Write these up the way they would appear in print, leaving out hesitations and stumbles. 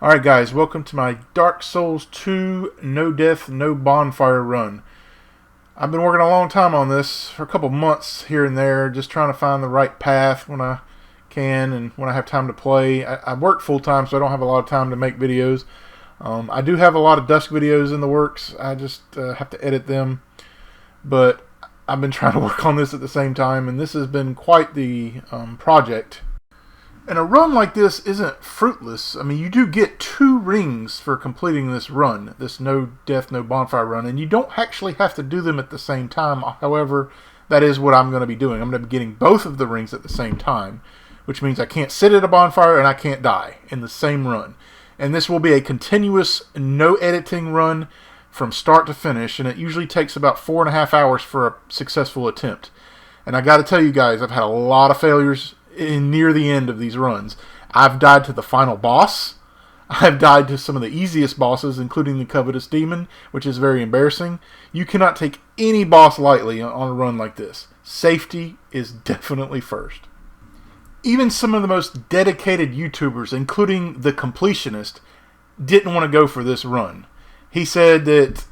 Alright guys, welcome to my Dark Souls 2 No Death, No Bonfire run. I've been working a long time on this, for a couple months here and there, just trying to find the right path when I can and when I have time to play. I work full time, so I don't have a lot of time to make videos. I do have a lot of Dusk videos in the works. I just have to edit them. But I've been trying to work on this at the same time, and this has been quite the project. And a run like this isn't fruitless. I mean, you do get 2 rings for completing this run, this No Death, No Bonfire run, and you don't actually have to do them at the same time. However, that is what I'm going to be doing. I'm going to be getting both of the rings at the same time, which means I can't sit at a bonfire and I can't die in the same run. And this will be a continuous, no editing run from start to finish, and it usually takes about 4.5 hours for a successful attempt. And I got to tell you guys, I've had a lot of failures near the end of these runs. I've died to the final boss. I've died to some of the easiest bosses, including the Covetous Demon, which is very embarrassing. You cannot take any boss lightly on a run like this. Safety is definitely first. Even some of the most dedicated YouTubers, including The Completionist, didn't want to go for this run. He said that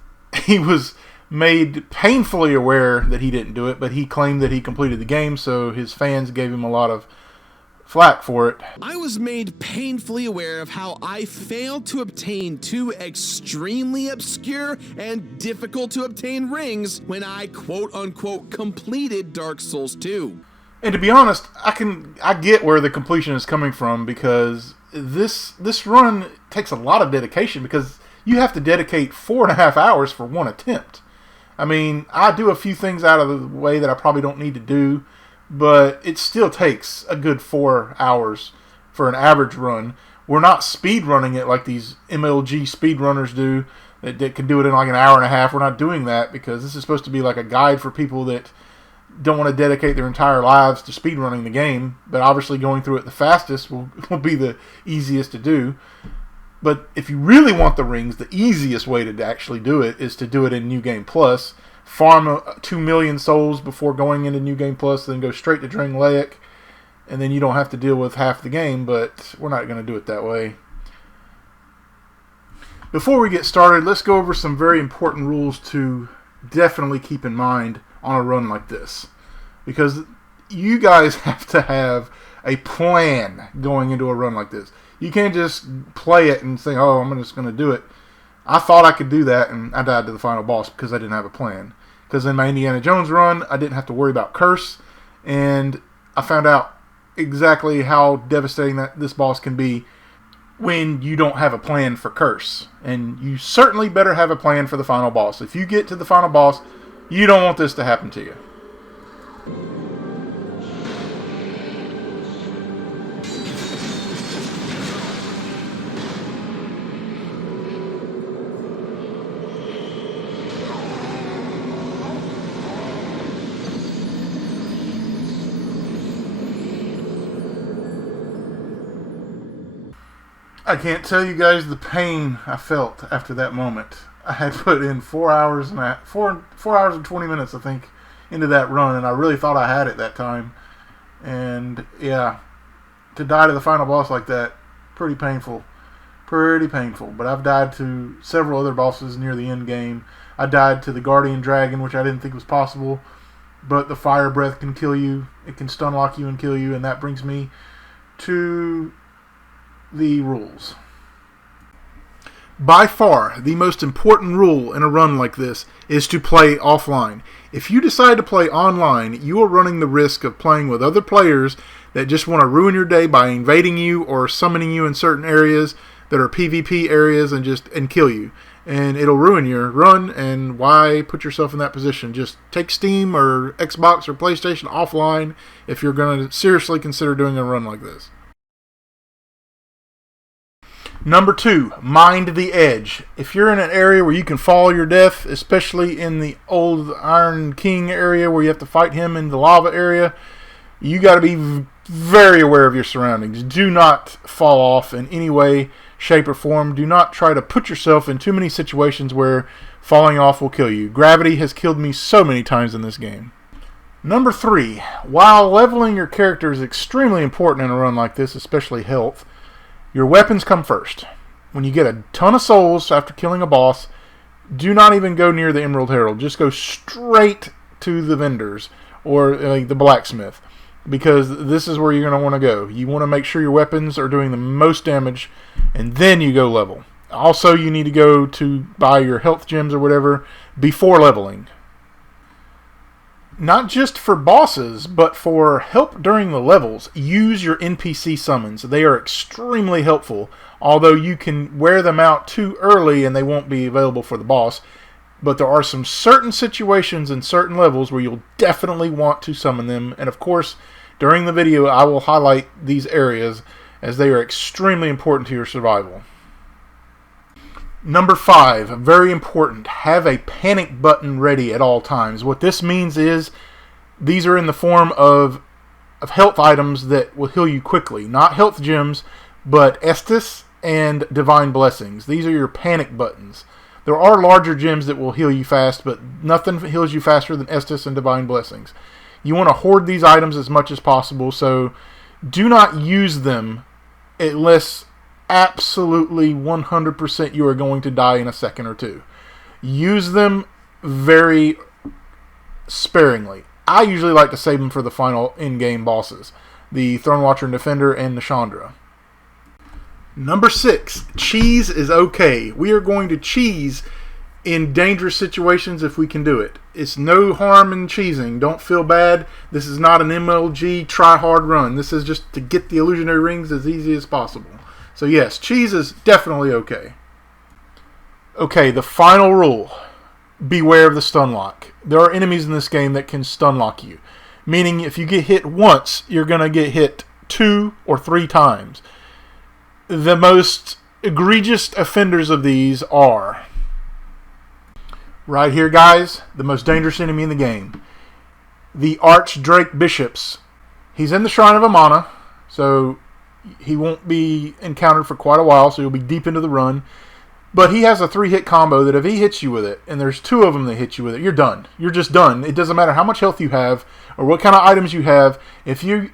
he was made painfully aware that he didn't do it, but he claimed that he completed the game, so his fans gave him a lot of flack for it. I was made painfully aware of how I failed to obtain 2 extremely obscure and difficult to obtain rings when I quote-unquote completed Dark Souls 2. And to be honest, I get where the completion is coming from, because this run takes a lot of dedication, because you have to dedicate 4.5 hours for one attempt. I mean, I do a few things out of the way that I probably don't need to do, but it still takes a good 4 hours for an average run. We're not speed running it like these MLG speedrunners do that can do it in like an hour and a half. We're not doing that, because this is supposed to be like a guide for people that don't want to dedicate their entire lives to speedrunning the game, but obviously going through it the fastest will be the easiest to do. But if you really want the rings, the easiest way to actually do it is to do it in New Game Plus. Farm 2 million souls before going into New Game Plus, then go straight to Drangleic, and then you don't have to deal with half the game, but we're not going to do it that way. Before we get started, let's go over some very important rules to definitely keep in mind on a run like this. Because you guys have to have a plan going into a run like this. You can't just play it and say, oh, I'm just going to do it. I thought I could do that, and I died to the final boss because I didn't have a plan. Because in my Indiana Jones run, I didn't have to worry about curse, and I found out exactly how devastating this boss can be when you don't have a plan for curse. And you certainly better have a plan for the final boss. If you get to the final boss, you don't want this to happen to you. I can't tell you guys the pain I felt after that moment. I had put in 4 hours and 20 minutes, I think, into that run, and I really thought I had it that time. And yeah, to die to the final boss like that, pretty painful. Pretty painful. But I've died to several other bosses near the end game. I died to the Guardian Dragon, which I didn't think was possible, but the fire breath can kill you. It can stun lock you and kill you, and that brings me to the rules. By far, the most important rule in a run like this is to play offline. If you decide to play online, you are running the risk of playing with other players that just want to ruin your day by invading you or summoning you in certain areas that are PvP areas and kill you. And it'll ruin your run, and why put yourself in that position? Just take Steam or Xbox or PlayStation offline if you're going to seriously consider doing a run like this. Number 2, mind the edge. If you're in an area where you can fall your death, especially in the old Iron King area where you have to fight him in the lava area, you got to be very aware of your surroundings. Do not fall off in any way, shape, or form. Do not try to put yourself in too many situations where falling off will kill you. Gravity has killed me so many times in this game. Number 3, while leveling your character is extremely important in a run like this, especially health, your weapons come first. when you get a ton of souls after killing a boss, do not even go near the Emerald Herald. Just go straight to the vendors or the blacksmith, because this is where you're going to want to go. You want to make sure your weapons are doing the most damage, and then you go level. Also, you need to go to buy your health gems or whatever before leveling. Not just for bosses, but for help during the levels, use your NPC summons. They are extremely helpful, although you can wear them out too early and they won't be available for the boss. But there are some certain situations and certain levels where you'll definitely want to summon them. And of course, during the video, I will highlight these areas as they are extremely important to your survival. Number 5, very important, have a panic button ready at all times. What this means is these are in the form of health items that will heal you quickly. Not health gems, but Estus and Divine Blessings. These are your panic buttons. There are larger gems that will heal you fast, but nothing heals you faster than Estus and Divine Blessings. You want to hoard these items as much as possible, so do not use them unless absolutely 100% you are going to die in a second or two. Use them very sparingly. I usually like to save them for the final in-game bosses, the Thronewatcher and Defender and Nashandra. Number 6, cheese is okay. We are going to cheese in dangerous situations if we can do it. It's no harm in cheesing. Don't feel bad. This is not an MLG try-hard run. This is just to get the illusionary rings as easy as possible. So yes, cheese is definitely okay. Okay, the final rule. Beware of the stun lock. There are enemies in this game that can stun lock you. Meaning if you get hit once, you're going to get hit 2 or 3 times. The most egregious offenders of these are, right here guys, the most dangerous enemy in the game. The Archdrake Bishops. He's in the Shrine of Amana, so he won't be encountered for quite a while, so you'll be deep into the run. But he has a 3-hit combo that if he hits you with it, and there's 2 of them that hit you with it, you're done. You're just done. It doesn't matter how much health you have or what kind of items you have. If you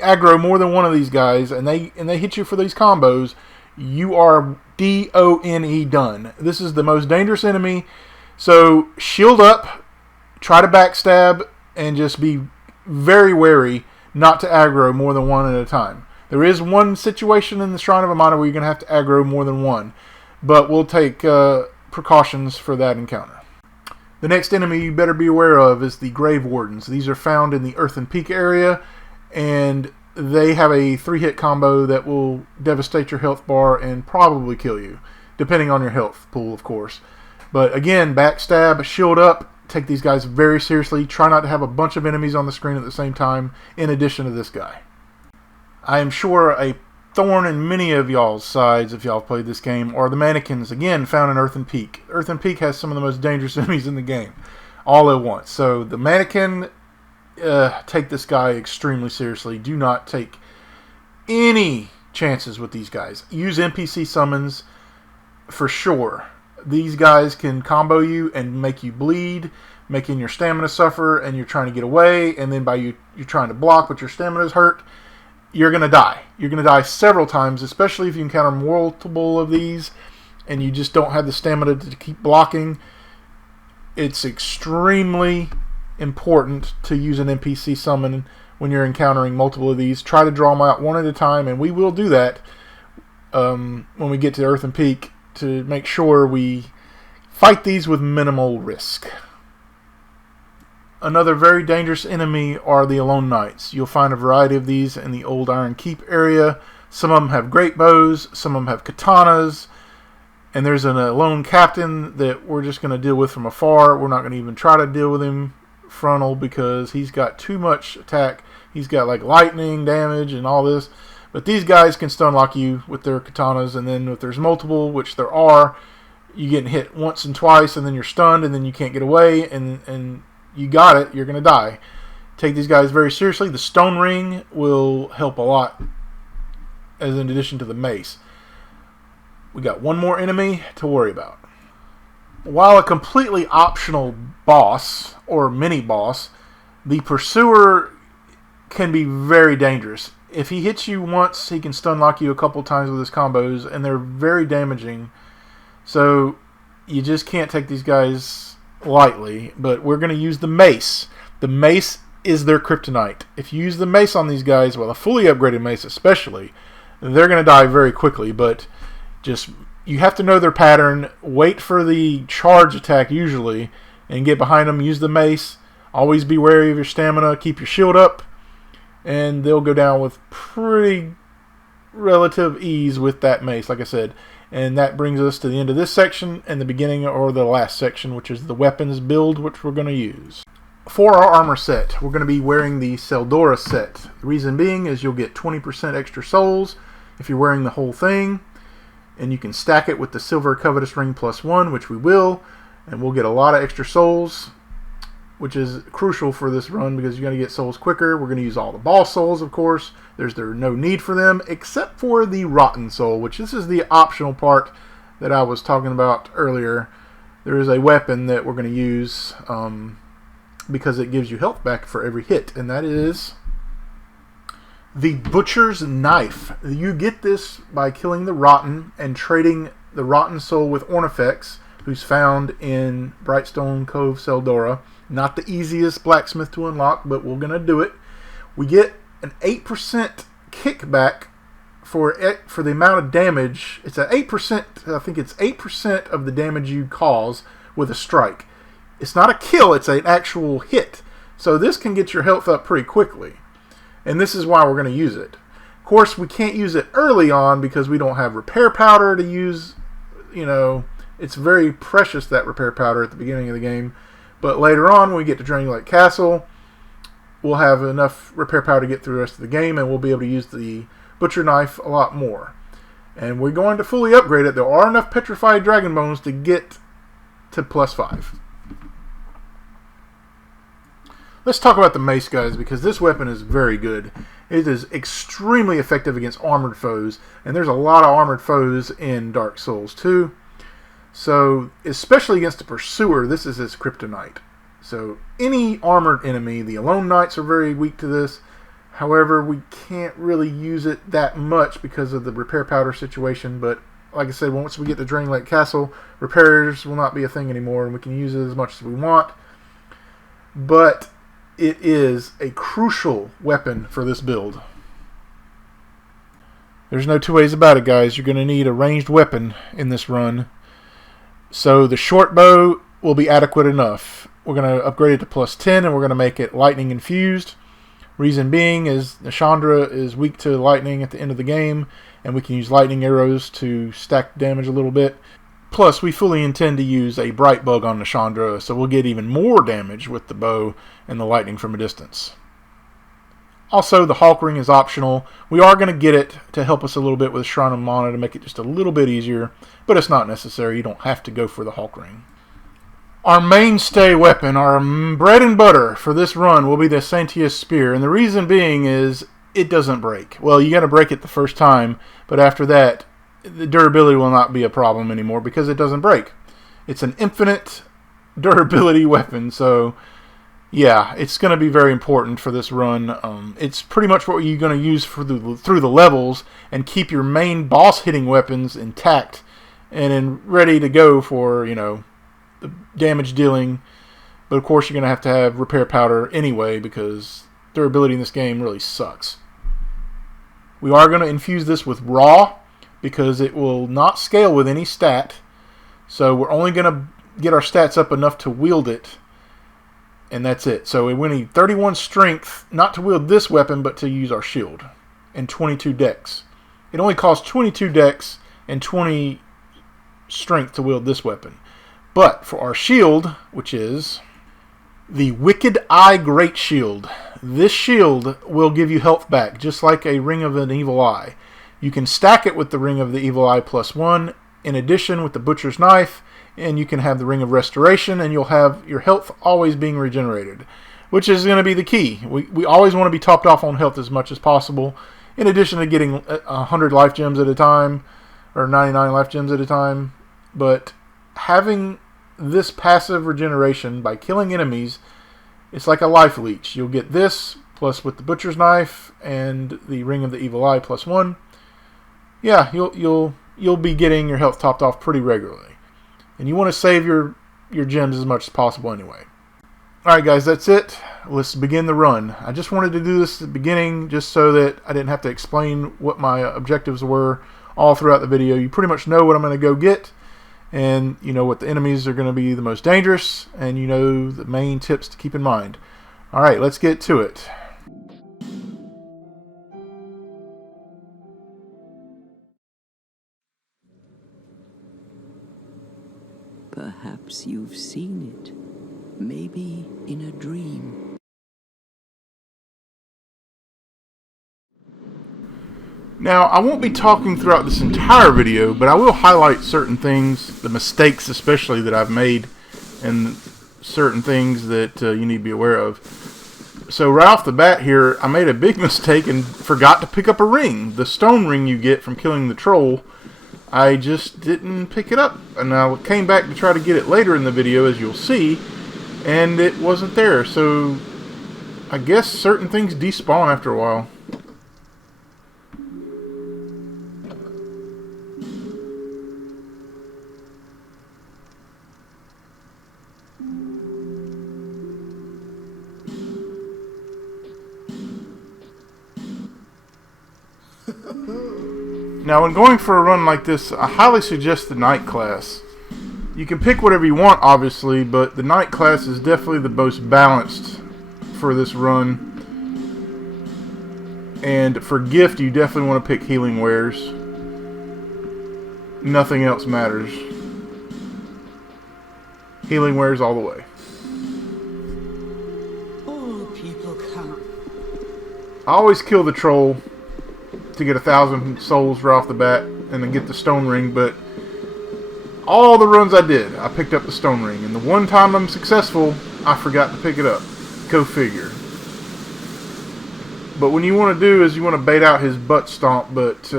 aggro more than one of these guys and they hit you for these combos, you are D-O-N-E done. This is the most dangerous enemy. So shield up, try to backstab, and just be very wary not to aggro more than one at a time. There is one situation in the Shrine of Amana where you're going to have to aggro more than one, but we'll take precautions for that encounter. The next enemy you better be aware of is the Grave Wardens. These are found in the Earthen Peak area, and they have a 3-hit combo that will devastate your health bar and probably kill you, depending on your health pool, of course. But again, backstab, shield up, take these guys very seriously. Try not to have a bunch of enemies on the screen at the same time, in addition to this guy. I am sure a thorn in many of y'all's sides, if y'all played this game, are the mannequins, again, found in Earthen Peak. Earthen Peak has some of the most dangerous enemies in the game, all at once. So the mannequin, take this guy extremely seriously. Do not take any chances with these guys. Use NPC summons for sure. These guys can combo you and make you bleed, making your stamina suffer, and you're trying to get away, and then you're trying to block, but your stamina's hurt. You're going to die. You're going to die several times, especially if you encounter multiple of these and you just don't have the stamina to keep blocking. It's extremely important to use an NPC summon when you're encountering multiple of these. Try to draw them out one at a time, and we will do that when we get to Earthen Peak to make sure we fight these with minimal risk. Another very dangerous enemy are the Alone Knights. You'll find a variety of these in the Old Iron Keep area. Some of them have great bows, some of them have katanas, and there's an Alone Captain that we're just going to deal with from afar. We're not going to even try to deal with him frontal because he's got too much attack. He's got like lightning damage and all this. But these guys can stun lock you with their katanas, and then if there's multiple, which there are, you get hit once and twice, and then you're stunned, and then you can't get away, and you got it, you're going to die. Take these guys very seriously. The Stone Ring will help a lot, as in addition to the mace. We got one more enemy to worry about. While a completely optional boss, or mini-boss, the Pursuer can be very dangerous. if he hits you once, he can stun lock you a couple times with his combos, and they're very damaging. So you just can't take these guys lightly. But we're going to use the mace. The mace is their kryptonite. If you use the mace on these guys, well, a fully upgraded mace especially, they're going to die very quickly. But just you have to know their pattern. Wait for the charge attack usually, and get behind them. Use the mace. Always be wary of your stamina. Keep your shield up. And they'll go down with pretty relative ease with that mace, like I said. And that brings us to the end of this section and the beginning or the last section, which is the weapons build, which we're going to use. For our armor set, we're going to be wearing the Tseldora set. The reason being is you'll get 20% extra souls if you're wearing the whole thing. And you can stack it with the Silver Covetous Ring +1, which we will. And we'll get a lot of extra souls, which is crucial for this run because you're going to get souls quicker. We're going to use all the boss souls, of course. There's no need for them, except for the Rotten Soul, which this is the optional part that I was talking about earlier. There is a weapon that we're going to use because it gives you health back for every hit, and that is the Butcher's Knife. You get this by killing the Rotten and trading the Rotten Soul with Ornifex, who's found in Brightstone, Cove, Tseldora. Not the easiest blacksmith to unlock, but we're going to do it. We get an 8% kickback for the amount of damage. It's an 8%, I think it's 8% of the damage you cause with a strike. It's not a kill, it's an actual hit. So this can get your health up pretty quickly. And this is why we're going to use it. Of course, we can't use it early on because we don't have repair powder to use. You know, it's very precious, that repair powder at the beginning of the game. But later on, when we get to Drangleic Castle, we'll have enough repair powder to get through the rest of the game, and we'll be able to use the Butcher Knife a lot more. And we're going to fully upgrade it. There are enough petrified dragon bones to get to +5. Let's talk about the mace, guys, because this weapon is very good. It is extremely effective against armored foes, and there's a lot of armored foes in Dark Souls 2. So, especially against a pursuer, this is his kryptonite. So, any armored enemy, the Alone Knights are very weak to this. However, we can't really use it that much because of the repair powder situation. But, like I said, once we get to Drangleic Castle, repairs will not be a thing anymore, and we can use it as much as we want. But it is a crucial weapon for this build. There's no two ways about it, guys. You're going to need a ranged weapon in this run. So the short bow will be adequate enough. We're going to upgrade it to +10, and we're going to make it lightning infused. Reason being is Nashandra is weak to lightning at the end of the game, and we can use lightning arrows to stack damage a little bit. Plus, we fully intend to use a bright bug on Nashandra, so we'll get even more damage with the bow and the lightning from a distance. Also, the Hulk Ring is optional. We are going to get it to help us a little bit with Shrine of Amana to make it just a little bit easier, but it's not necessary. You don't have to go for the Hulk Ring. Our mainstay weapon, our bread and butter for this run, will be the Sentius Spear, and the reason being is it doesn't break. Well, you got to break it the first time, but after that, the durability will not be a problem anymore because it doesn't break. It's an infinite durability weapon, so yeah, it's going to be very important for this run. It's pretty much what you're going to use through the levels and keep your main boss hitting weapons intact and ready to go for, you know, the damage dealing. But of course, you're going to have repair powder anyway because durability in this game really sucks. We are going to infuse this with raw because it will not scale with any stat. So we're only going to get our stats up enough to wield it. And that's it. So we need 31 strength, not to wield this weapon, but to use our shield. And 22 dex. It only costs 22 dex and 20 strength to wield this weapon. But for our shield, which is the Wicked Eye Great Shield, this shield will give you health back, just like a Ring of an Evil Eye. You can stack it with the Ring of the Evil Eye +1, in addition with the Butcher's Knife, and you can have the Ring of Restoration, and you'll have your health always being regenerated, which is going to be the key. We always want to be topped off on health as much as possible, in addition to getting 100 life gems at a time, or 99 life gems at a time. But having this passive regeneration by killing enemies, it's like a life leech. You'll get this, plus with the butcher's knife and the ring of the evil eye +1, yeah, you'll be getting your health topped off pretty regularly. And you want to save your gems as much as possible anyway. Alright guys, that's it. Let's begin the run. I just wanted to do this at the beginning just so that I didn't have to explain what my objectives were all throughout the video. You pretty much know what I'm going to go get, and you know what the enemies are going to be the most dangerous, and you know the main tips to keep in mind. Alright, let's get to it. Perhaps you've seen it. Maybe in a dream. Now, I won't be talking throughout this entire video, but I will highlight certain things, the mistakes especially that I've made, and certain things that you need to be aware of. So right off the bat here, I made a big mistake and forgot to pick up a ring. The stone ring you get from killing the troll. I just didn't pick it up, and I came back to try to get it later in the video, as you'll see, and it wasn't there. So I guess certain things despawn after a while. Now, when going for a run like this, I highly suggest the Knight class. You can pick whatever you want, obviously, but the Knight class is definitely the most balanced for this run. And for gift, you definitely want to pick healing wares. Nothing else matters. Healing wares all the way. All people come. I always kill the troll to get 1,000 souls right off the bat and then get the stone ring, but all the runs I did, I picked up the stone ring, and the one time I'm successful, I forgot to pick it up. Go figure. But what you want to do is you want to bait out his butt stomp, but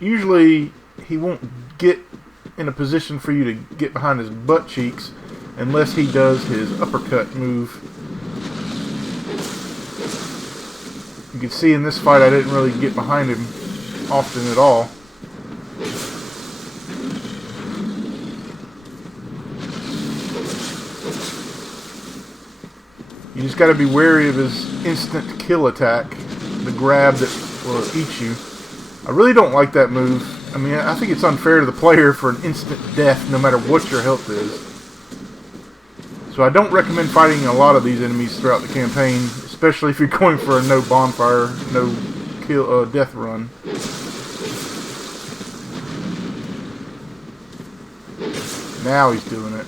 usually he won't get in a position for you to get behind his butt cheeks unless he does his uppercut move. You can see in this fight I didn't really get behind him often at all. You just got to be wary of his instant kill attack, the grab that will eat you. I really don't like that move. I mean, I think it's unfair to the player for an instant death no matter what your health is. So I don't recommend fighting a lot of these enemies throughout the campaign, especially if you're going for a no bonfire, no kill, death run. Now he's doing it.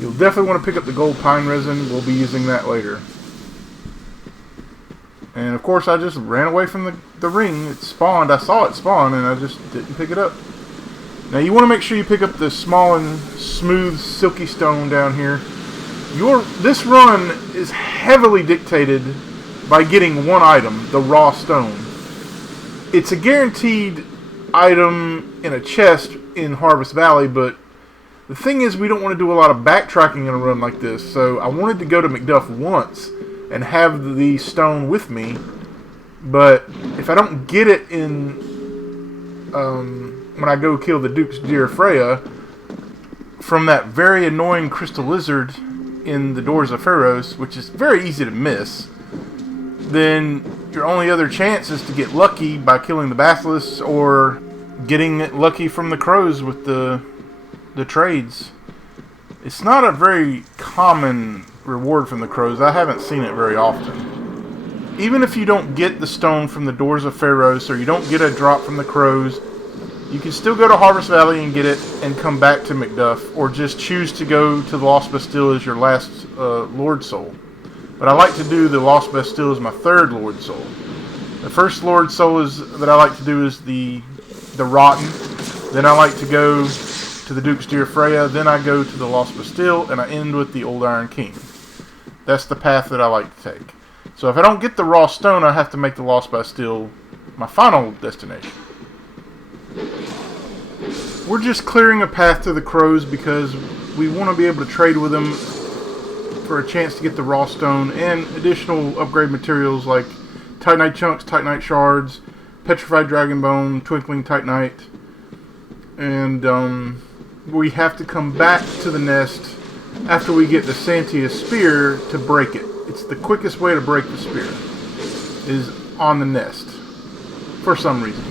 You'll definitely want to pick up the gold pine resin. We'll be using that later. And of course I just ran away from the ring. It spawned. I saw it spawn and I just didn't pick it up. Now you want to make sure you pick up the small and smooth silky stone down here. This run is heavily dictated by getting one item, the raw stone. It's a guaranteed item in a chest in Harvest Valley, but the thing is we don't want to do a lot of backtracking in a run like this, so I wanted to go to Macduff once and have the stone with me, but if I don't get it in when I go kill the Duke's Deer Freya from that very annoying crystal lizard in the Doors of Pharros, which is very easy to miss, then your only other chance is to get lucky by killing the basilisks or getting lucky from the crows with the trades. It's not a very common reward from the crows. I haven't seen it very often. Even if you don't get the stone from the Doors of Pharros or you don't get a drop from the crows, you can still go to Harvest Valley and get it and come back to Macduff, or just choose to go to the Lost Bastille as your last Lord Soul. But I like to do the Lost Bastille as my third Lord Soul. The first Lord Soul that I like to do is the Rotten. Then I like to go to the Duke's Deer Freya. Then I go to the Lost Bastille, and I end with the Old Iron King. That's the path that I like to take. So if I don't get the raw stone, I have to make the Lost Bastille my final destination. We're just clearing a path to the crows because we want to be able to trade with them for a chance to get the raw stone and additional upgrade materials like Titanite chunks, Titanite shards, petrified dragon bone, twinkling Titanite, and we have to come back to the nest after we get the Santia spear to break it. It's the quickest way to break the spear is on the nest for some reason.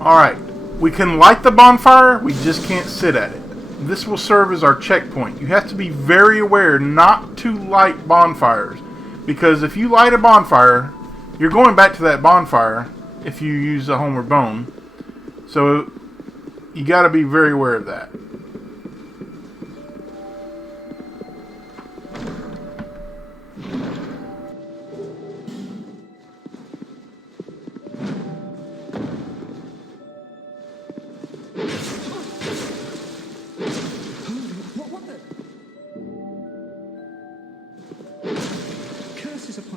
Alright, we can light the bonfire, we just can't sit at it. This will serve as our checkpoint. You have to be very aware not to light bonfires, because if you light a bonfire, you're going back to that bonfire if you use a homeward bone. So you got to be very aware of that.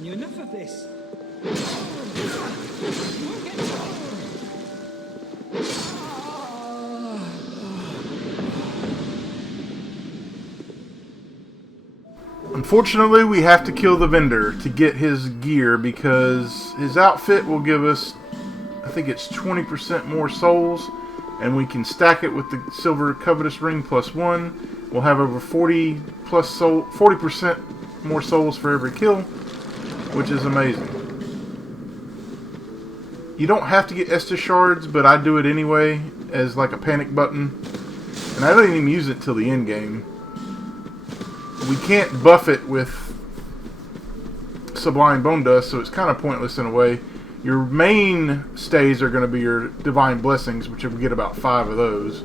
Enough of this. Unfortunately, we have to kill the vendor to get his gear because his outfit will give us, I think it's 20% more souls, and we can stack it with the silver covetous ring +1. We'll have over 40% more souls for every kill, which is amazing. You don't have to get Estus shards, but I do it anyway as like a panic button. And I don't even use it till the end game. We can't buff it with Sublime Bone Dust, so it's kind of pointless in a way. Your main stays are going to be your Divine Blessings, which we get about 5 of those.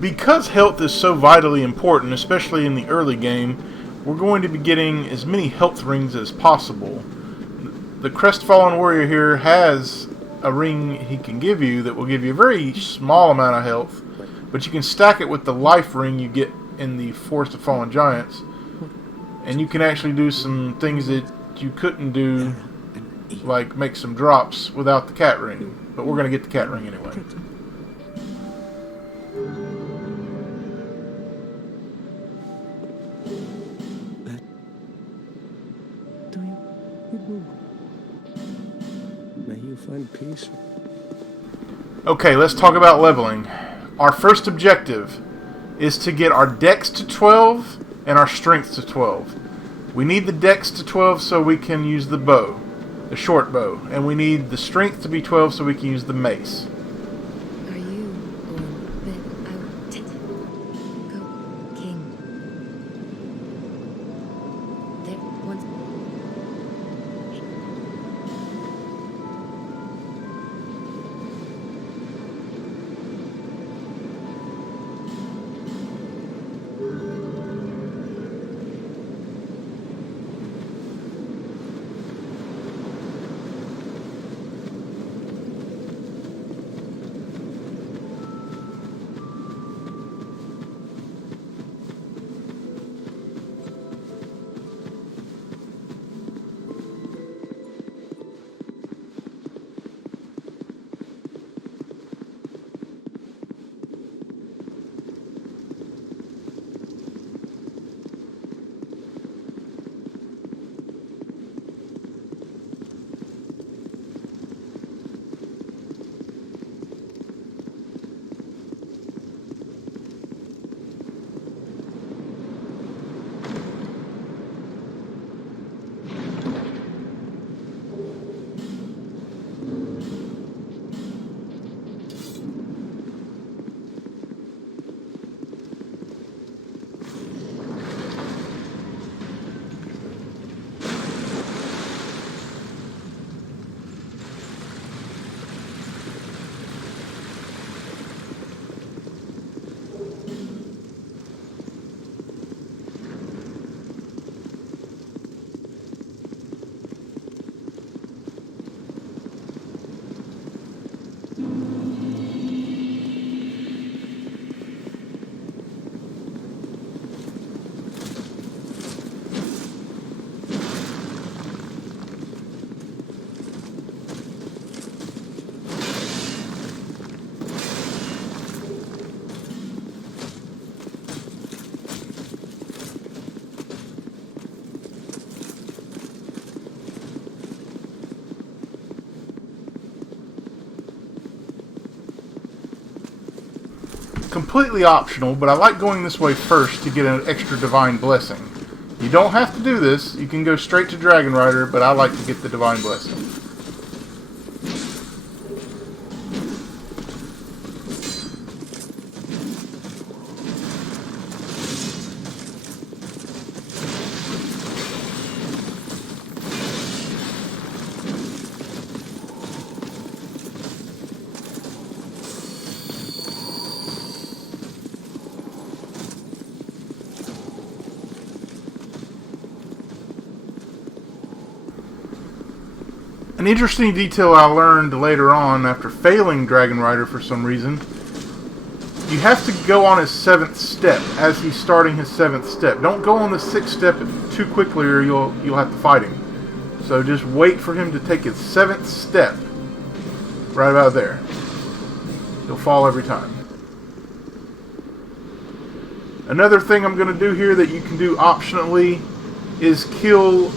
Because health is so vitally important, especially in the early game, we're going to be getting as many health rings as possible. The Crestfallen Warrior here has a ring he can give you that will give you a very small amount of health, but you can stack it with the life ring you get in the Forest of Fallen Giants, and you can actually do some things that you couldn't do, like make some drops without the cat ring. But we're going to get the cat ring anyway. Find peace. Okay, let's talk about leveling. Our first objective is to get our dex to 12 and our strength to 12. We need the dex to 12 so we can use the bow, the short bow, and we need the strength to be 12 so we can use the mace. Are you going out, go, king? There once. completely optional, but I like going this way first to get an extra divine blessing. You don't have to do this. You can go straight to Dragon Rider, but I like to get the divine blessing. An interesting detail I learned later on after failing Dragon Rider for some reason, you have to go on his 7th step as he's starting his 7th step. Don't go on the 6th step too quickly or you'll have to fight him. So just wait for him to take his 7th step right about there. He'll fall every time. Another thing I'm going to do here that you can do optionally is kill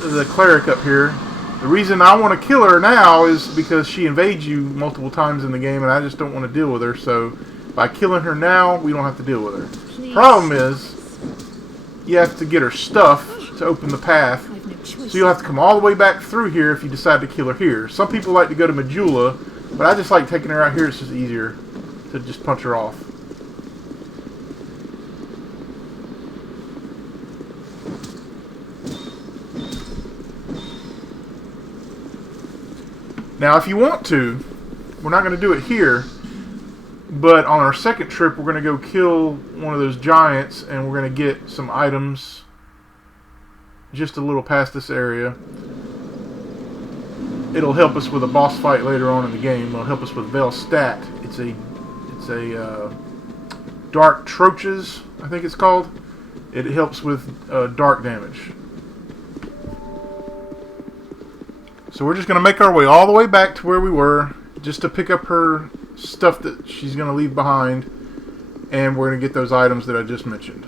the cleric up here. The reason I want to kill her now is because she invades you multiple times in the game and I just don't want to deal with her. So by killing her now, we don't have to deal with her. Please. Problem is, you have to get her stuff to open the path. So you'll have to come all the way back through here if you decide to kill her here. Some people like to go to Majula, but I just like taking her out here. It's just easier to just punch her off. Now, if you want to, we're not going to do it here, but on our second trip, we're going to go kill one of those giants, and we're going to get some items just a little past this area. It'll help us with a boss fight later on in the game. It'll help us with Veil Stat. It's a Dark Troches, I think it's called. It helps with dark damage. So we're just going to make our way all the way back to where we were, just to pick up her stuff that she's going to leave behind, and we're going to get those items that I just mentioned.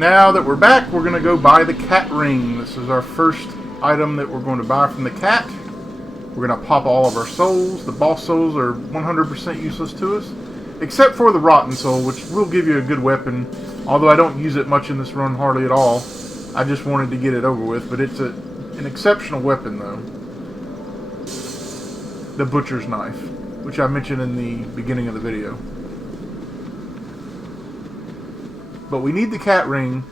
Now that we're back, we're going to go buy the cat ring. This is our first item that we're going to buy from the cat. We're going to pop all of our souls. The boss souls are 100% useless to us, except for the rotten soul, which will give you a good weapon, although I don't use it much in this run, hardly at all. I just wanted to get it over with, but it's an exceptional weapon, though. The butcher's knife, which I mentioned in the beginning of the video. But we need the cat ring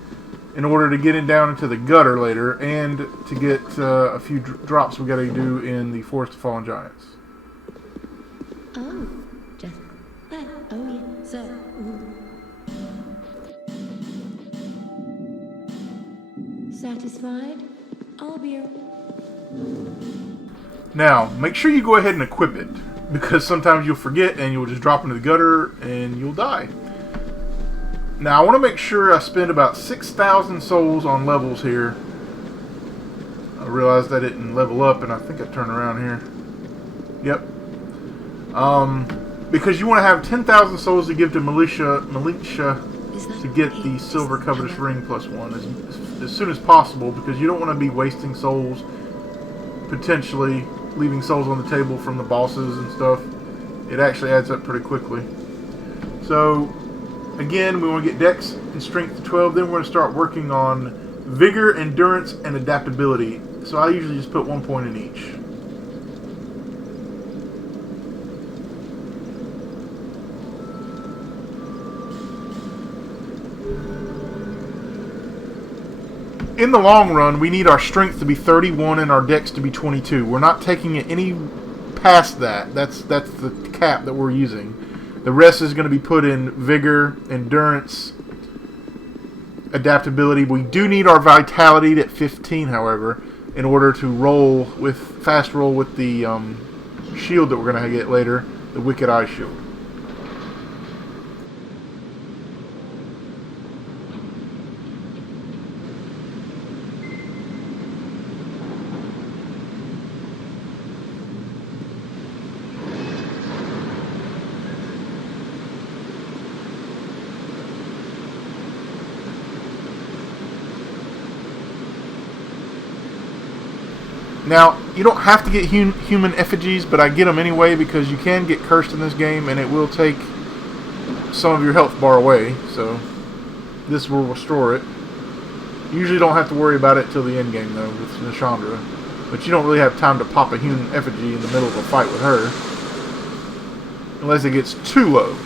in order to get it down into the gutter later, and to get a few drops we got to do in the Forest of Fallen Giants. Oh, just that. Oh yeah, so. Satisfied? I'll be. Now, make sure you go ahead and equip it, because sometimes you'll forget and you'll just drop into the gutter and you'll die. Now, I want to make sure I spend about 6,000 souls on levels here. I realized I didn't level up, and I think I turned around here. Yep. Because you want to have 10,000 souls to give to Militia to get the Silver Covetous Ring +1 as soon as possible, because you don't want to be wasting souls, potentially leaving souls on the table from the bosses and stuff. It actually adds up pretty quickly. So, again, we want to get Dex and Strength to 12. Then we're going to start working on Vigor, Endurance, and Adaptability. So I usually just put 1 point in each. In the long run, we need our Strength to be 31 and our Dex to be 22. We're not taking it any past that. That's the cap that we're using. The rest is going to be put in Vigor, Endurance, Adaptability. We do need our Vitality at 15, however, in order to fast roll with the shield that we're going to get later, the Wicked Eye Shield. Now, you don't have to get human effigies, but I get them anyway because you can get cursed in this game, and it will take some of your health bar away, so this will restore it. You usually don't have to worry about it till the end game, though, with Nishandra. But you don't really have time to pop a human effigy in the middle of a fight with her, unless it gets too low.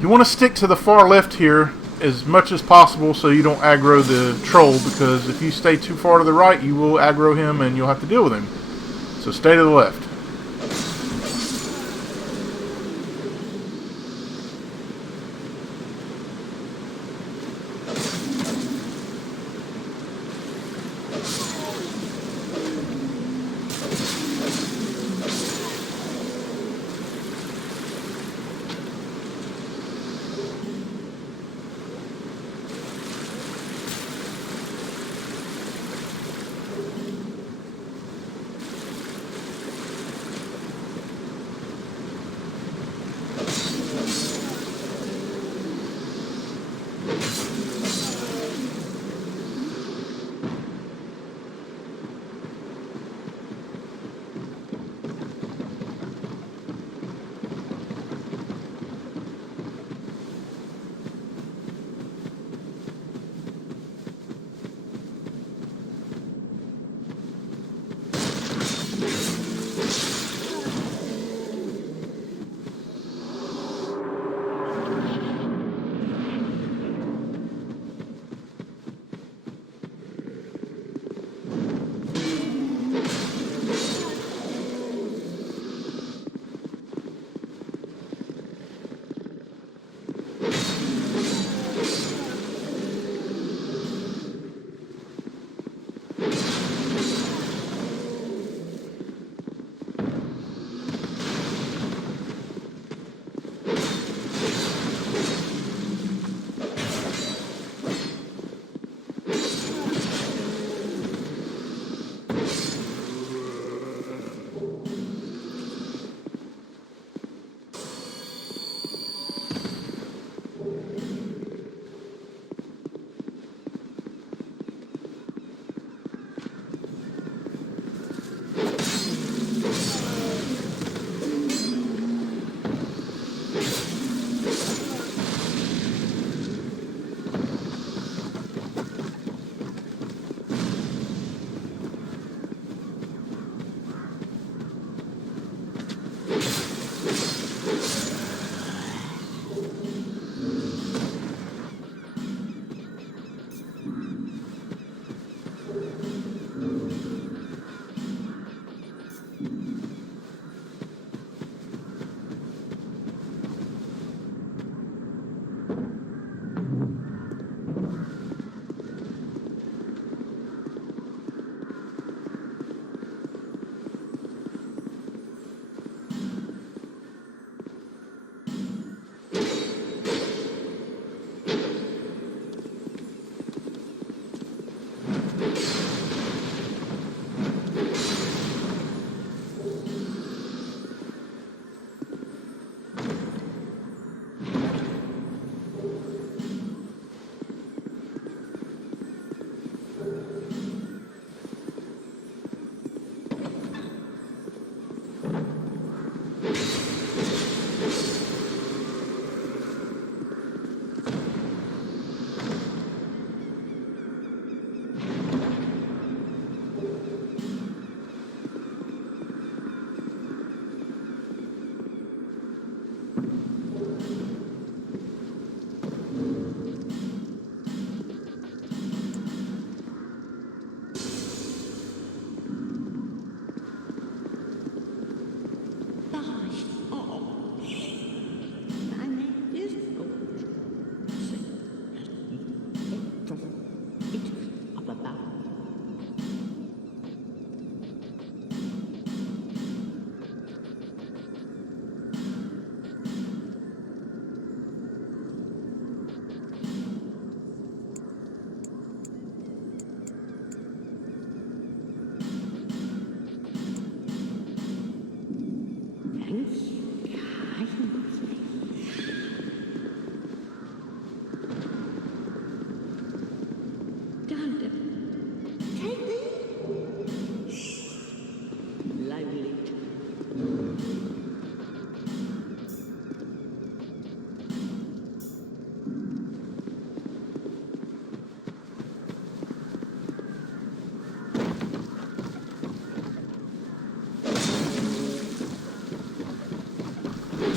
You want to stick to the far left here as much as possible so you don't aggro the troll, because if you stay too far to the right, you will aggro him and you'll have to deal with him. So stay to the left.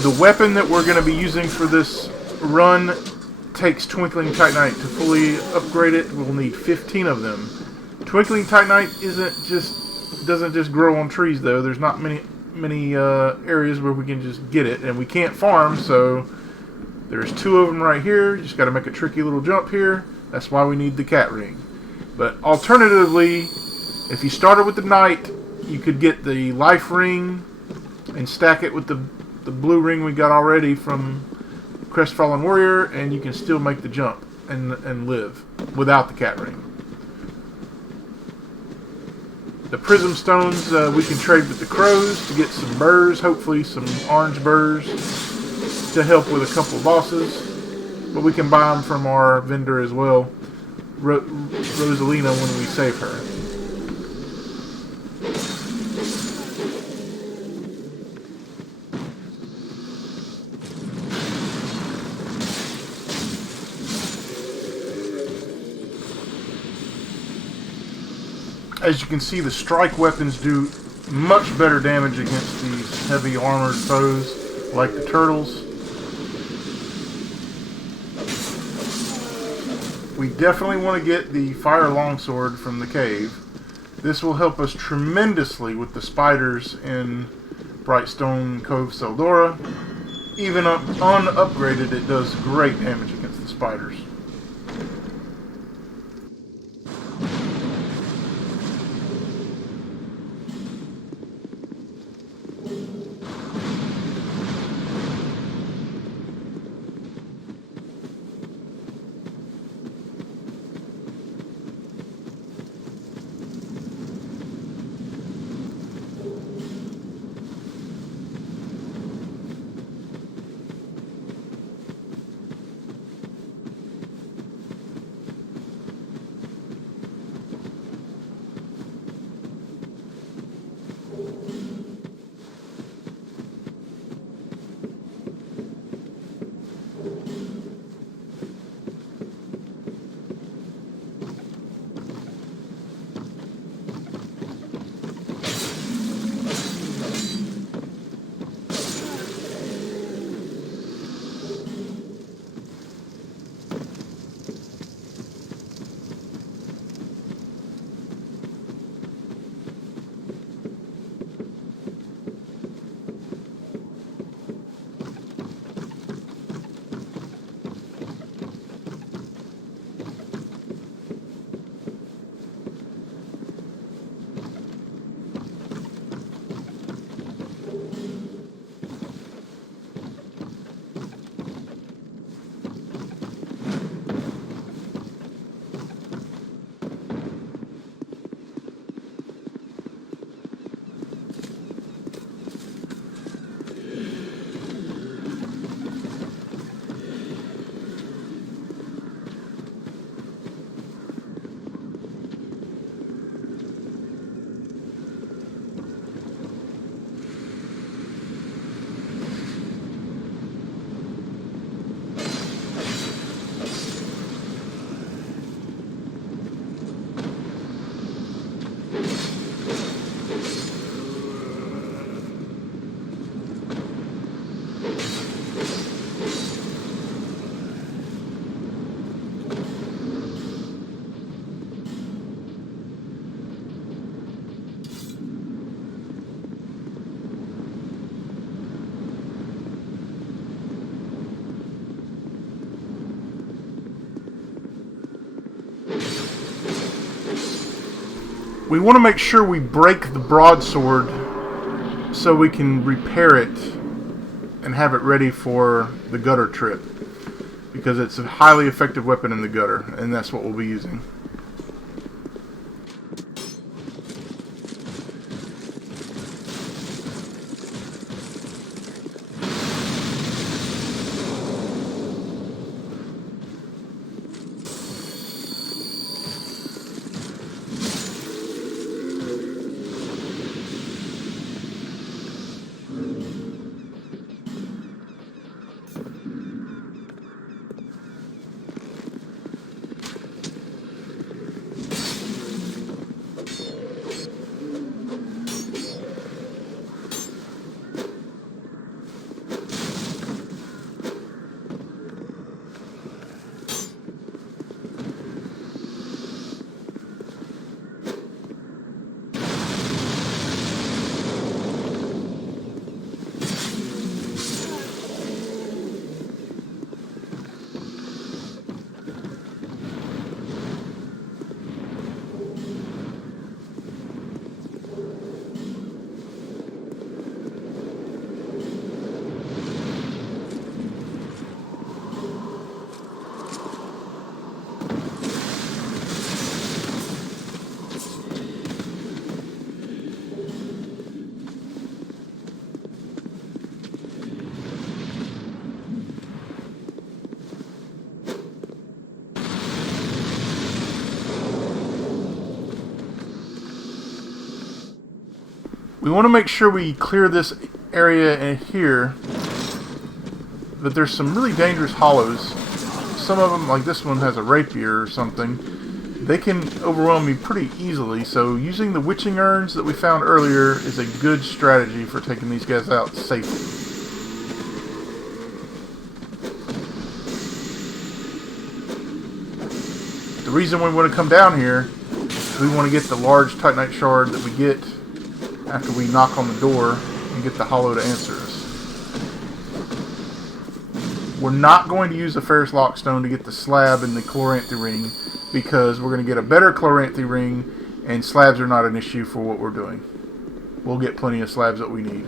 The weapon that we're going to be using for this run takes Twinkling Titanite. To fully upgrade it, we'll need 15 of them. Twinkling Titanite doesn't just grow on trees, though. There's not many areas where we can just get it, and we can't farm, so there's 2 of them right here. You just got to make a tricky little jump here. That's why we need the cat ring. But alternatively, if you started with the knight, you could get the life ring and stack it with the blue ring we got already from Crestfallen Warrior, and you can still make the jump and live without the cat ring. The prism stones we can trade with the crows to get some burrs, hopefully some orange burrs to help with a couple bosses. But we can buy them from our vendor as well, Rosalina, when we save her. As you can see, the strike weapons do much better damage against these heavy armored foes, like the turtles. We definitely want to get the fire longsword from the cave. This will help us tremendously with the spiders in Brightstone, Cove, Tseldora. Even unupgraded, it does great damage against the spiders. We want to make sure we break the broadsword so we can repair it and have it ready for the gutter trip, because it's a highly effective weapon in the gutter, and that's what we'll be using. We want to make sure we clear this area in here. But there's some really dangerous hollows. Some of them, like this one, has a rapier or something. They can overwhelm me pretty easily, so using the witching urns that we found earlier is a good strategy for taking these guys out safely. The reason we want to come down here is we want to get the large Titanite shard that we get after we knock on the door and get the hollow to answer us. We're not going to use the Ferrous Lockstone to get the slab and the Chloranthy ring, because we're going to get a better Chloranthy ring, and slabs are not an issue for what we're doing. We'll get plenty of slabs that we need.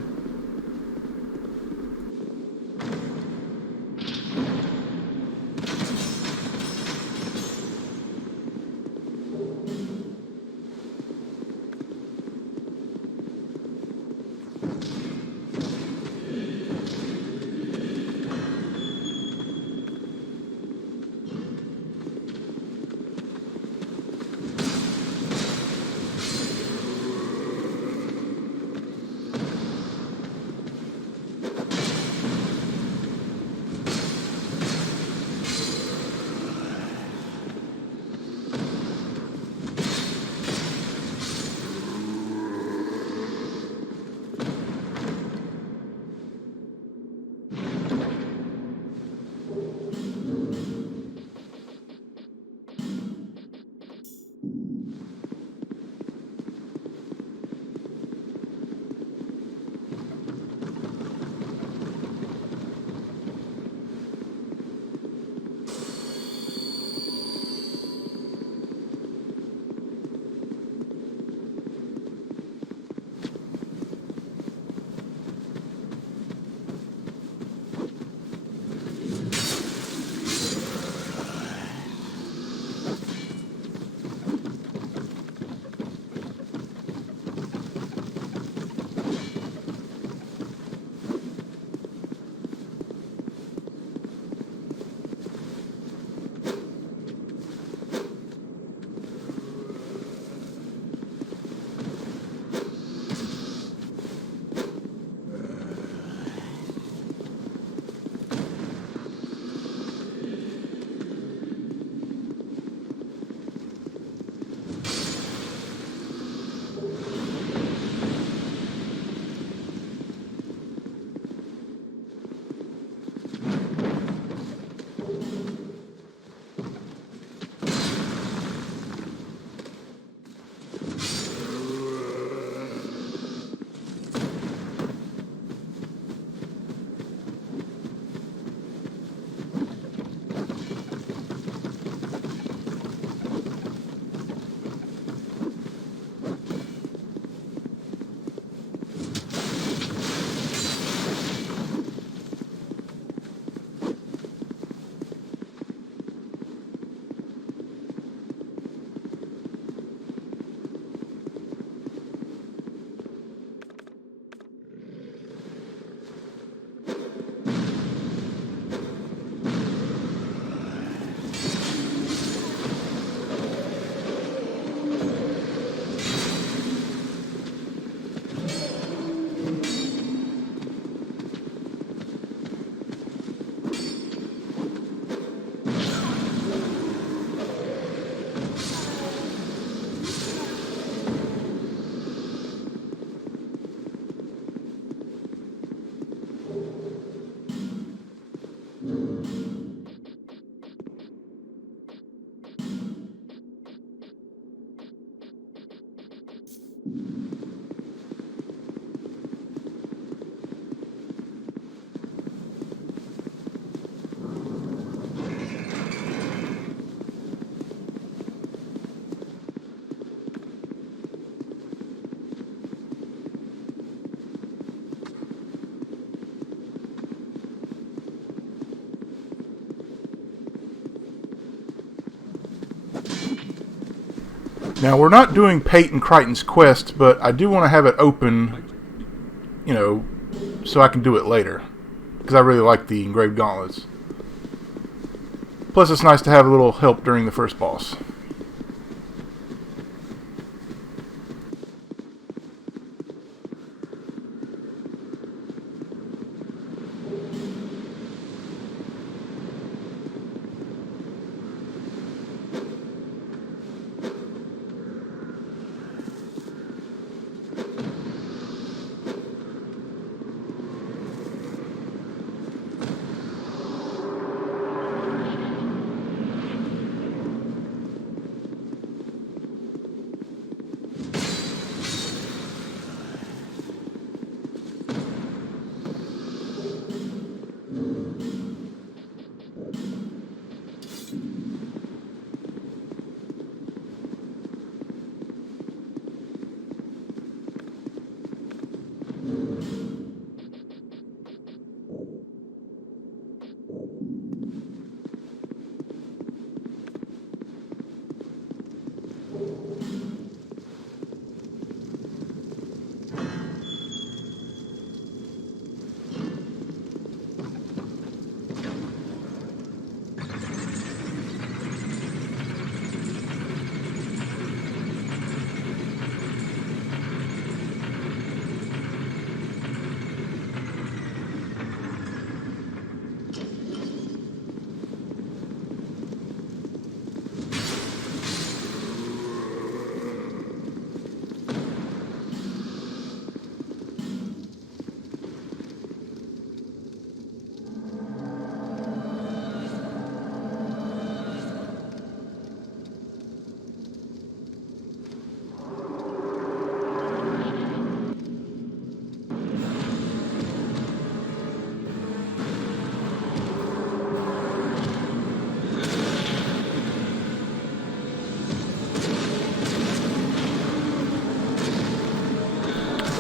Now, we're not doing Peyton Crichton's quest, but I do want to have it open, you know, so I can do it later. Because I really like the engraved gauntlets. Plus, it's nice to have a little help during the first boss.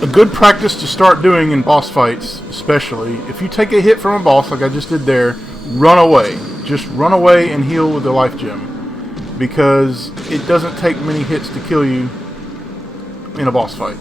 A good practice to start doing in boss fights, especially, if you take a hit from a boss like I just did there, run away. Just run away and heal with the life gem. Because it doesn't take many hits to kill you in a boss fight.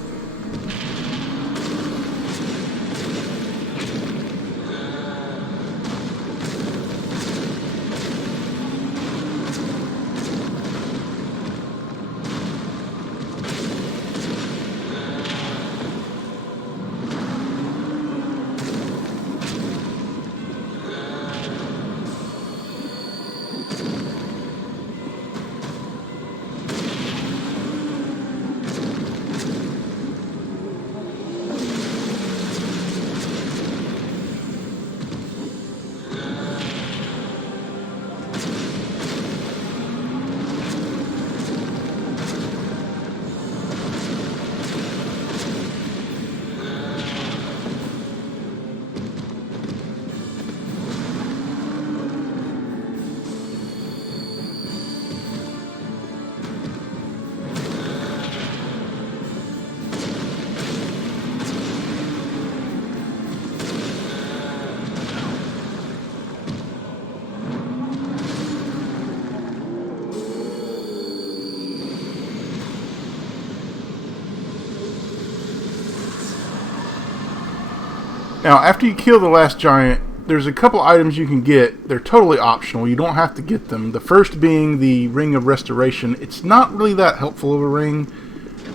Now, after you kill the last giant, there's a couple items you can get. They're totally optional. You don't have to get them. The first being the Ring of Restoration. It's not really that helpful of a ring.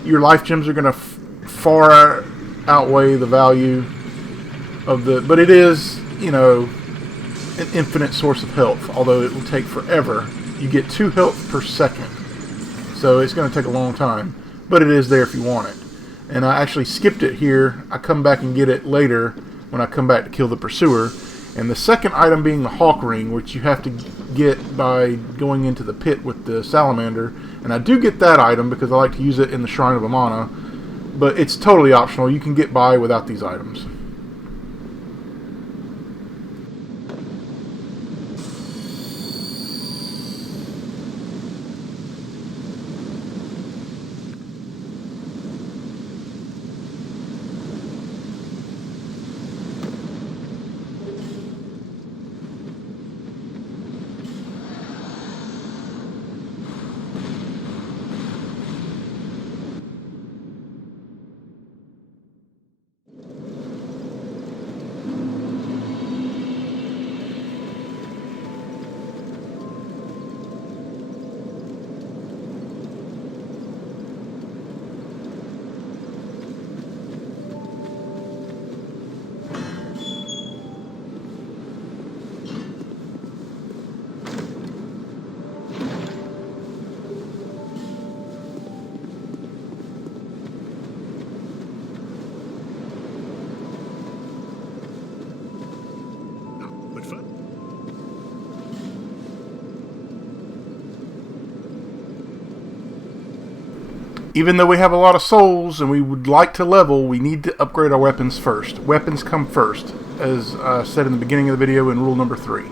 Your life gems are going to far outweigh the value of the... But it is, you know, an infinite source of health, although it will take forever. You get 2 health per second. So it's going to take a long time. But it is there if you want it. And I actually skipped it here. I come back and get it later when I come back to kill the pursuer. And the second item being the Hawk Ring, which you have to get by going into the pit with the salamander. And I do get that item because I like to use it in the Shrine of Amana. But it's totally optional. You can get by without these items. Even though we have a lot of souls and we would like to level, we need to upgrade our weapons first. Weapons come first, as I said in the beginning of the video in rule number 3.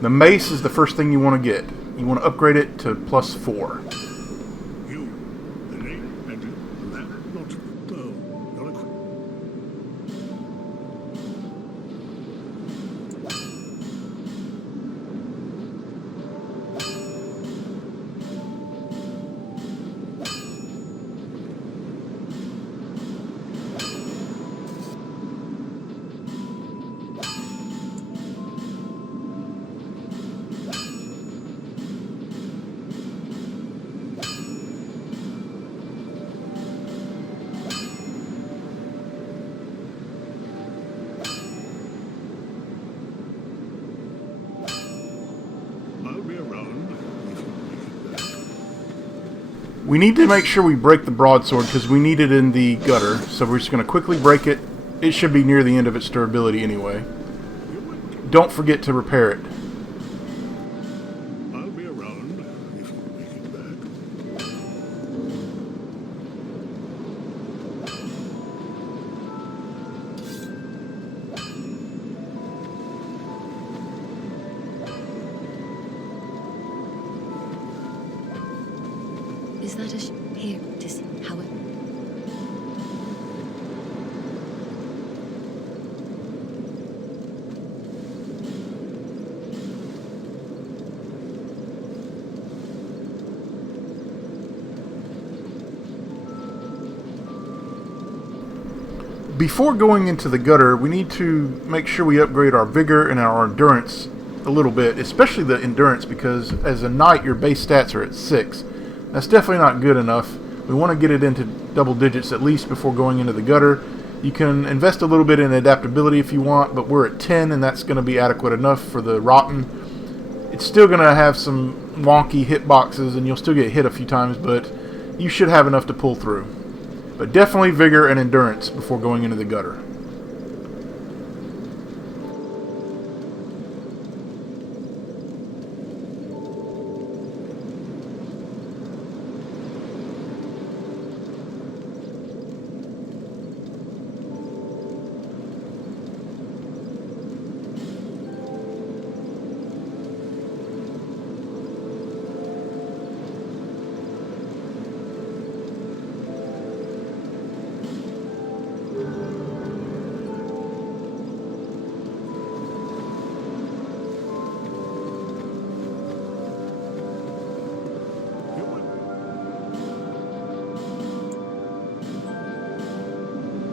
The mace is the first thing you want to get. You want to upgrade it to +4. We need to make sure we break the broadsword because we need it in the gutter. So we're just going to quickly break it. It should be near the end of its durability anyway. Don't forget to repair it. I'll be around if you make it back. Is that a here to see how it... Before going into the gutter, we need to make sure we upgrade our vigor and our endurance a little bit, especially the endurance, because as a knight your base stats are at 6. That's definitely not good enough. We want to get it into double digits at least before going into the gutter. You can invest a little bit in adaptability if you want, but we're at 10 and that's going to be adequate enough for the rotten. It's still going to have some wonky hitboxes and you'll still get hit a few times, but you should have enough to pull through. But definitely vigor and endurance before going into the gutter.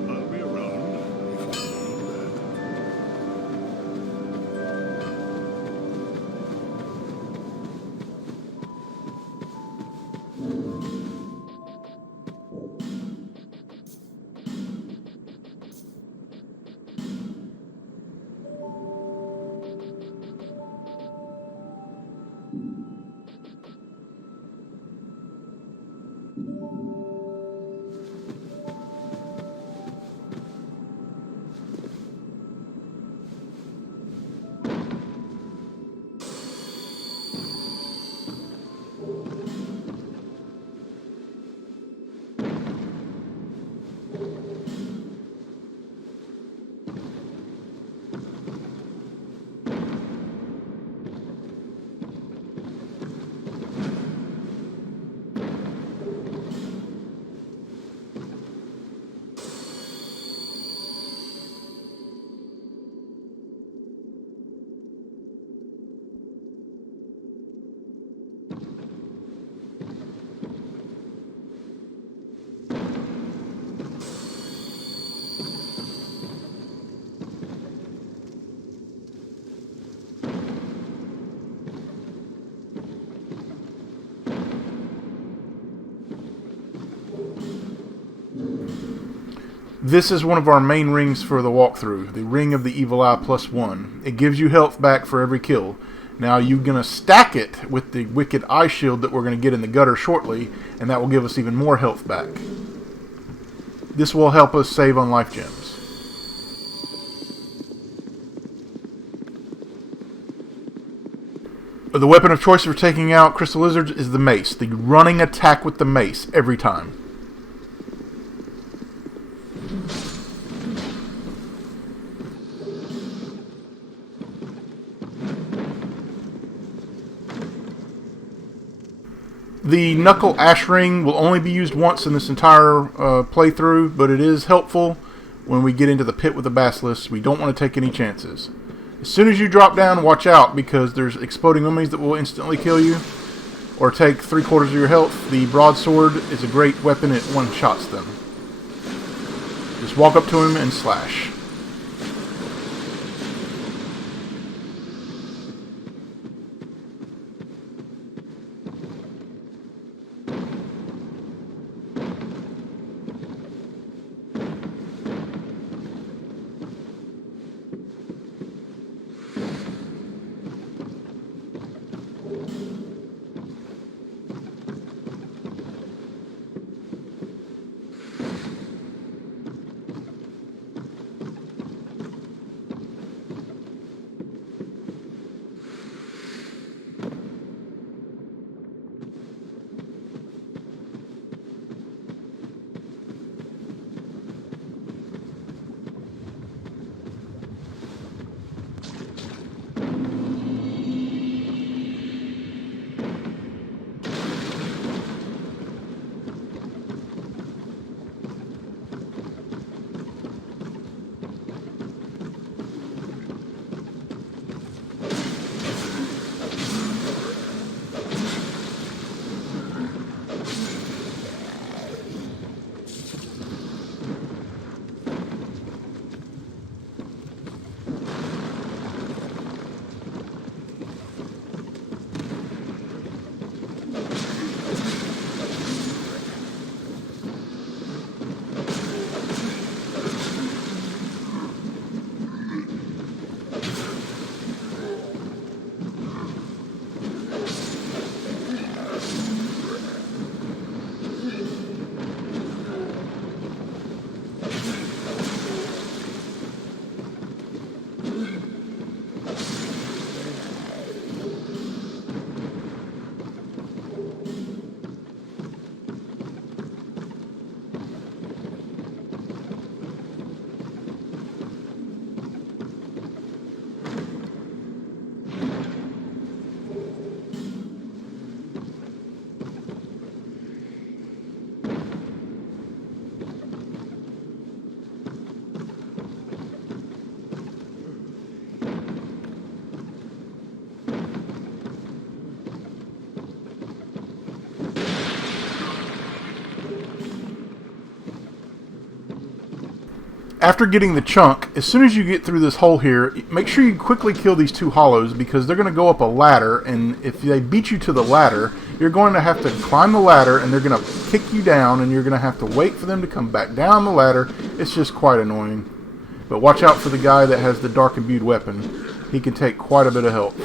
I'll be around if you need that. This is one of our main rings for the walkthrough, the Ring of the Evil Eye +1. It gives you health back for every kill. Now you're going to stack it with the Wicked Eye Shield that we're going to get in the gutter shortly, and that will give us even more health back. This will help us save on life gems. The weapon of choice for taking out crystal lizards is the mace, the running attack with the mace every time. The Knuckle Ash Ring will only be used once in this entire playthrough, but it is helpful when we get into the pit with the Basilisk. We don't want to take any chances. As soon as you drop down, watch out, because there's exploding enemies that will instantly kill you, or take 3/4 of your health. The broadsword is a great weapon, it one-shots them. Just walk up to him and slash. After getting the chunk, as soon as you get through this hole here, make sure you quickly kill these two hollows because they're going to go up a ladder, and if they beat you to the ladder, you're going to have to climb the ladder, and they're going to kick you down, and you're going to have to wait for them to come back down the ladder. It's just quite annoying. But watch out for the guy that has the dark imbued weapon. He can take quite a bit of help.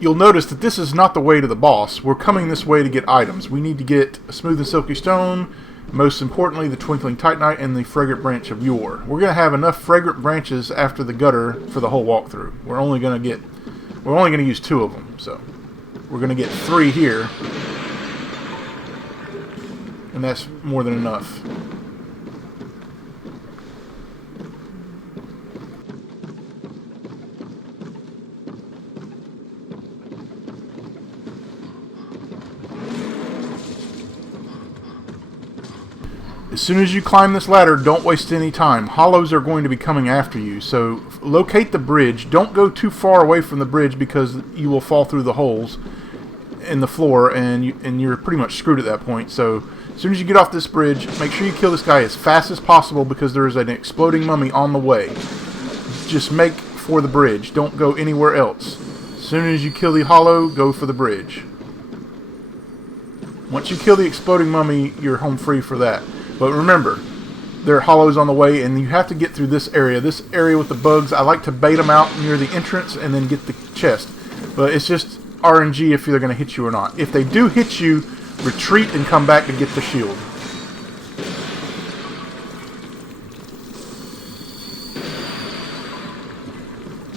You'll notice that this is not the way to the boss. We're coming this way to get items. We need to get a smooth and silky stone, most importantly the twinkling titanite and the fragrant branch of yore. We're going to have enough fragrant branches after the gutter for the whole walkthrough. We're only going to use 2 of them, so we're going to get 3 here, and that's more than enough. As soon as you climb this ladder, don't waste any time. Hollows are going to be coming after you, so locate the bridge. Don't go too far away from the bridge because you will fall through the holes in the floor, and you're pretty much screwed at that point. So as soon as you get off this bridge, make sure you kill this guy as fast as possible because there is an exploding mummy on the way. Just make for the bridge. Don't go anywhere else. As soon as you kill the hollow, go for the bridge. Once you kill the exploding mummy, you're home free for that. But remember, there are hollows on the way, and you have to get through this area. This area with the bugs, I like to bait them out near the entrance and then get the chest. But it's just RNG if they're going to hit you or not. If they do hit you, retreat and come back to get the shield.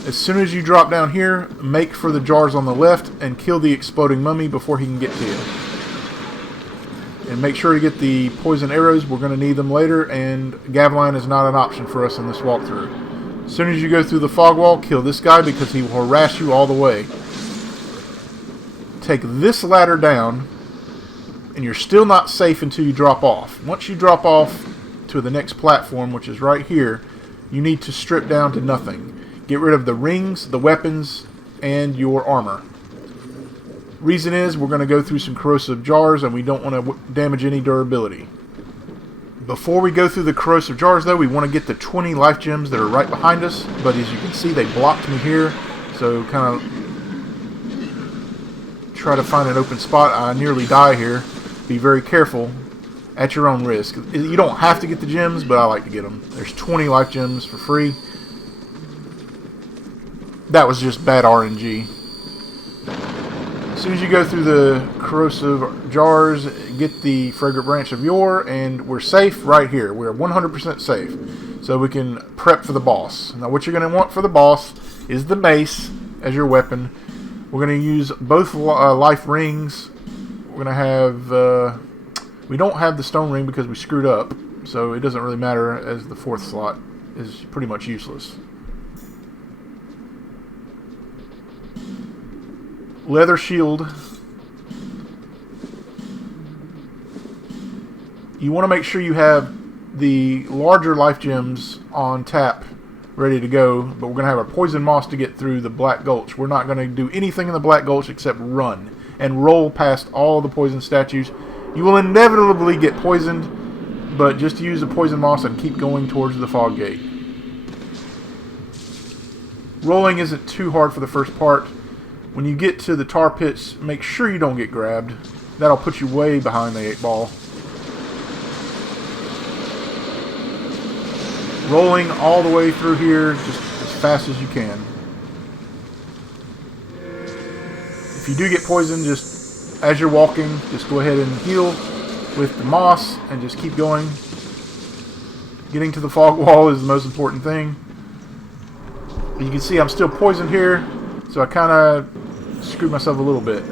As soon as you drop down here, make for the jars on the left and kill the exploding mummy before he can get to you. And make sure to get the poison arrows. We're going to need them later, and Gaviline is not an option for us in this walkthrough. As soon as you go through the fog wall, kill this guy because he will harass you all the way. Take this ladder down, and you're still not safe until you drop off. Once you drop off to the next platform, which is right here, you need to strip down to nothing. Get rid of the rings, the weapons, and your armor. Reason is we're going to go through some corrosive jars and we don't want to damage any durability. Before we go through the corrosive jars though, we want to get the 20 life gems that are right behind us, but as you can see they blocked me here, so kind of try to find an open spot. I nearly die here. Be very careful at your own risk. You don't have to get the gems, but I like to get them. There's 20 life gems for free. That was just bad RNG. As soon as you go through the corrosive jars, get the fragrant branch of yore, and we're safe right here. We're 100% safe. So we can prep for the boss. Now what you're going to want for the boss is the mace as your weapon. We're going to use both life rings. We're going to have... we don't have the stone ring because we screwed up. So it doesn't really matter, as the 4th slot is pretty much useless. Leather shield. You want to make sure you have the larger life gems on tap ready to go, but we're going to have a poison moss to get through the Black Gulch. We're not going to do anything in the Black Gulch except run and roll past all the poison statues. You will inevitably get poisoned, but just use the poison moss and keep going towards the fog gate. Rolling isn't too hard for the first part. When you get to the tar pits, make sure you don't get grabbed. That'll put you way behind the 8 ball. Rolling all the way through here just as fast as you can. If you do get poisoned, just as you're walking, just go ahead and heal with the moss and just keep going. Getting to the fog wall is the most important thing. You can see I'm still poisoned here, so I kind of screwed myself a little bit.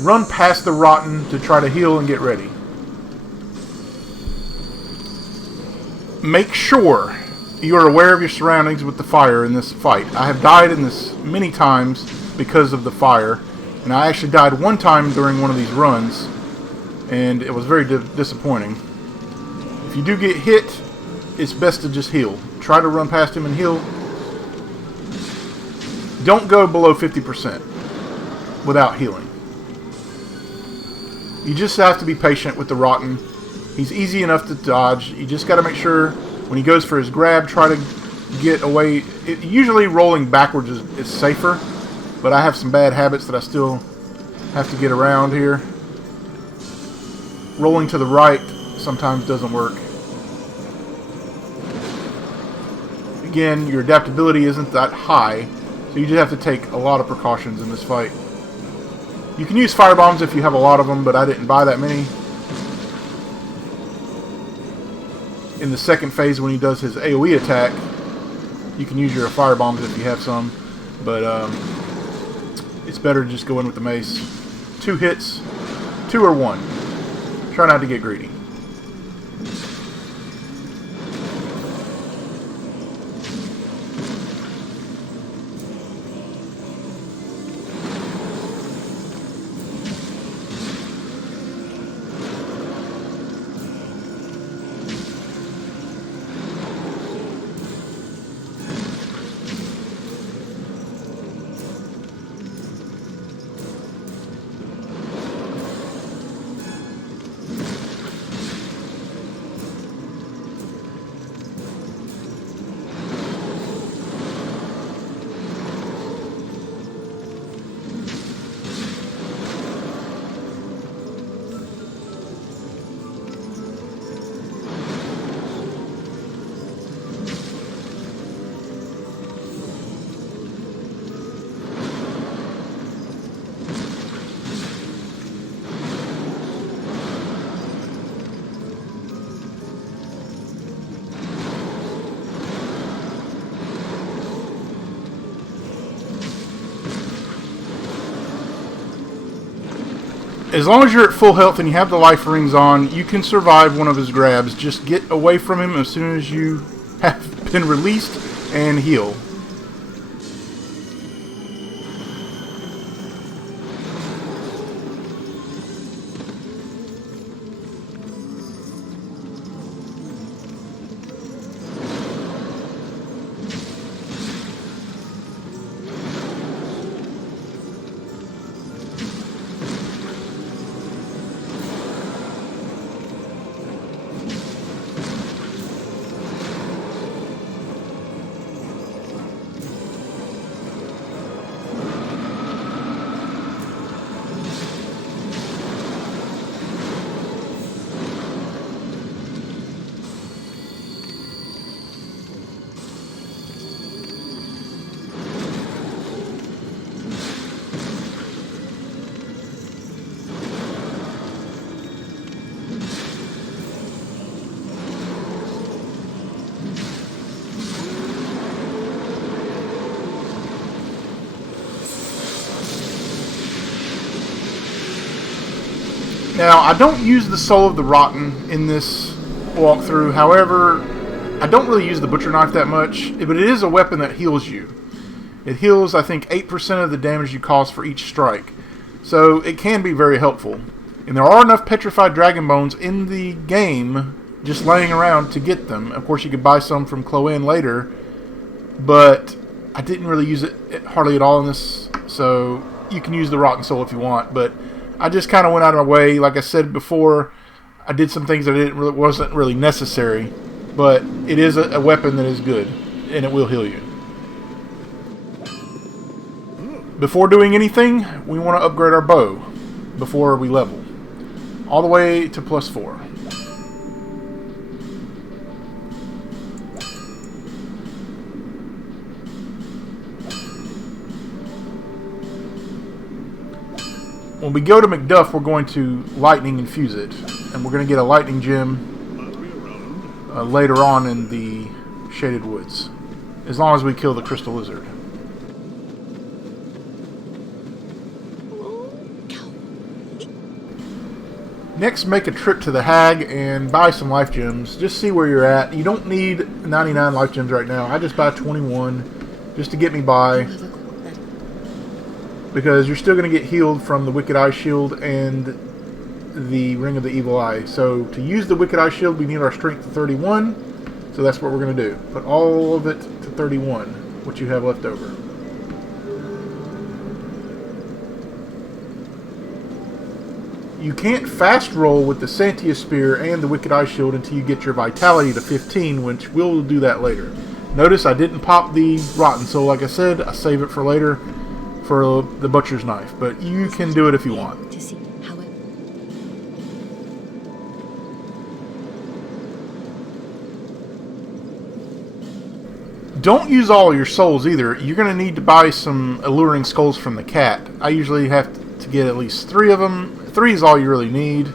Run past the rotten to try to heal and get ready. Make sure you are aware of your surroundings with the fire in this fight. I have died in this many times because of the fire, and I actually died one time during one of these runs, and it was very disappointing. If you do get hit, it's best to just heal. Try to run past him and heal. Don't go below 50% without healing. You just have to be patient with the rotten. He's easy enough to dodge. You just got to make sure when he goes for his grab, try to get away. Usually rolling backwards is safer, but I have some bad habits that I still have to get around here. Rolling to the right sometimes doesn't work. Again, your adaptability isn't that high, so you just have to take a lot of precautions in this fight. You can use firebombs if you have a lot of them, but I didn't buy that many. In the second phase, when he does his AoE attack, you can use your firebombs if you have some, but it's better to just go in with the mace. 2 hits, 2 or 1. Try not to get greedy. As long as you're at full health and you have the life rings on, you can survive one of his grabs. Just get away from him as soon as you have been released and heal. Now, I don't use the Soul of the Rotten in this walkthrough. However, I don't really use the Butcher Knife that much, but it is a weapon that heals you. It heals, I think, 8% of the damage you cause for each strike. So, it can be very helpful. And there are enough petrified dragon bones in the game just laying around to get them. Of course, you could buy some from Cloen later, but I didn't really use it hardly at all in this, so you can use the Rotten Soul if you want, but I just kind of went out of my way. Like I said before, I did some things that wasn't really necessary, but it is a weapon that is good, and it will heal you. Before doing anything, we want to upgrade our bow before we level. All the way to +4. When we go to Macduff, we're going to lightning infuse it, and we're going to get a lightning gem. later on in the Shaded Woods, as long as we kill the Crystal Lizard. Next, make a trip to the Hag and buy some life gems. Just see where you're at. You don't need 99 life gems right now. I just buy 21 just to get me by, because you're still going to get healed from the Wicked Eye Shield and the Ring of the Evil Eye. So to use the Wicked Eye Shield, we need our strength to 31. So that's what we're going to do. Put all of it to 31, what you have left over. You can't fast roll with the Santia Spear and the Wicked Eye Shield until you get your Vitality to 15, which we'll do that later. Notice I didn't pop the Rotten Soul, like I said. I save it for later for the Butcher's Knife, but you can do it if you want. Don't use all your souls either. You're going to need to buy some alluring skulls from the cat. I usually have to get at least 3 of them. 3 is all you really need.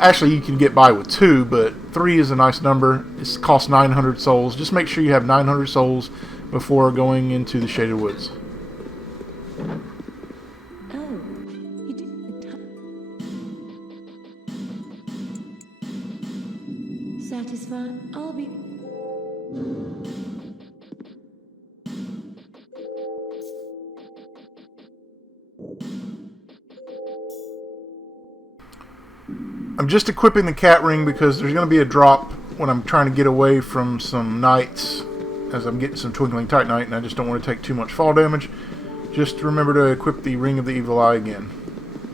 Actually, you can get by with 2, but 3 is a nice number. It costs 900 souls. Just make sure you have 900 souls before going into the Shaded Woods. Satisfied? I'll be... I'm just equipping the cat ring because there's going to be a drop when I'm trying to get away from some knights, as I'm getting some Twinkling Titanite, and I just don't want to take too much fall damage. Just remember to equip the Ring of the Evil Eye again.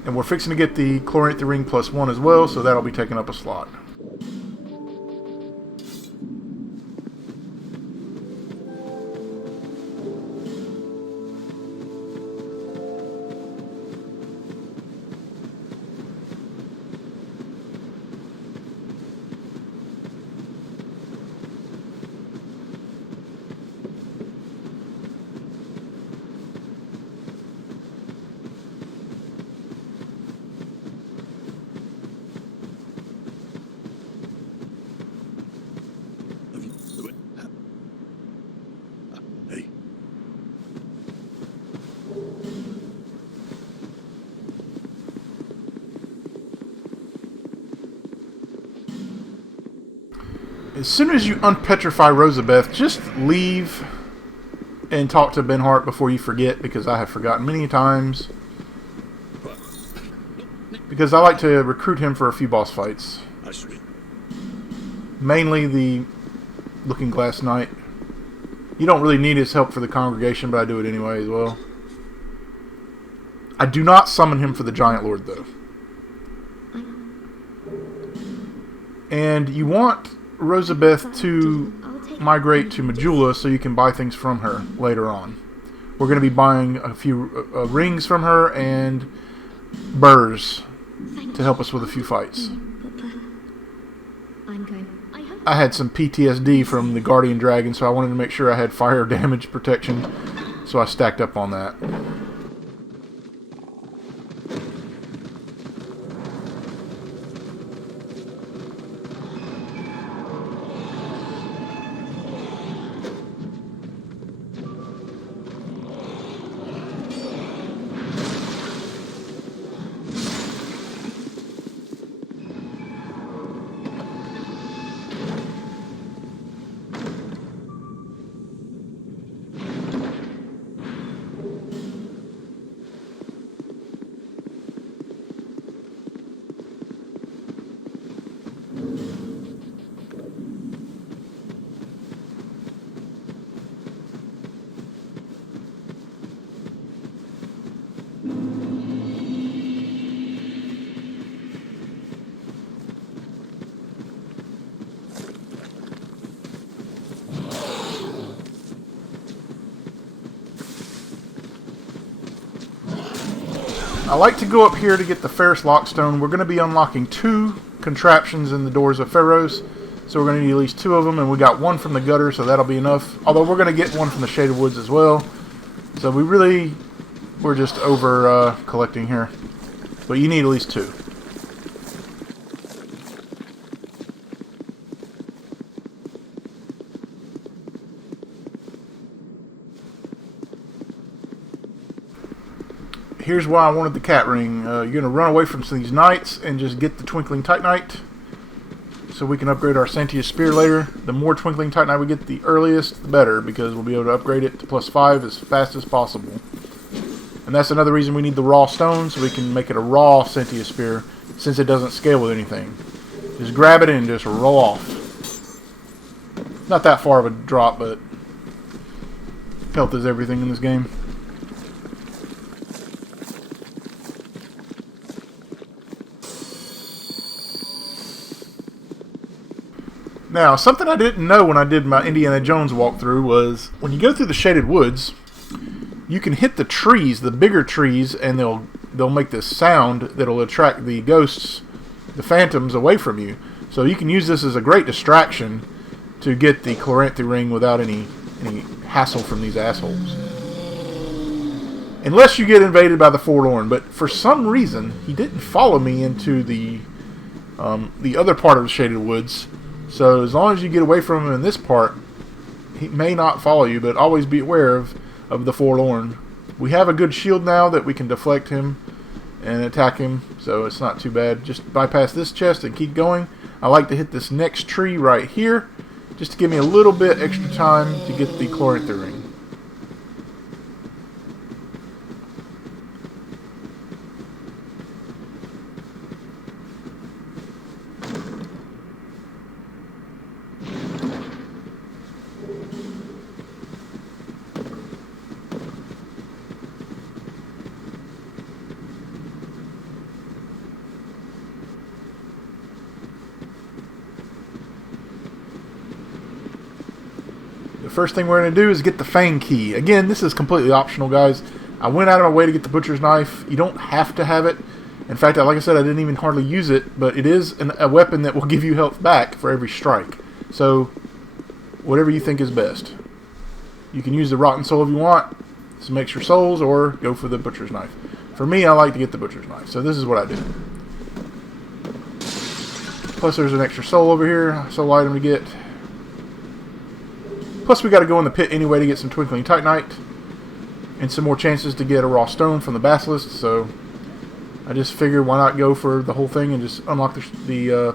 And we're fixing to get the Chloranthy Ring +1 as well, so that'll be taking up a slot. As soon as you unpetrify Rosabeth, just leave and talk to Benhart before you forget, because I have forgotten many times. Because I like to recruit him for a few boss fights. Mainly the Looking Glass Knight. You don't really need his help for the congregation, but I do it anyway as well. I do not summon him for the Giant Lord, though. And you want Rosabeth to migrate to Majula so you can buy things from her later on. We're going to be buying a few rings from her and burrs to help us with a few fights. I had some PTSD from the Guardian Dragon, so I wanted to make sure I had fire damage protection, so I stacked up on that. I like to go up here to get the Ferrous Lockstone. We're going to be unlocking 2 contraptions in the doors of Pharros, so we're going to need at least 2 of them, and we got 1 from the gutter, so that'll be enough. Although we're going to get 1 from the Shaded Woods as well. So we're just over collecting here. But you need at least 2. here's why I wanted the cat ring. You're going to run away from some of these knights and just get the Twinkling Titanite, so we can upgrade our Santia Spear later. The more Twinkling Titanite we get, the earliest, the better, because we'll be able to upgrade it to +5 as fast as possible. And that's another reason we need the raw stone, so we can make it a raw Santia Spear, since it doesn't scale with anything. Just grab it and just roll off. Not that far of a drop, but health is everything in this game. Now, something I didn't know when I did my Indiana Jones walkthrough was when you go through the shaded woods, you can hit the trees, the bigger trees, and they'll make this sound that'll attract the ghosts, the phantoms, away from you. So you can use this as a great distraction to get the Chloranthy ring without any hassle from these assholes. Unless you get invaded by the Forlorn, but for some reason he didn't follow me into the other part of the shaded woods. So as long as you get away from him in this part, he may not follow you, but always be aware of the Forlorn. We have a good shield now that we can deflect him and attack him, so it's not too bad. Just bypass this chest and keep going. I like to hit this next tree right here, just to give me a little bit extra time to get the Chloranthy ring. First thing we're going to do is get the Fang Key. Again, this is completely optional, guys. I went out of my way to get the Butcher's Knife. You don't have to have it. In fact, like I said, I didn't even hardly use it, but it is a weapon that will give you health back for every strike. So, whatever you think is best. You can use the Rotten Soul if you want, some extra souls, or go for the Butcher's Knife. For me, I like to get the Butcher's Knife, so this is what I do. Plus, there's an extra soul over here, soul item to get. Plus, we got to go in the pit anyway to get some Twinkling Titanite and some more chances to get a raw stone from the Basilisk. So I just figured why not go for the whole thing and just unlock the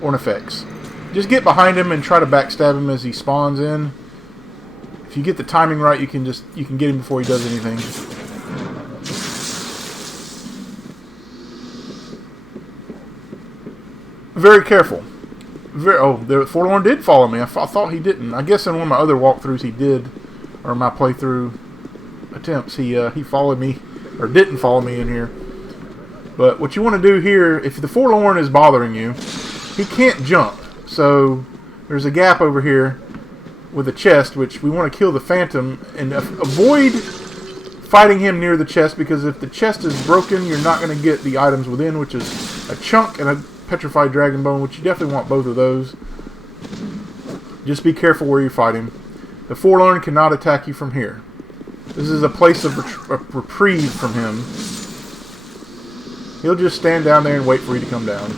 Ornifex. Just get behind him and try to backstab him as he spawns in. If you get the timing right, you can get him before he does anything. Very careful. The Forlorn did follow me. I thought he didn't. I guess in one of my other walkthroughs he did, or my playthrough attempts, he followed me, or didn't follow me in here. But what you want to do here, if the Forlorn is bothering you, he can't jump. So there's a gap over here with a chest, which we want to kill the Phantom and avoid fighting him near the chest, because if the chest is broken, you're not going to get the items within, which is a chunk and a Petrified Dragon Bone, which you definitely want both of those. Just be careful where you fight him. The Forlorn cannot attack you from here. This is a place of reprieve from him. He'll just stand down there and wait for you to come down.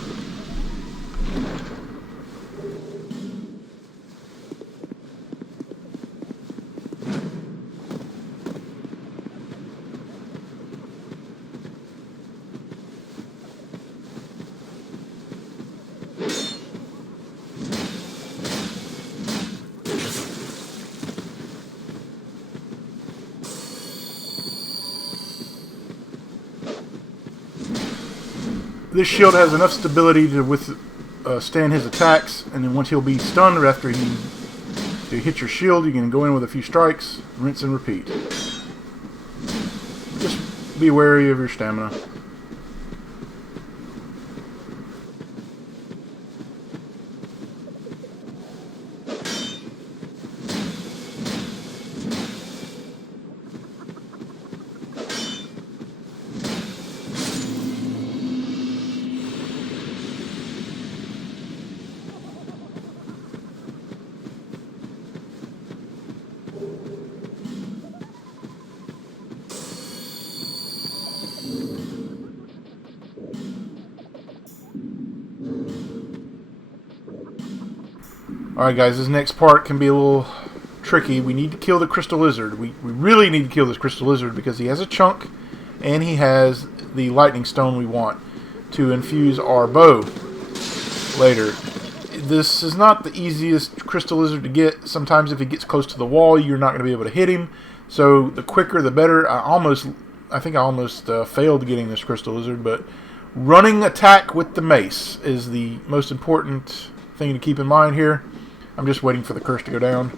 This shield has enough stability to withstand his attacks, and then once he'll be stunned after you hit your shield, you can go in with a few strikes, rinse and repeat. Just be wary of your stamina. Alright guys, this next part can be a little tricky. We need to kill the Crystal Lizard. We really need to kill this Crystal Lizard because he has a chunk and he has the lightning stone we want to infuse our bow later. This is not the easiest Crystal Lizard to get. Sometimes if he gets close to the wall, you're not going to be able to hit him. So the quicker the better. I think I almost failed getting this Crystal Lizard, but running attack with the mace is the most important thing to keep in mind here. I'm just waiting for the curse to go down.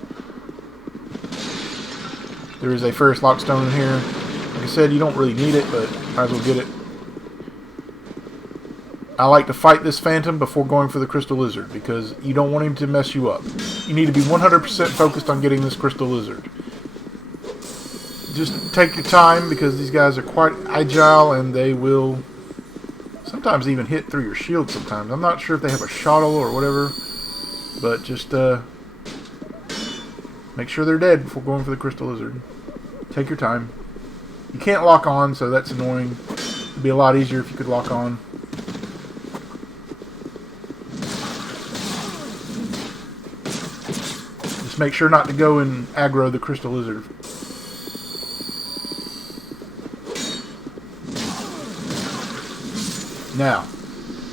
There is a Ferrous Lockstone in here. Like I said, you don't really need it, but might as well get it. I like to fight this Phantom before going for the Crystal Lizard because you don't want him to mess you up. You need to be 100% focused on getting this Crystal Lizard. Just take your time because these guys are quite agile and they will sometimes even hit through your shield sometimes. I'm not sure if they have a shuttle or whatever, but just make sure they're dead before going for the Crystal Lizard. Take your time. You can't lock on, so that's annoying. It'd be a lot easier if you could lock on. Just make sure not to go and aggro the Crystal Lizard. Now,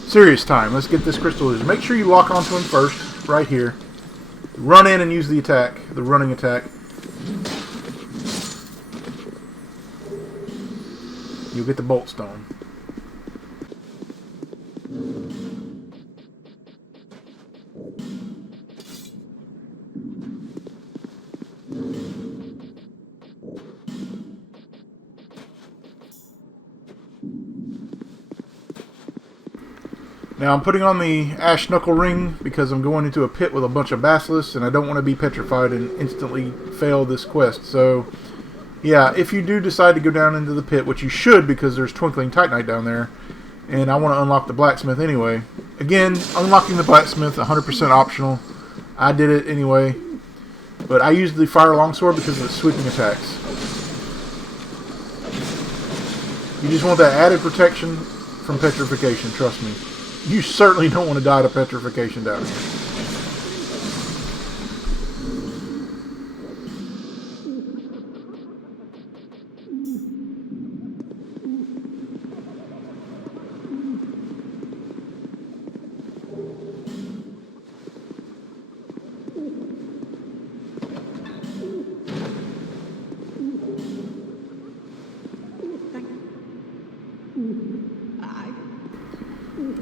serious time. Let's get this Crystal Lizard. Make sure you lock onto him first, right here. Run in and use the attack, the running attack. You'll get the Bolt Stone. Now I'm putting on the Ash Knuckle Ring because I'm going into a pit with a bunch of basilisks and I don't want to be petrified and instantly fail this quest. So, yeah, if you do decide to go down into the pit, which you should because there's Twinkling Titanite down there, and I want to unlock the Blacksmith anyway. Again, unlocking the Blacksmith, 100% optional. I did it anyway. But I used the Fire Longsword because of the sweeping attacks. You just want that added protection from petrification, trust me. You certainly don't want to die to petrification down here.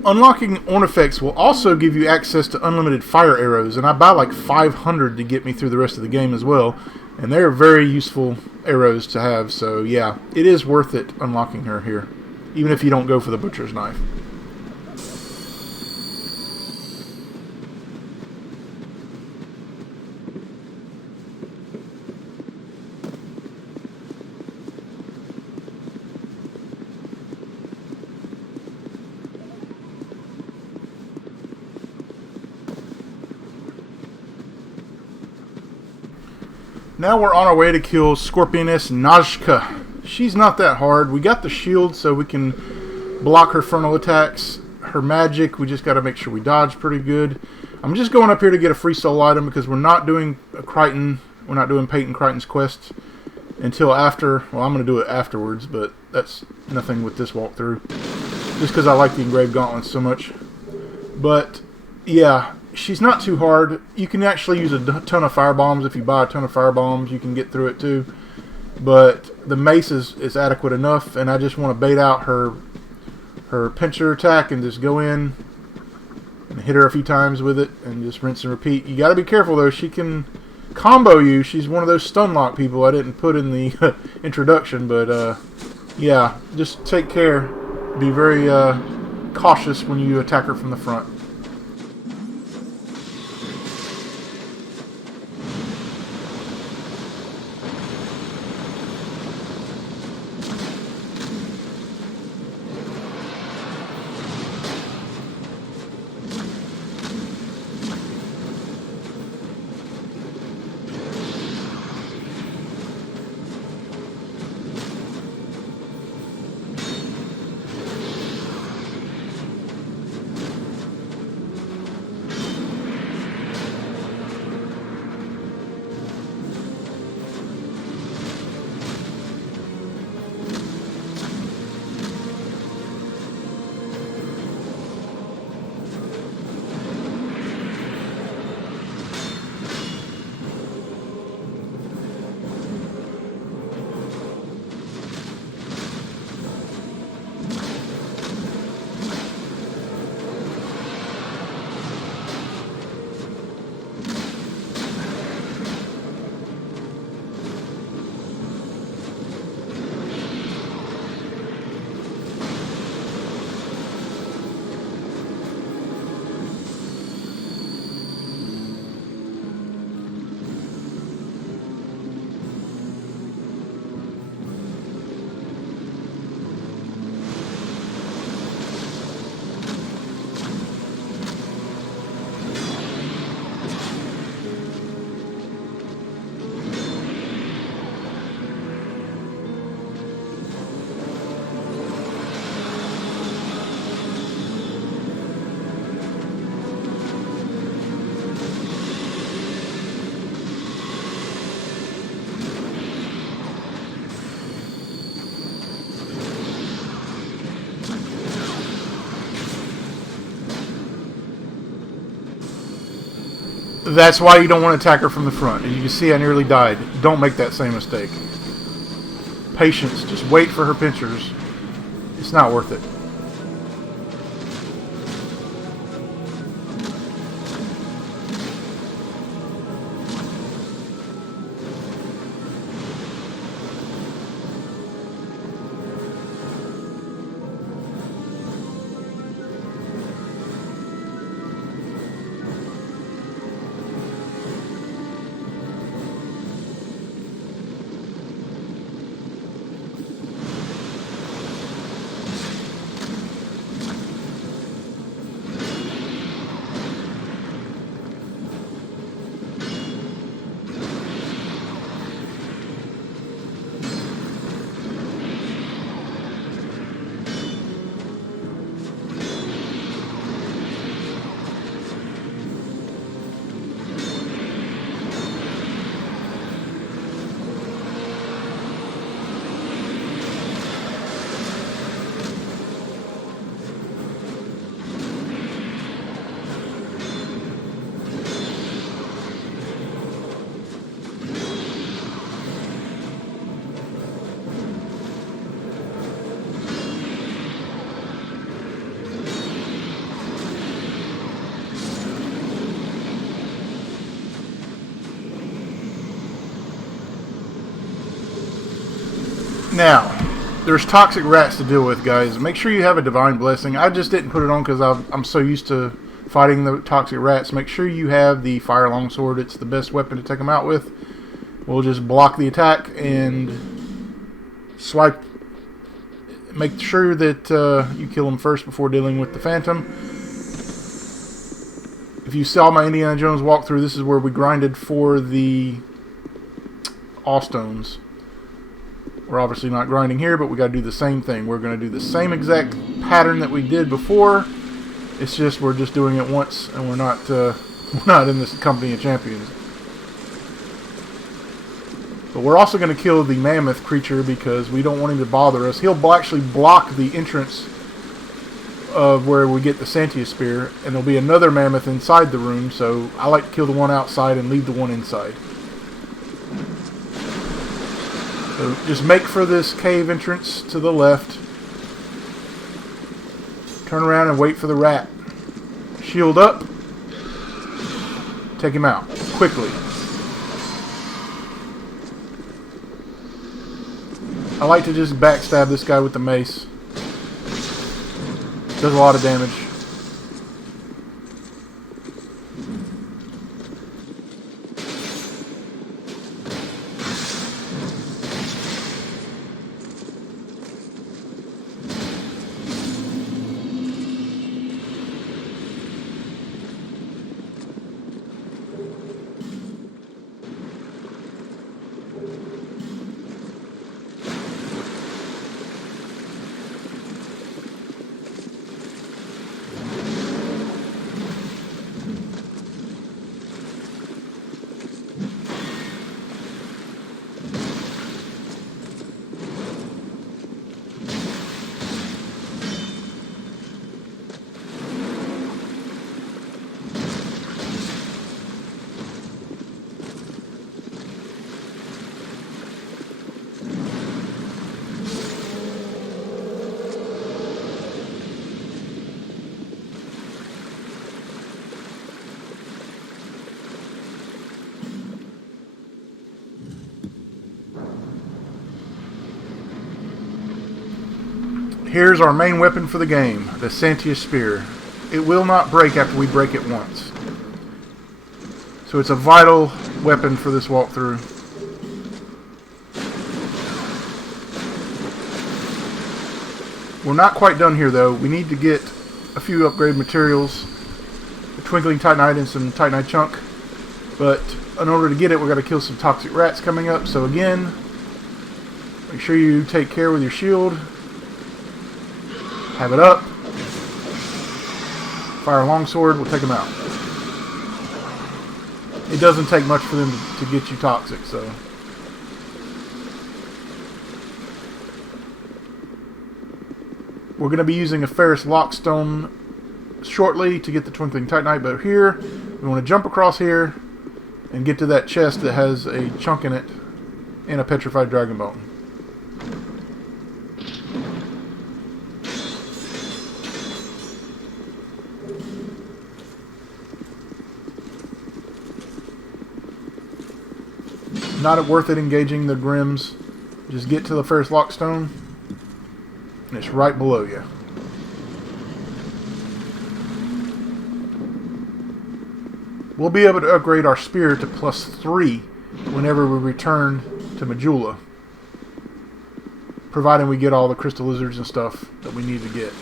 Unlocking Ornifex will also give you access to unlimited fire arrows, and I buy like 500 to get me through the rest of the game as well, and they're very useful arrows to have, so yeah, it is worth it unlocking her here, even if you don't go for the Butcher's Knife. Now we're on our way to kill Scorpioness Najka. She's not that hard. We got the shield so we can block her frontal attacks. Her magic, we just got to make sure we dodge pretty good. I'm just going up here to get a free soul item because we're not doing Crichton. We're not doing Peyton Crichton's quest until after. Well, I'm going to do it afterwards, but that's nothing with this walkthrough. Just because I like the engraved gauntlets so much. But, yeah. She's not too hard. You can actually use a ton of fire bombs. If you buy a ton of fire bombs, you can get through it too. But the mace is adequate enough, and I just want to bait out her pincher attack and just go in and hit her a few times with it and just rinse and repeat. You got to be careful though. She can combo you. She's one of those stun lock people I didn't put in the introduction, but yeah, just take care. Be very cautious when you attack her from the front. That's why you don't want to attack her from the front. And you can see I nearly died. Don't make that same mistake. Patience. Just wait for her pinchers. It's not worth it. Now, there's toxic rats to deal with, guys. Make sure you have a divine blessing. I just didn't put it on because I'm so used to fighting the toxic rats. Make sure you have the fire longsword. It's the best weapon to take them out with. We'll just block the attack and swipe. Make sure that you kill them first before dealing with the phantom. If you saw my Indiana Jones walkthrough, this is where we grinded for the all stones. We're obviously not grinding here, but we got to do the same thing. We're going to do the same exact pattern that we did before. It's just we're just doing it once, and we're not in this company of champions. But we're also going to kill the mammoth creature because we don't want him to bother us. He'll actually block the entrance of where we get the Santia spear, and there'll be another mammoth inside the room. So I like to kill the one outside and leave the one inside. So just make for this cave entrance to the left. Turn around and wait for the rat. Shield up. Take him out quickly. I like to just backstab this guy with the mace. Does a lot of damage. Here's our main weapon for the game, the Santia Spear. It will not break after we break it once. So it's a vital weapon for this walkthrough. We're not quite done here though. We need to get a few upgrade materials, a Twinkling Titanite and some Titanite chunk. But in order to get it, we've got to kill some toxic rats coming up. So again, make sure you take care with your shield. Have it up. Fire a longsword, we'll take them out. It doesn't take much for them to get you toxic, so. We're going to be using a Pharros lockstone shortly to get the Twinkling Titanite, but here We want to jump across here and get to that chest that has a chunk in it and a petrified dragon bone. Not worth it engaging the Grims. Just get to the first lockstone, and it's right below you. We'll be able to upgrade our spear to +3 whenever we return to Majula, providing we get all the crystal lizards and stuff that we need to get.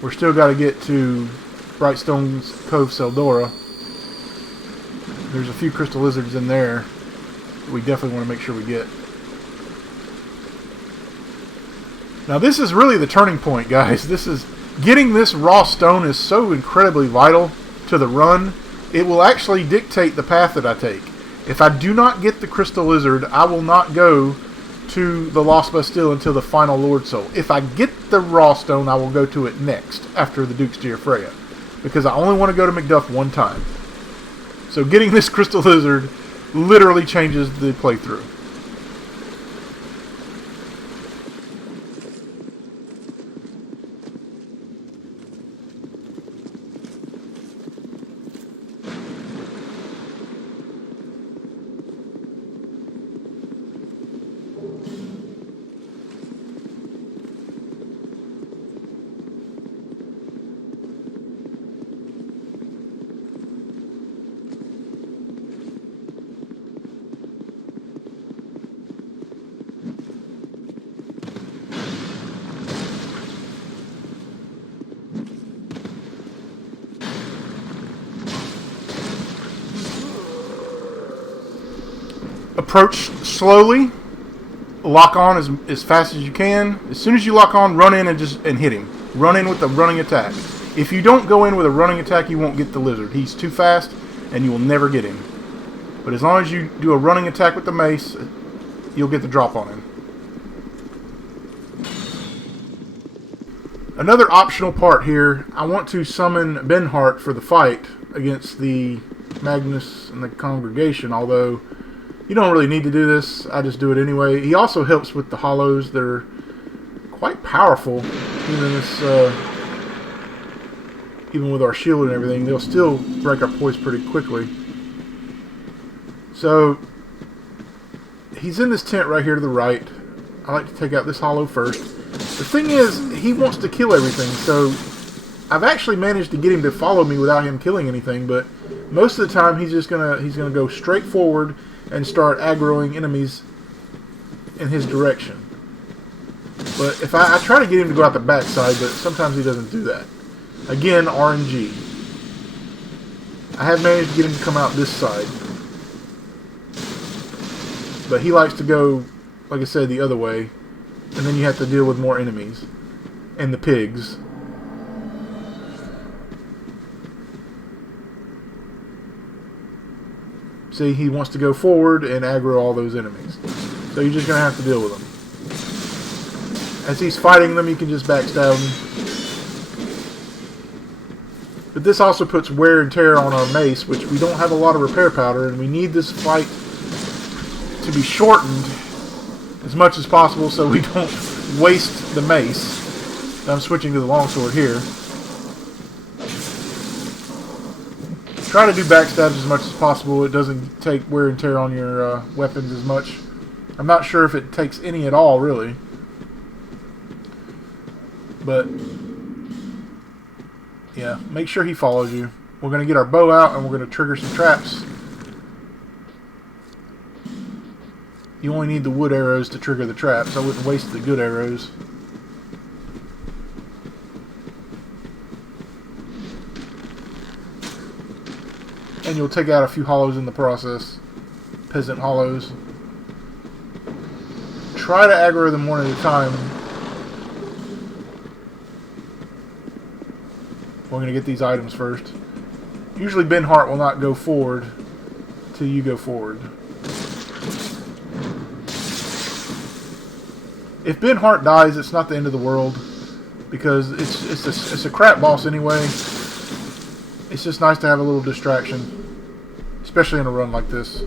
We're still got to get to Brightstone's Cove, Tseldora. There's a few crystal lizards in there that we definitely want to make sure we get. Now this is really the turning point, guys. This is getting this raw stone is so incredibly vital to the run. It will actually dictate the path that I take. If I do not get the crystal lizard, I will not go to the Lost Bastille until the final Lord Soul. If I get the raw stone, I will go to it next after the Duke's Dear Freya, because I only want to go to Macduff one time. So getting this crystal lizard literally changes the playthrough. Approach slowly. Lock on as fast as you can. As soon as you lock on, run in and hit him. Run in with a running attack. If you don't go in with a running attack, you won't get the lizard. He's too fast, and you will never get him. But as long as you do a running attack with the mace, you'll get the drop on him. Another optional part here, I want to summon Benhart for the fight against the Magnus and the congregation, although you don't really need to do this. I just do it anyway. He also helps with the hollows. They're quite powerful, even with our shield and everything. They'll still break our poise pretty quickly. So he's in this tent right here to the right. I like to take out this hollow first. The thing is, he wants to kill everything, so I've actually managed to get him to follow me without him killing anything, but most of the time he's gonna go straight forward and start aggroing enemies in his direction. But if I try to get him to go out the backside, but sometimes he doesn't do that. Again, RNG. I have managed to get him to come out this side, but he likes to go, like I said, the other way, and then you have to deal with more enemies and the pigs. See, he wants to go forward and aggro all those enemies. So you're just going to have to deal with them. As he's fighting them, you can just backstab him. But this also puts wear and tear on our mace, which we don't have a lot of repair powder, and we need this fight to be shortened as much as possible so we don't waste the mace. I'm switching to the longsword here. Try to do backstabs as much as possible. It doesn't take wear and tear on your weapons as much. I'm not sure if it takes any at all, really. But yeah, make sure he follows you. We're going to get our bow out and we're going to trigger some traps. You only need the wood arrows to trigger the traps. I wouldn't waste the good arrows. And you'll take out a few hollows in the process. Peasant hollows. Try to aggro them one at a time. We're going to get these items first. Usually Benhart will not go forward till you go forward. If Benhart dies, it's not the end of the world, because it's a crap boss anyway. It's just nice to have a little distraction, especially in a run like this.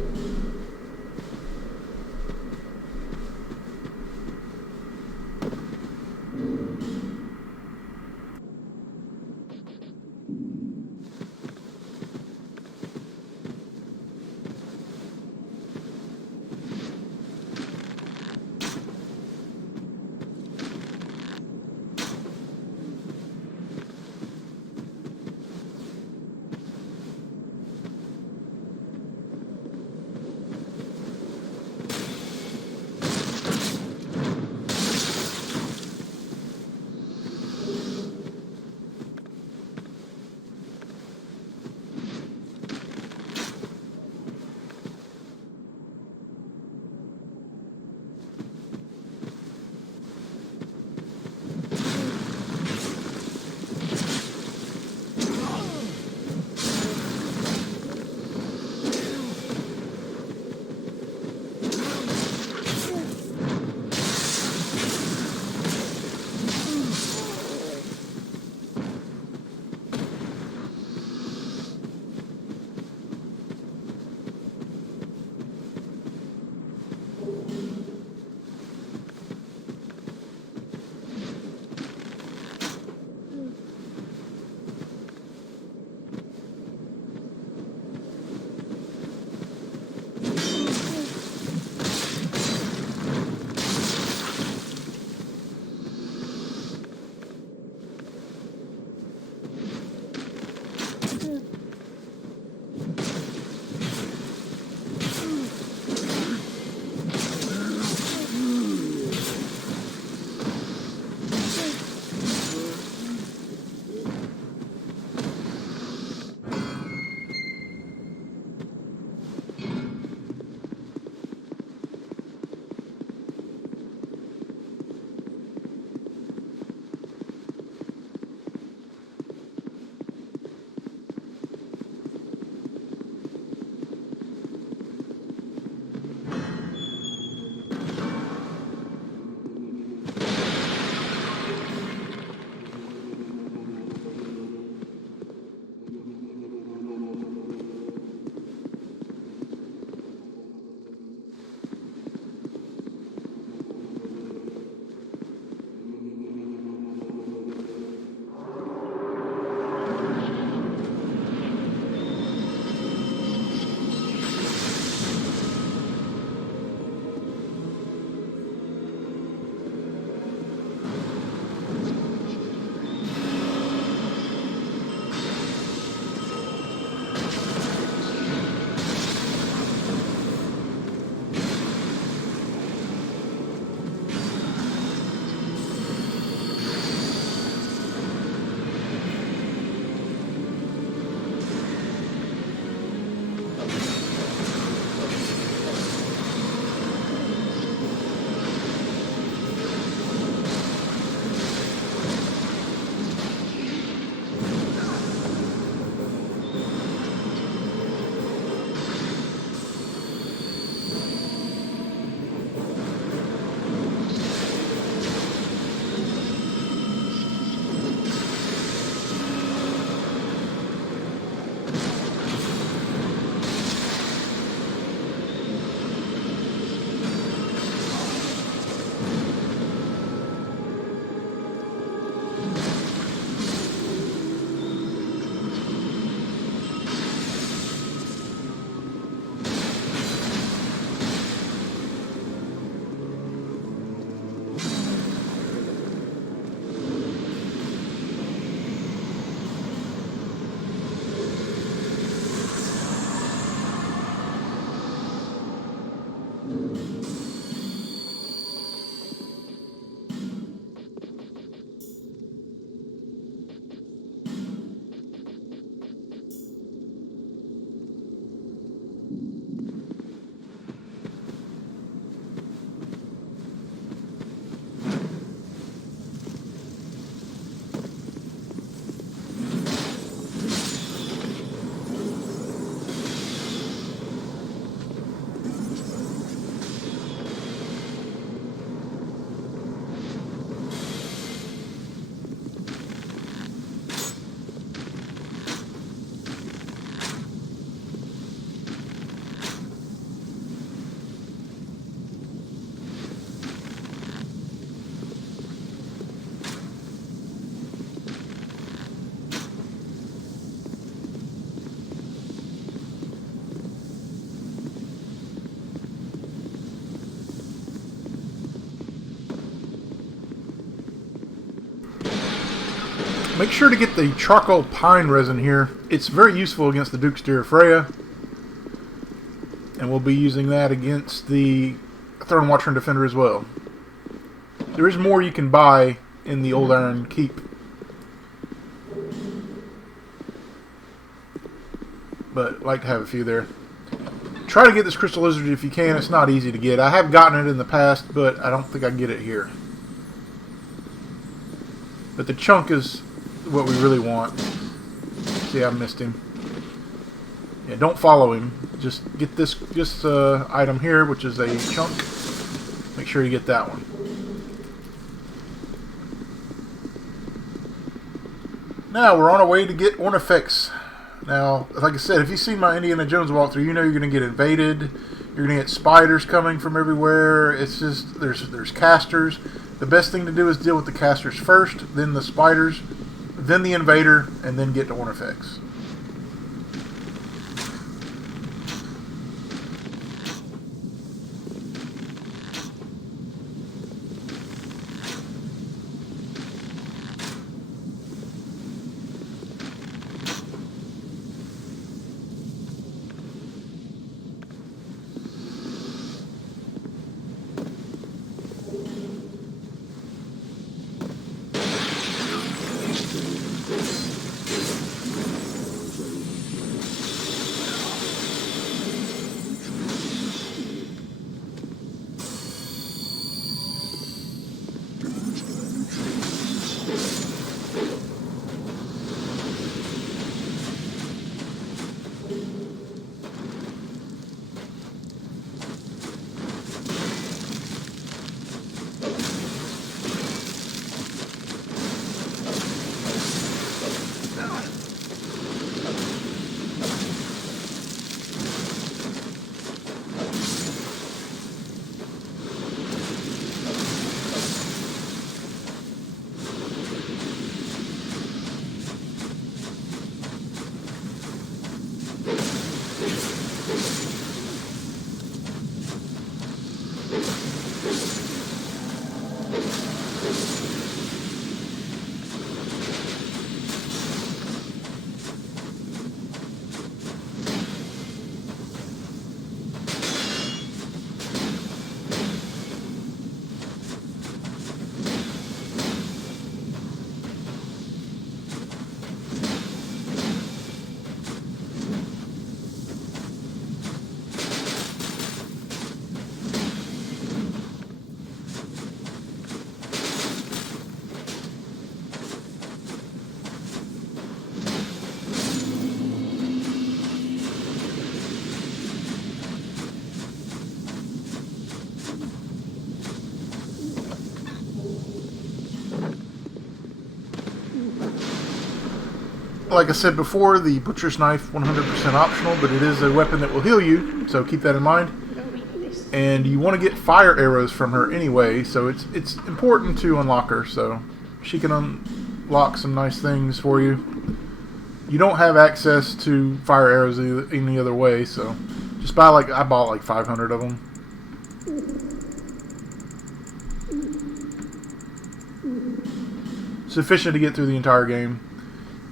Make sure to get the charcoal pine resin here. It's very useful against the Duke's Deer Freya. And we'll be using that against the Throne Watcher and Defender as well. There is more you can buy in the Old Iron Keep. But I'd like to have a few there. Try to get this Crystal Lizard if you can. It's not easy to get. I have gotten it in the past, but I don't think I can get it here. But the chunk is what we really want. See, I missed him. Yeah, don't follow him. Just get this item here, which is a chunk. Make sure you get that one. Now we're on our way to get Ornifex. Now, like I said, if you've seen my Indiana Jones walkthrough, you know you're going to get invaded. You're going to get spiders coming from everywhere. It's just, there's casters. The best thing to do is deal with the casters first, then the spiders, then the invader, and then get to Ornifex. Like I said before, the Butcher's Knife 100% optional, but it is a weapon that will heal you, so keep that in mind. And you want to get fire arrows from her anyway, so it's important to unlock her, so she can unlock some nice things for you. You don't have access to fire arrows any other way, so just buy I bought like 500 of them. Sufficient to get through the entire game.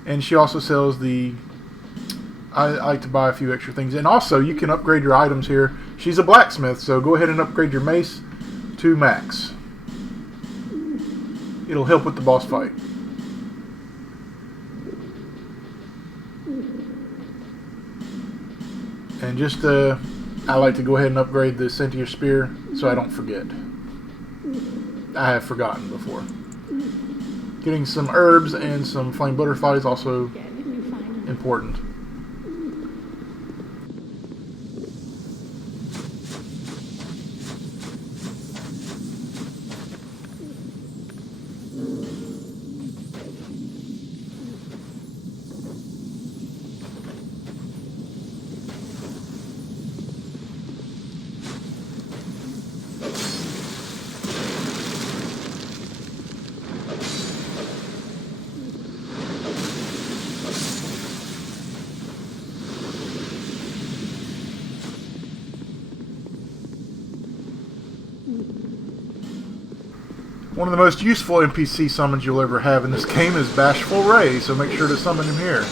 And she also sells I like to buy a few extra things. And also, you can upgrade your items here. She's a blacksmith, so go ahead and upgrade your mace to max. It'll help with the boss fight. And just, I like to go ahead and upgrade the Centaur Spear so I don't forget. I have forgotten before. Getting some herbs and some flame butterflies is also important. One of the most useful NPC summons you'll ever have in this game is Bashful Ray, so make sure to summon him here.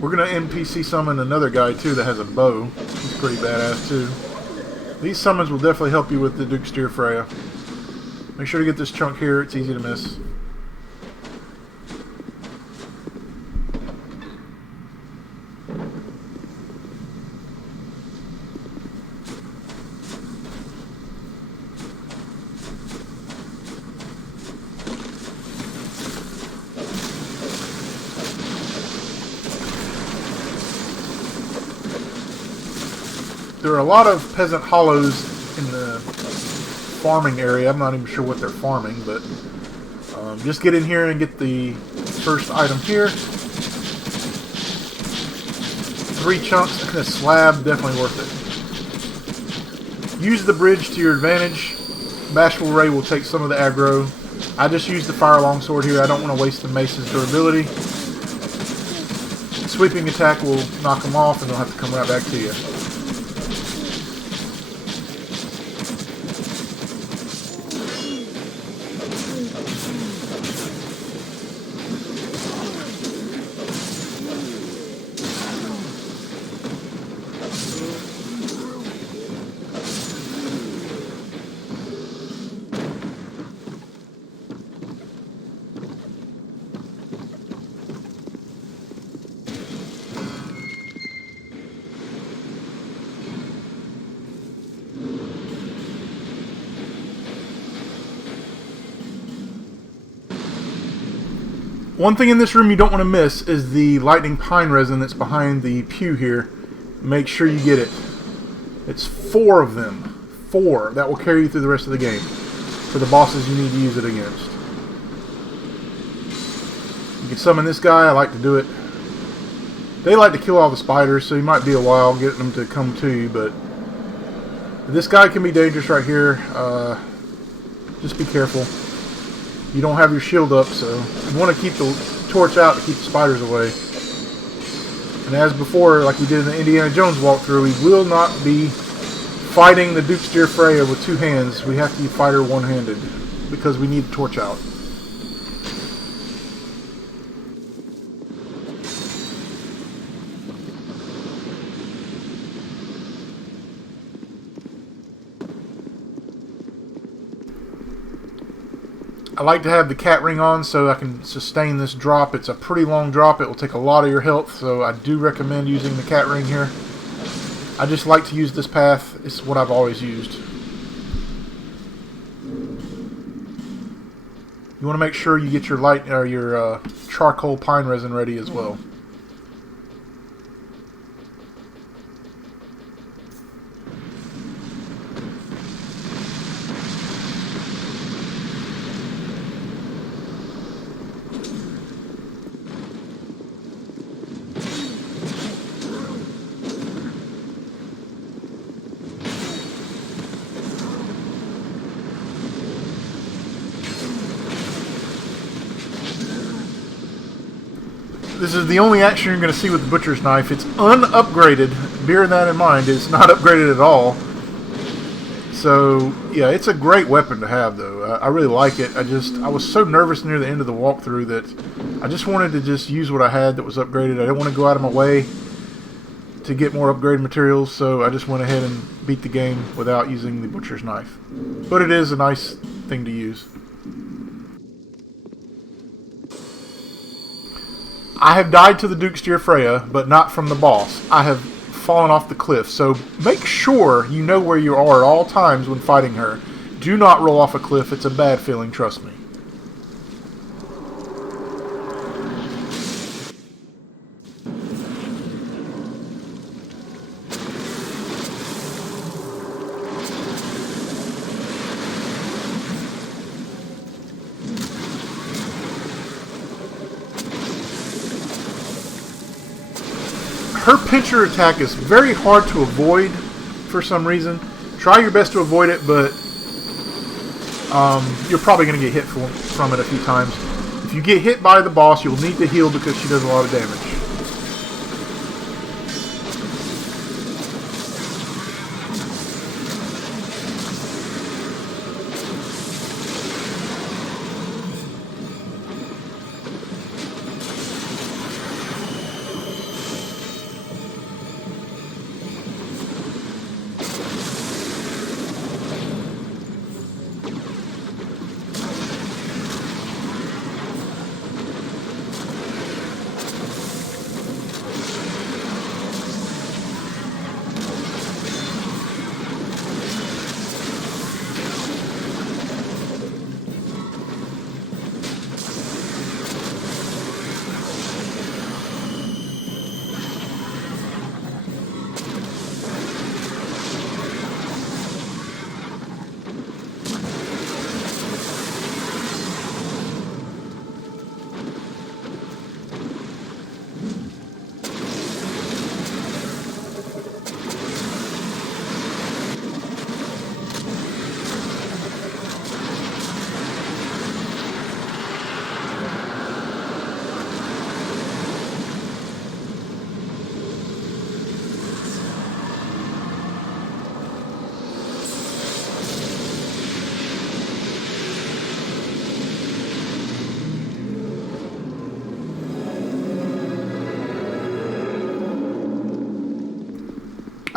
We're going to NPC summon another guy too that has a bow. He's pretty badass too. These summons will definitely help you with the Drangleic Freya. Make sure to get this chunk here, it's easy to miss. There are a lot of peasant hollows in the farming area. I'm not even sure what they're farming, but just get in here and get the first item here. 3 chunks and a slab, definitely worth it. Use the bridge to your advantage. Bashful Ray will take some of the aggro. I just used the fire longsword here. I don't want to waste the mace's durability. Sweeping attack will knock them off and they'll have to come right back to you. One thing in this room you don't want to miss is the lightning pine resin that's behind the pew here. Make sure you get it. It's 4 of them. 4. That will carry you through the rest of the game. For the bosses you need to use it against. You can summon this guy. I like to do it. They like to kill all the spiders, so you might be a while getting them to come to you, but this guy can be dangerous right here. Just be careful. You don't have your shield up, so you want to keep the torch out to keep the spiders away. And as before, like we did in the Indiana Jones walkthrough, we will not be fighting the Drangleic Freya with 2 hands. We have to fight her one-handed because we need the torch out. I like to have the cat ring on so I can sustain this drop. It's a pretty long drop. It will take a lot of your health, so I do recommend using the cat ring here. I just like to use this path. It's what I've always used. You want to make sure you get your your charcoal pine resin ready as well. This is the only action you're going to see with the Butcher's Knife. It's unupgraded. Bear that in mind. It's not upgraded at all. So, yeah, it's a great weapon to have, though. I really like it. I was so nervous near the end of the walkthrough that I just wanted to just use what I had that was upgraded. I didn't want to go out of my way to get more upgraded materials, so I just went ahead and beat the game without using the Butcher's Knife. But it is a nice thing to use. I have died to the Drangleic Freya, but not from the boss. I have fallen off the cliff, so make sure you know where you are at all times when fighting her. Do not roll off a cliff. It's a bad feeling, trust me. Her pincher attack is very hard to avoid for some reason. Try your best to avoid it, but you're probably going to get hit from it a few times. If you get hit by the boss, you'll need to heal because she does a lot of damage.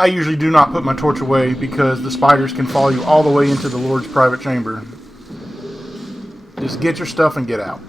I usually do not put my torch away because the spiders can follow you all the way into the Lord's private chamber. Just get your stuff and get out.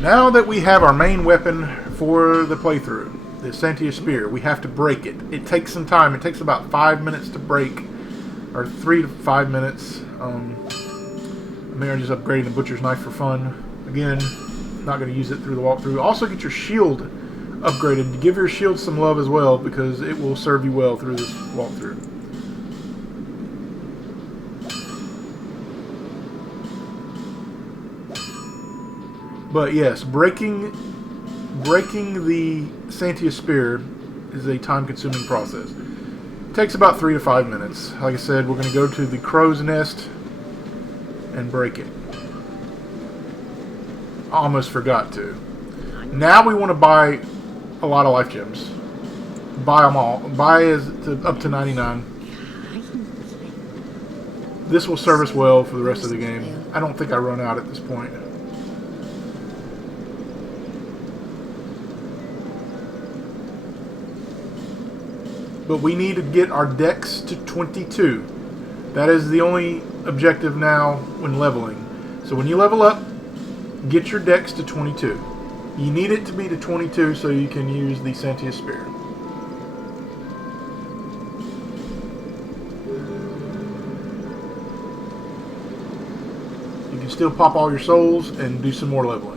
Now that we have our main weapon for the playthrough, the Santia Spear, we have to break it. It takes some time. It takes about 5 minutes to break, or 3 to 5 minutes. I'm just upgrading the Butcher's Knife for fun. Again, not going to use it through the walkthrough. Also get your shield upgraded. Give your shield some love as well, because it will serve you well through this walkthrough. But yes, breaking the Santia Spear is a time-consuming process. It takes about 3 to 5 minutes. Like I said, we're going to go to the crow's nest and break it. Almost forgot to. Now we want to buy a lot of life gems. Buy them all. Buy up to 99. This will serve us well for the rest of the game. I don't think I run out at this point. But we need to get our dex to 22. That is the only objective now when leveling. So when you level up, get your dex to 22. You need it to be to 22 so you can use the Santia Spear. You can still pop all your souls and do some more leveling.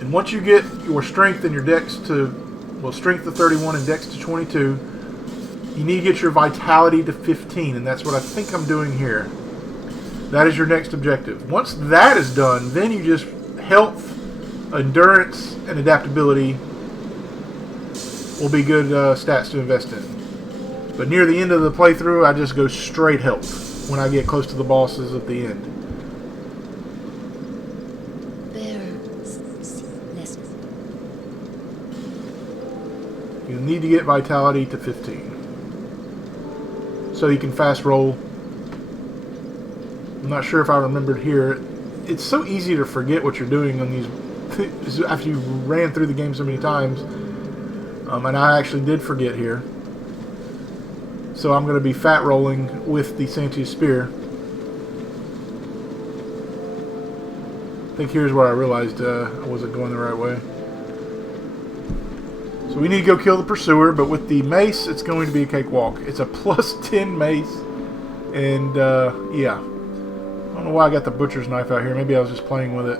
And once you get your strength and your dex to, well, strength to 31 and dex to 22, you need to get your vitality to 15, and that's what I think I'm doing here. That is your next objective. Once that is done, then you just health, endurance, and adaptability will be good stats to invest in. But near the end of the playthrough, I just go straight health when I get close to the bosses at the end. You need to get vitality to 15. So you can fast roll. I'm not sure if I remembered here. It's so easy to forget what you're doing on these after you ran through the game so many times. And I actually did forget here. So I'm going to be fat rolling with the Santia Spear. I think here's where I realized I wasn't going the right way. So we need to go kill the pursuer, but with the mace, it's going to be a cakewalk. It's a plus 10 mace, and yeah. I don't know why I got the Butcher's Knife out here. Maybe I was just playing with it.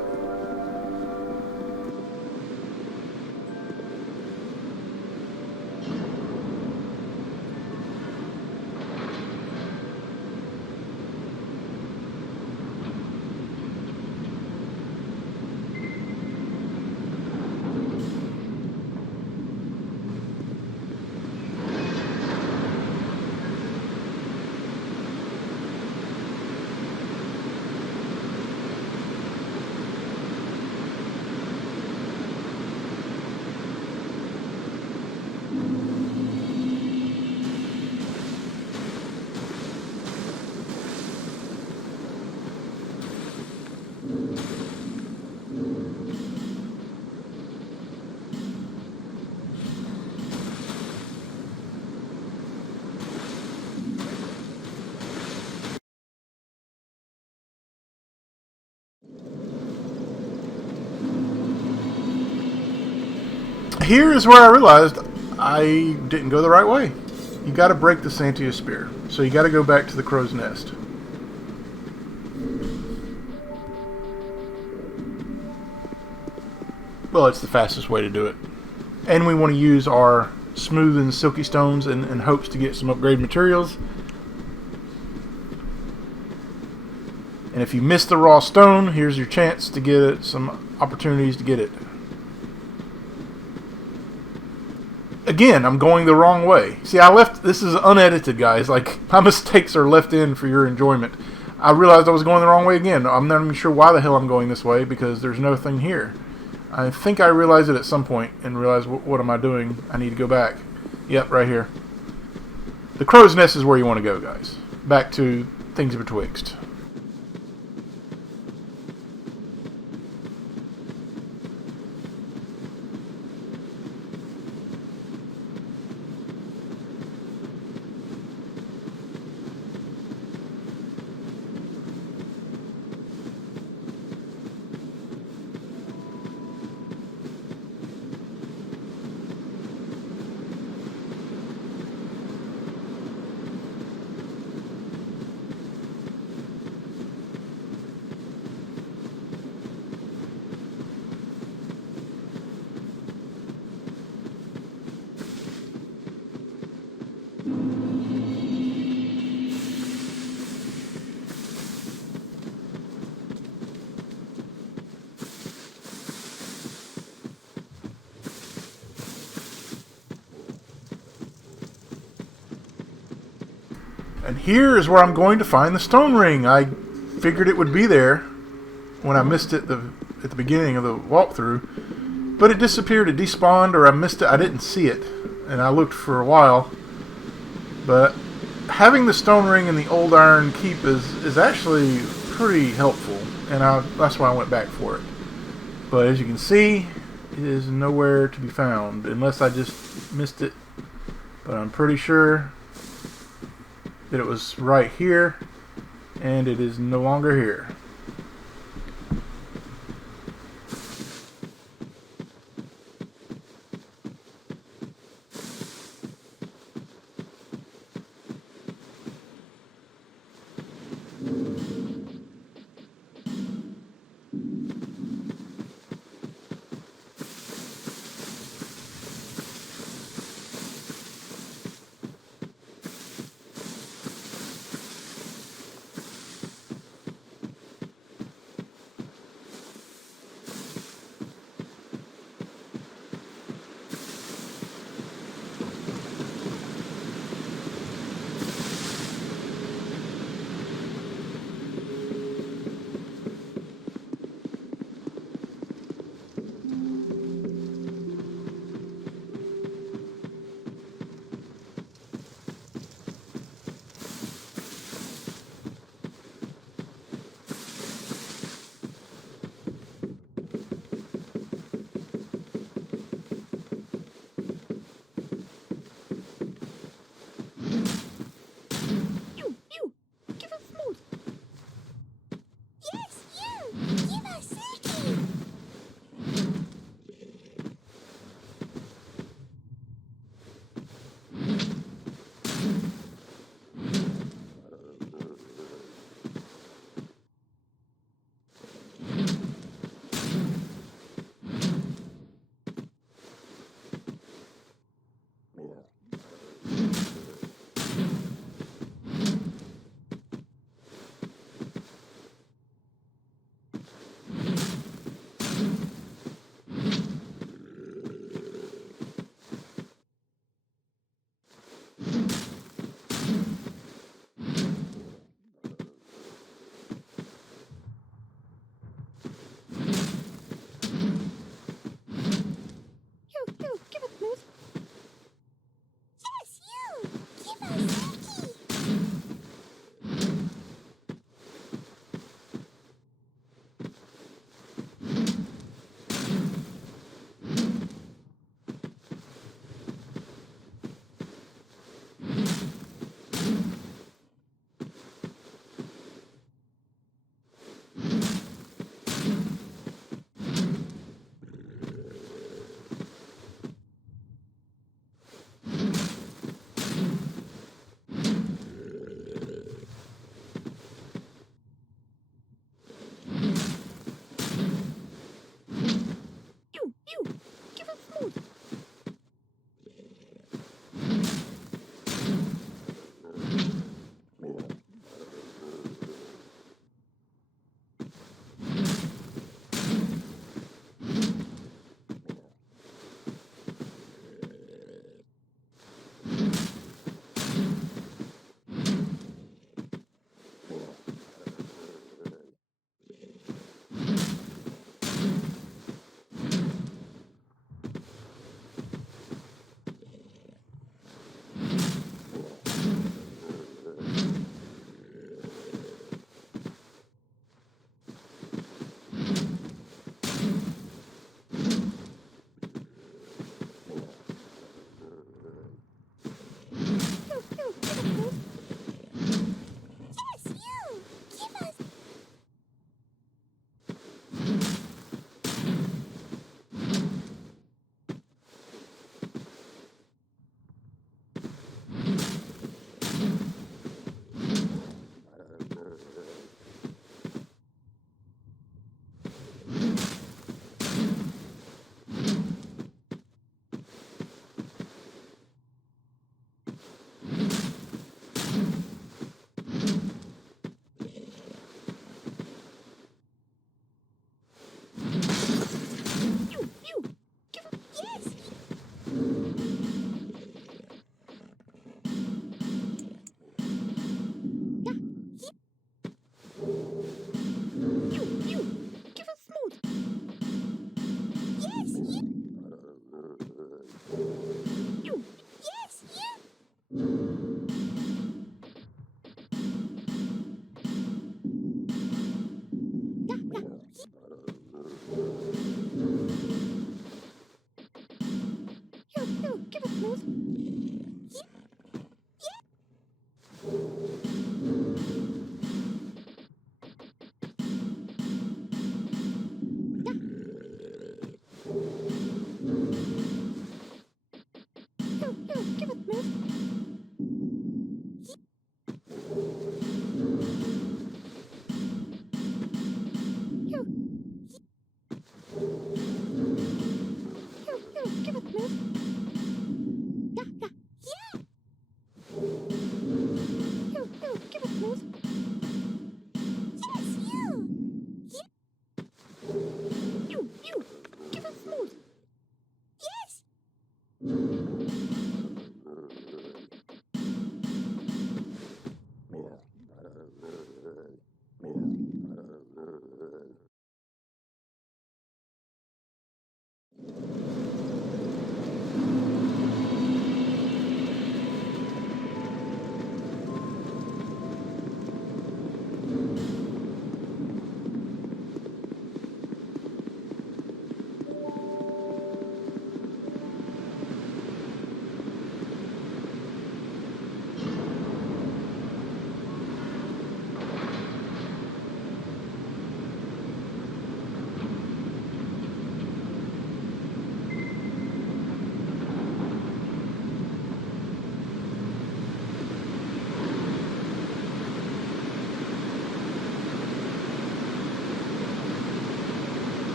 Here is where I realized I didn't go the right way. You got to break the Santia Spear. So you got to go back to the crow's nest. Well, it's the fastest way to do it. And we want to use our smooth and silky stones in hopes to get some upgrade materials. And if you miss the raw stone, here's your chance to get it, some opportunities to get it. again, I'm going the wrong way. See, I left... This is unedited, guys. Like, my mistakes are left in for your enjoyment. I realized I was going the wrong way again. I'm not even sure why the hell I'm going this way, because there's nothing here. I think I realized it at some point and realized, what am I doing? I need to go back. Yep, right here. The crow's nest is where you want to go, guys. Back to things betwixt. And here is where I'm going to find the stone ring. I figured it would be there when I missed it at the beginning of the walkthrough. But it disappeared, it despawned, or I missed it. I didn't see it. And I looked for a while. But having the stone ring in the old iron keep is actually pretty helpful. And that's why I went back for it. But as you can see, it is nowhere to be found. Unless I just missed it. But I'm pretty sure that it was right here, and it is no longer here.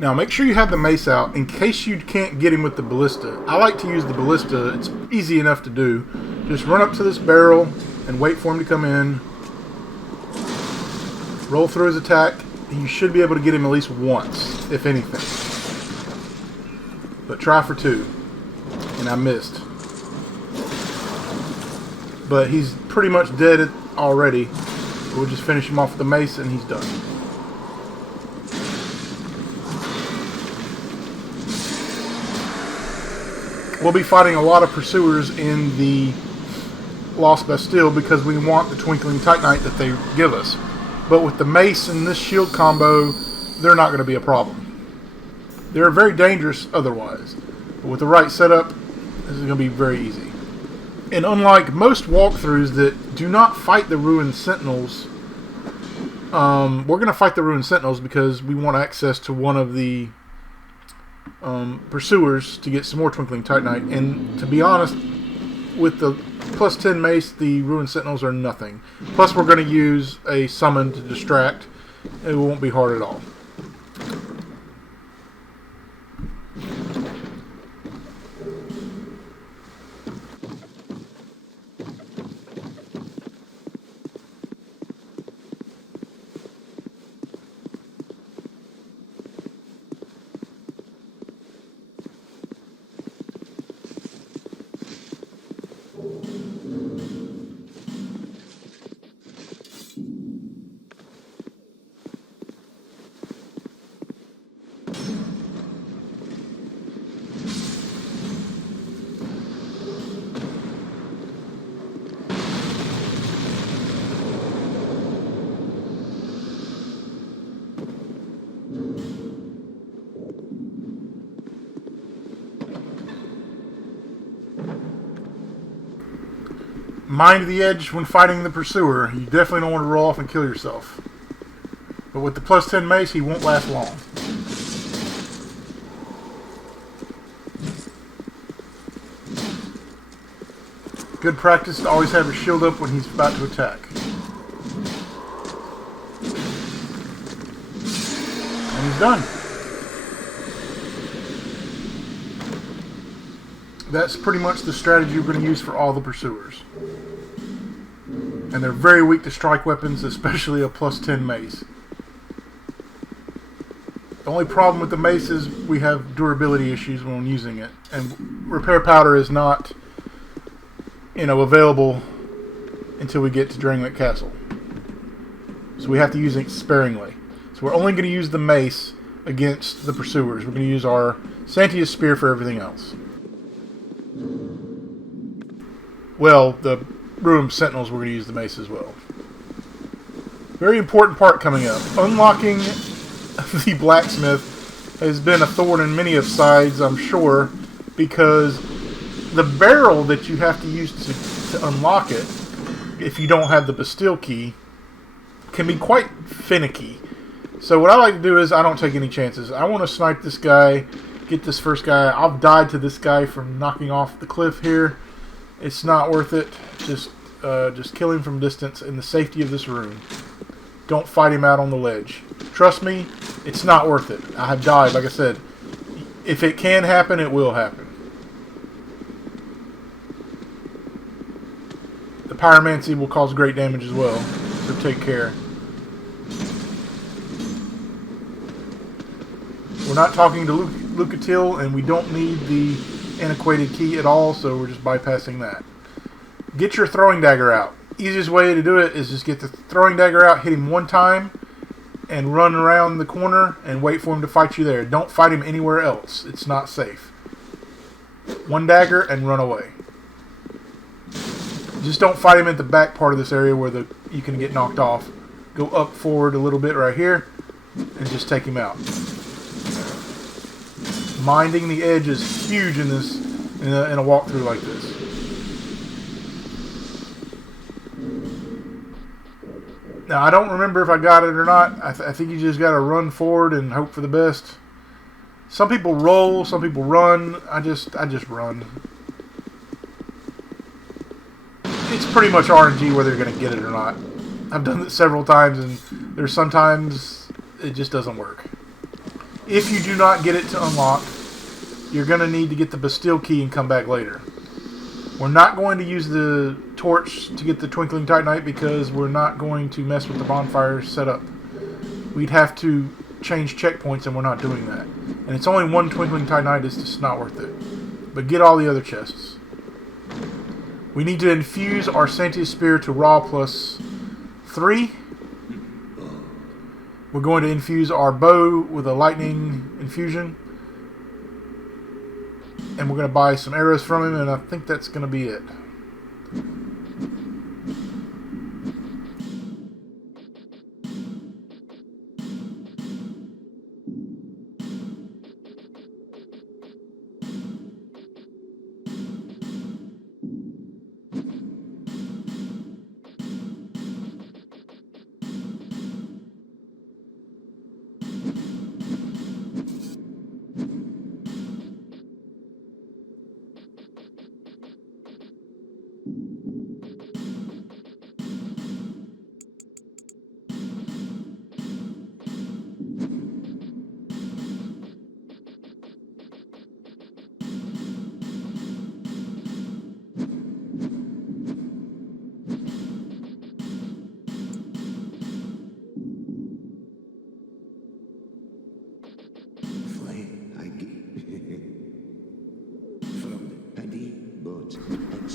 Now make sure you have the mace out in case you can't get him with the ballista. I like to use the ballista. It's easy enough to do. Just run up to this barrel and wait for him to come in. Roll through his attack. You should be able to get him at least once, if anything. But try for 2. And I missed. But he's pretty much dead already. We'll just finish him off with the mace and he's done. We'll be fighting a lot of pursuers in the Lost Bastille because we want the Twinkling Titanite that they give us. But with the mace and this shield combo, they're not going to be a problem. They're very dangerous otherwise. But with the right setup, this is going to be very easy. And unlike most walkthroughs that do not fight the Ruined Sentinels, we're going to fight the Ruined Sentinels because we want access to one of the pursuers to get some more Twinkling Titanite. And to be honest, with the plus 10 mace, the Ruined Sentinels are nothing. Plus we're going to use a summon to distract. It won't be hard at all. Mind the edge when fighting the pursuer. You definitely don't want to roll off and kill yourself. But with the plus 10 mace, he won't last long. Good practice to always have your shield up when he's about to attack. And he's done. That's pretty much the strategy we're going to use for all the pursuers. And they're very weak to strike weapons, especially a plus 10 mace. The only problem with the mace is we have durability issues when using it. And repair powder is not, available until we get to Drangleic Castle. So we have to use it sparingly. So we're only going to use the mace against the pursuers. We're going to use our Santia's Spear for everything else. Well, the Ruined Sentinels, we're going to use the mace as well. Very important part coming up. Unlocking the blacksmith has been a thorn in many of sides, I'm sure, because the barrel that you have to use to unlock it, if you don't have the Bastille key, can be quite finicky. So what I like to do is I don't take any chances. I want to snipe this guy, get this first guy. I've died to this guy from knocking off the cliff here. It's not worth it. Just kill him from distance in the safety of this room. Don't fight him out on the ledge. Trust me, it's not worth it. I have died, like I said. If it can happen, it will happen. The pyromancy will cause great damage as well, so take care. We're not talking to Lucatil, and we don't need the antiquated key at all, so we're just bypassing that. Get your throwing dagger out. Easiest way to do it is just get the throwing dagger out, hit him one time, and run around the corner and wait for him to fight you there. Don't fight him anywhere else. It's not safe. One dagger and run away. Just don't fight him at the back part of this area where you can get knocked off. Go up forward a little bit right here and just take him out. Minding the edge is huge in a walkthrough like this. Now, I don't remember if I got it or not. I think you just got to run forward and hope for the best. Some people roll, some people run. I just run. It's pretty much RNG whether you're going to get it or not. I've done it several times, and there's sometimes it just doesn't work. if you do not get it to unlock, you're going to need to get the Bastille key and come back later. We're not going to use the torch to get the Twinkling Titanite because we're not going to mess with the bonfire setup. We'd have to change checkpoints, and we're not doing that. And it's only one Twinkling Titanite, it's just not worth it. But get all the other chests. We need to infuse our Sentius Spear to Raw +3. We're going to infuse our bow with a lightning infusion. And we're going to buy some arrows from him, and I think that's going to be it.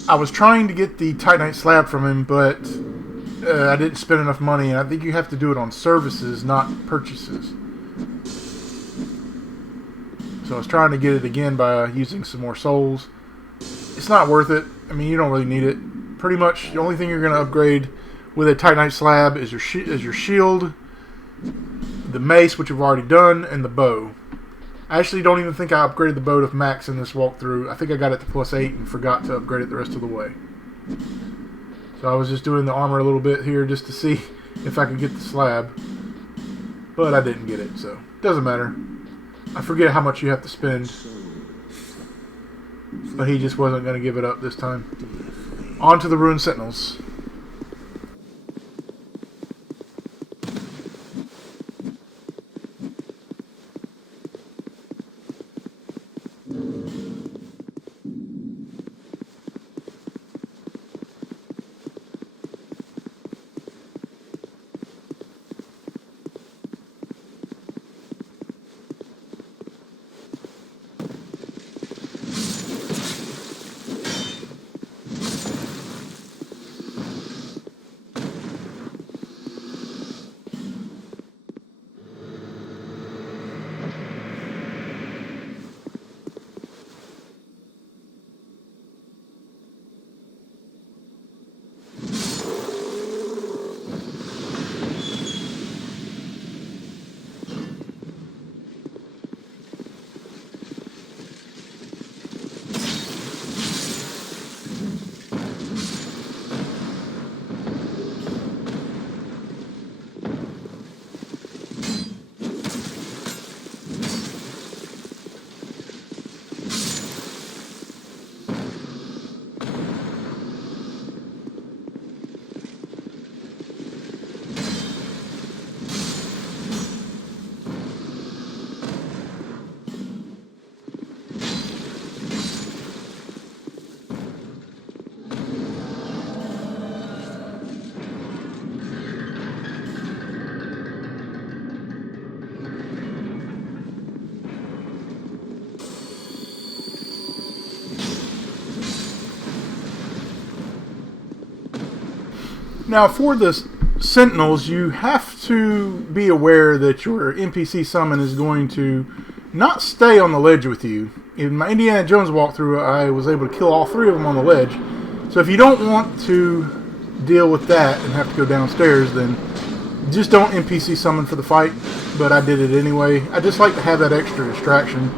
I was trying to get the Titanite slab from him, but I didn't spend enough money, and I think you have to do it on services, not purchases. So I was trying to get it again by using some more souls. It's not worth it. I mean, you don't really need it. Pretty much the only thing you're going to upgrade with a Titanite slab is your shield, the mace, which you've already done, and the bow. I actually don't even think I upgraded the bow to max in this walkthrough. I think I got it to +8 and forgot to upgrade it the rest of the way. So I was just doing the armor a little bit here just to see if I could get the slab. But I didn't get it, so it doesn't matter. I forget how much you have to spend. But he just wasn't going to give it up this time. On to the Ruined Sentinels. Now, for the Sentinels, you have to be aware that your NPC summon is going to not stay on the ledge with you. In my Indiana Jones walkthrough, I was able to kill all 3 of them on the ledge. So if you don't want to deal with that and have to go downstairs, then just don't NPC summon for the fight. But I did it anyway. I just like to have that extra distraction.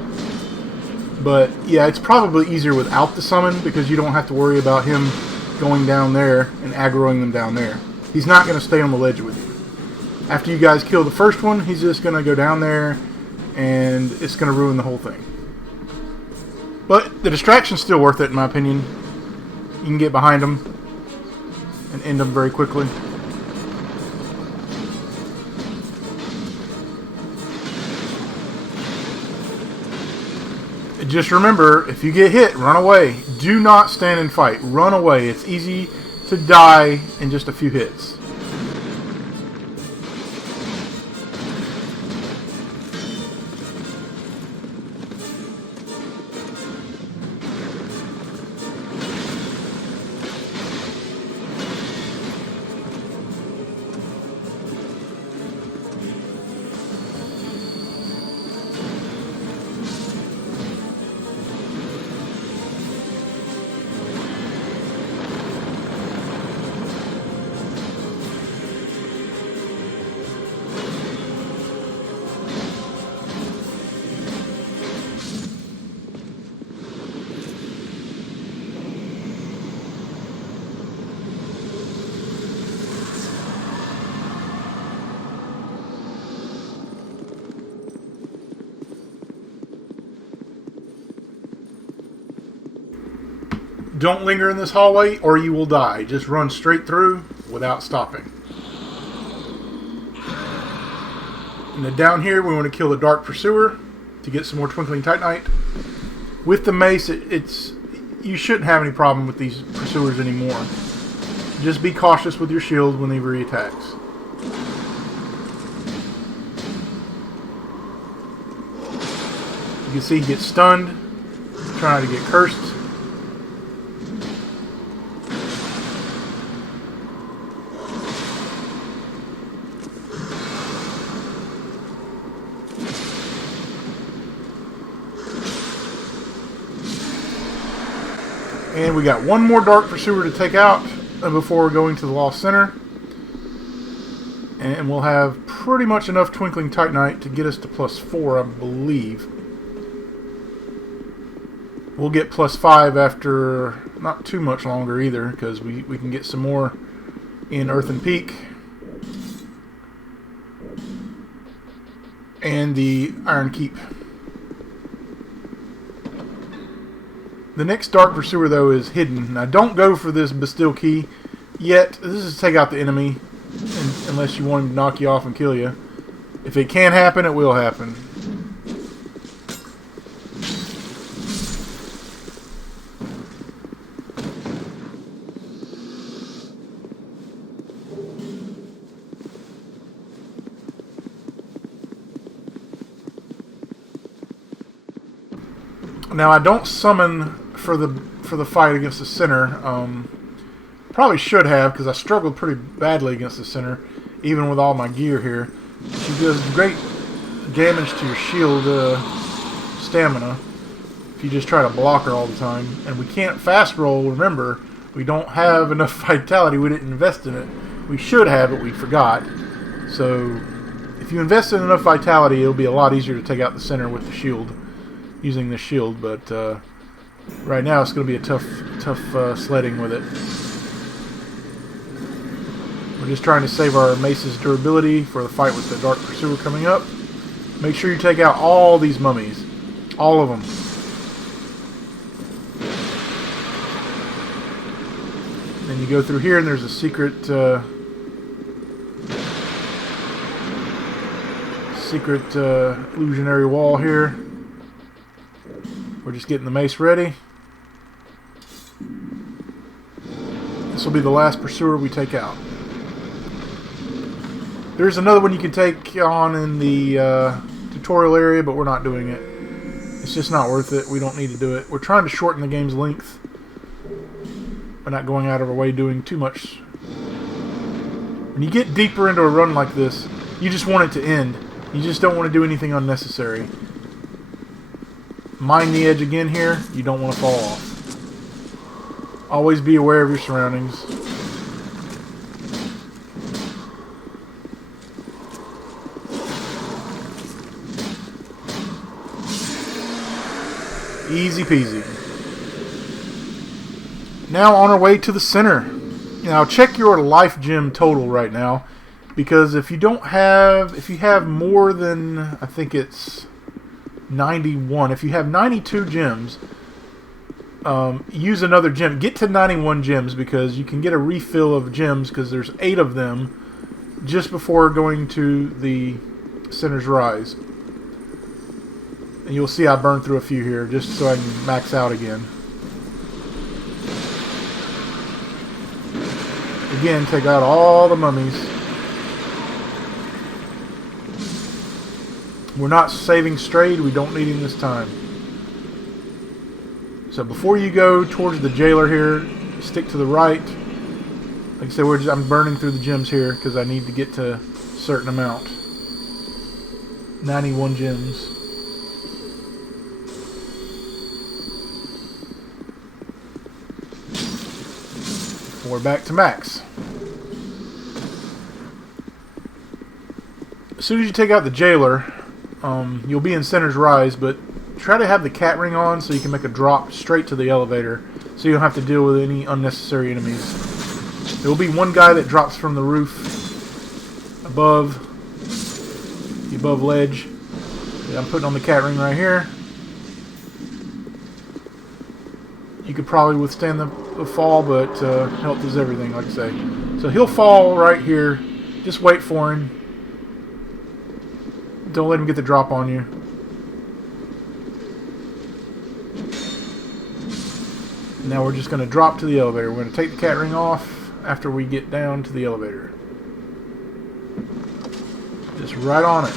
But yeah, it's probably easier without the summon because you don't have to worry about him going down there and aggroing them down there. He's not going to stay on the ledge with you. After you guys kill the first one, he's just going to go down there and it's going to ruin the whole thing. But the distraction's still worth it in my opinion. You can get behind them and end them very quickly. Just remember, if you get hit, run away. Do not stand and fight. Run away. It's easy to die in just a few hits. Don't linger in this hallway or you will die. Just run straight through without stopping. And then down here we want to kill the Dark Pursuer to get some more Twinkling Titanite. With the mace, you shouldn't have any problem with these Pursuers anymore. Just be cautious with your shield whenever he attacks. You can see he gets stunned, trying to get cursed. And we got one more Dark Pursuer to take out before we're going to the Lost Center. And we'll have pretty much enough Twinkling Titanite to get us to +4, I believe. We'll get +5 after not too much longer either, because we can get some more in Earthen Peak. And the Iron Keep. The next Dark Pursuer, though, is hidden. Now, don't go for this Bastille Key yet. This is to take out the enemy, unless you want him to knock you off and kill you. If it can happen, it will happen. Now, I don't summon for the fight against the center. Probably should have, because I struggled pretty badly against the center, even with all my gear here. She does great damage to your shield stamina if you just try to block her all the time. And we can't fast roll. Remember, we don't have enough vitality. We didn't invest in it. We should have, but we forgot. So if you invest in enough vitality, it'll be a lot easier to take out the center with the shield, using the shield. But right now it's going to be a tough sledding with it. We're just trying to save our mace's durability for the fight with the Dark Pursuer coming up. Make sure you take out all these mummies. All of them. Then you go through here and there's a secret illusionary wall here. We're just getting the mace ready. This will be the last Pursuer we take out. There's another one you can take on in the tutorial area, but we're not doing it. It's just not worth it. We don't need to do it. We're trying to shorten the game's length. We're not going out of our way doing too much. When you get deeper into a run like this, you just want it to end. You just don't want to do anything unnecessary. Mind the edge again here. You don't want to fall off. Always be aware of your surroundings. Easy peasy. Now on our way to the center. Now check your life gem total right now, because if you have more than, I think it's 91. If you have 92 gems, use another gem. Get to 91 gems, because you can get a refill of gems, because there's 8 of them just before going to the Center's Rise. And you'll see I burned through a few here just so I can max out again. Again, take out all the mummies. We're not saving Strayed. We don't need him this time. So before you go towards the jailer here, stick to the right. Like I said, I'm burning through the gems here because I need to get to a certain amount. 91 gems. We're back to max. As soon as you take out the jailer, you'll be in Sinner's Rise, but try to have the cat ring on so you can make a drop straight to the elevator so you don't have to deal with any unnecessary enemies. There will be one guy that drops from the roof above the above ledge. Yeah, I'm putting on the cat ring right here. You could probably withstand the fall, but health is everything, like I say. So he'll fall right here. Just wait for him. Don't let him get the drop on you. Now we're just going to drop to the elevator. We're going to take the cat ring off after we get down to the elevator. Just right on it.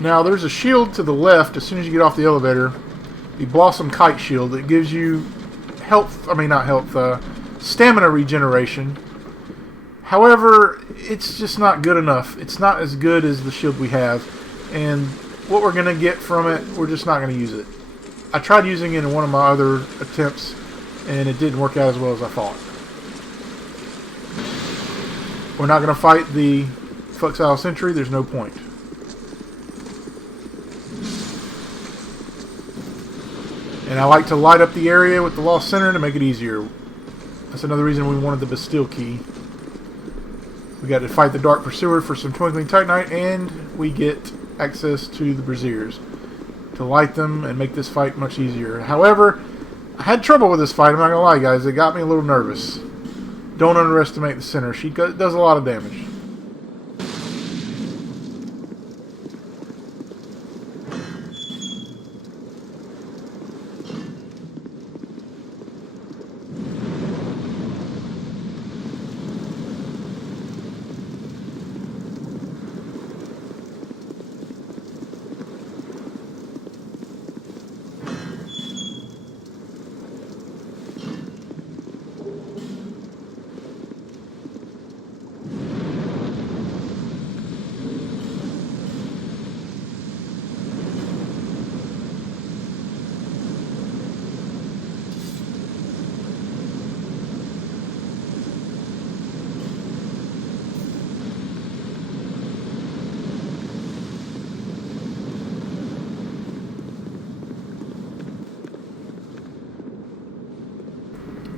Now there's a shield to the left as soon as you get off the elevator. The Blossom Kite Shield that gives you stamina regeneration. However, it's just not good enough. It's not as good as the shield we have. And what we're going to get from it, we're just not going to use it. I tried using it in one of my other attempts, and it didn't work out as well as I thought. We're not going to fight the Fuxile Sentry. There's no point. And I like to light up the area with the Lost Center to make it easier. That's another reason we wanted the Bastille key. We got to fight the Dark Pursuer for some Twinkling Titanite, and we get access to the Braziers to light them and make this fight much easier. However, I had trouble with this fight, I'm not going to lie, guys. It got me a little nervous. Don't underestimate the Center. She does a lot of damage.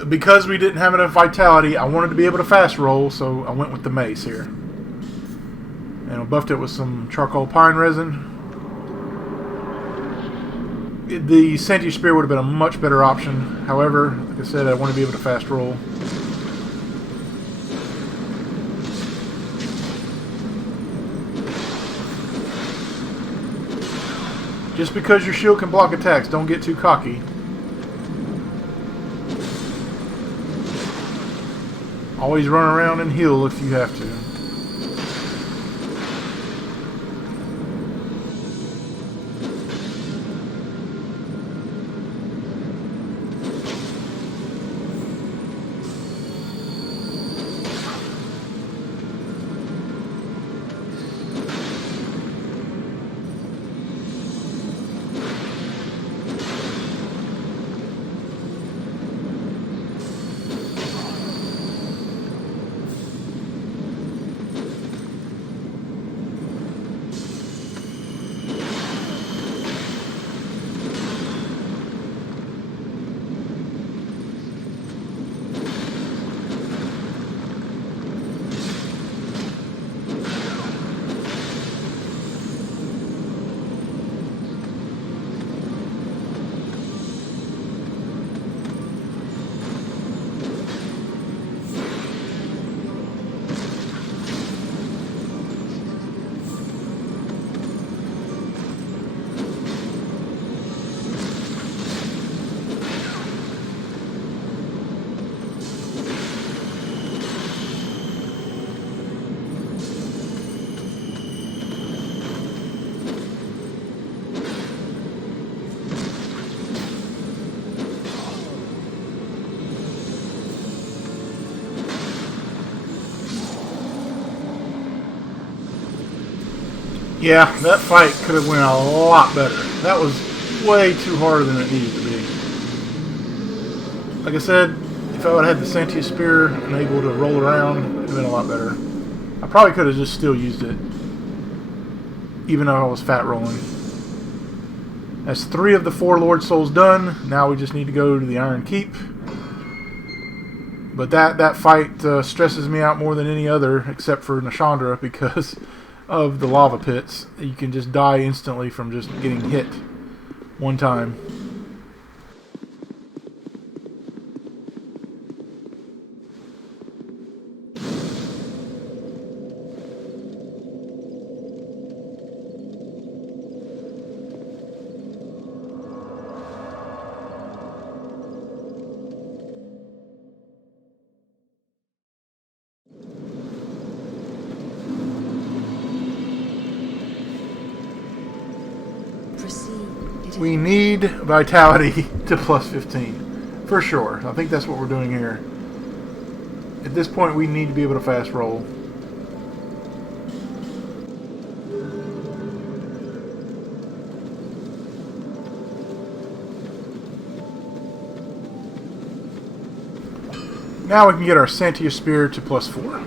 Because we didn't have enough vitality, I wanted to be able to fast roll, so I went with the mace here. And I buffed it with some charcoal pine resin. The Sentry Spear would have been a much better option. However, like I said, I want to be able to fast roll. Just because your shield can block attacks, don't get too cocky. Always run around and heal if you have to. Yeah, that fight could have went a lot better. That was way too hard than it needed to be. Like I said, if I would have had the Sentient Spear and able to roll around, it would have been a lot better. I probably could have just still used it, even though I was fat rolling. That's 3 of the 4 Lord Souls done. Now we just need to go to the Iron Keep. But that fight stresses me out more than any other, except for Nashandra, because of the lava pits. You can just die instantly from just getting hit one time. We need Vitality to plus 15. For sure. I think that's what we're doing here. At this point, we need to be able to fast roll. Now we can get our Sentient Spear to plus 4.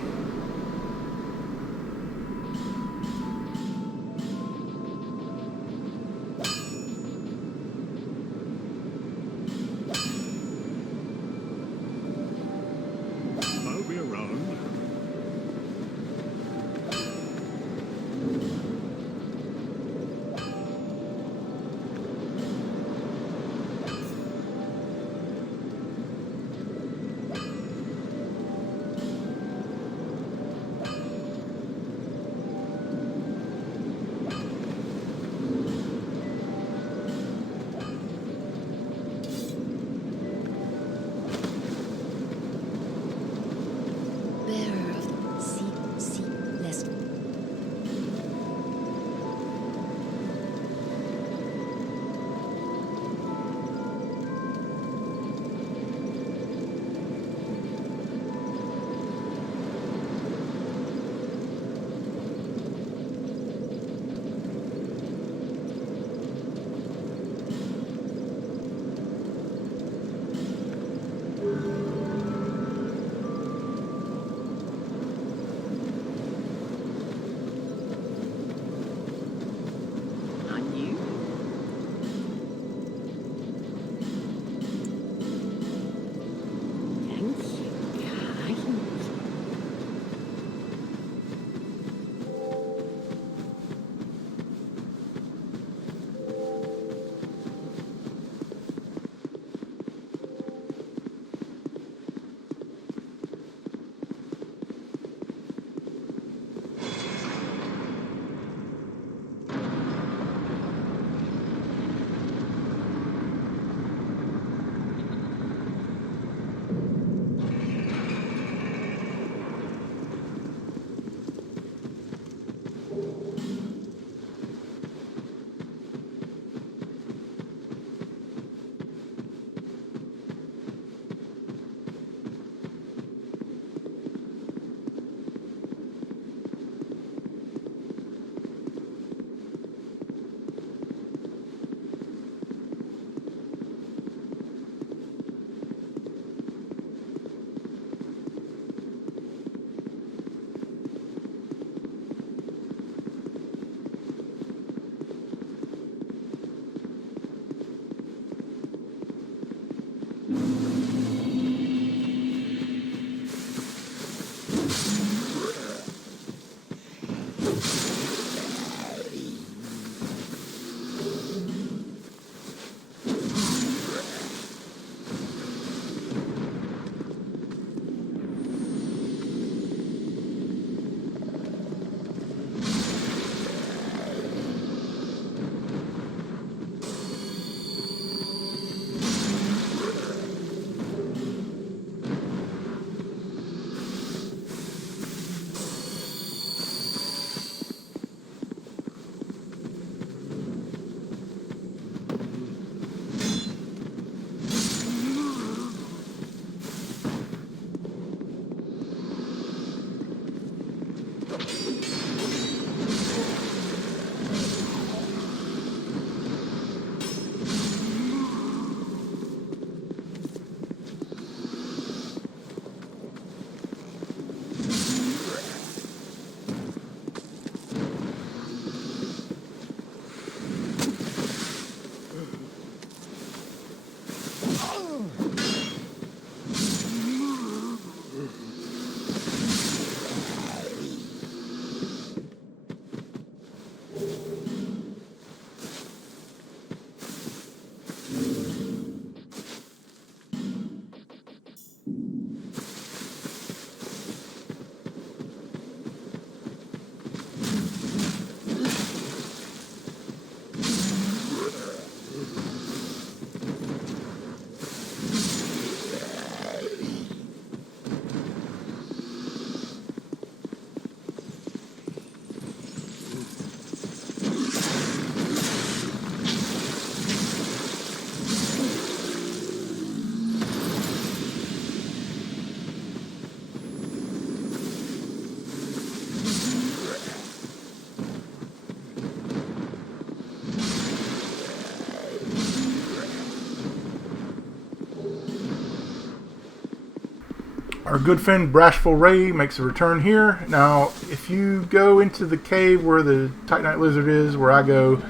Our good friend Bashful Ray makes a return here. Now, if you go into the cave where the Titanite Lizard is, where I go,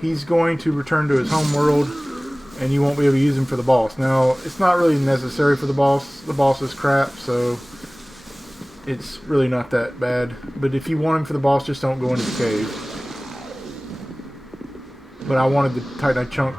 he's going to return to his home world, and you won't be able to use him for the boss. Now, it's not really necessary for the boss. The boss is crap, so it's really not that bad. But if you want him for the boss, just don't go into the cave. But I wanted the Titanite chunk.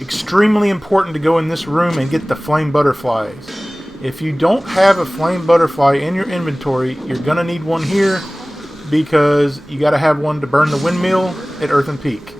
Extremely important to go in this room and get the flame butterflies. If you don't have a flame butterfly in your inventory, you're going to need one here because you got to have one to burn the windmill at Earthen Peak.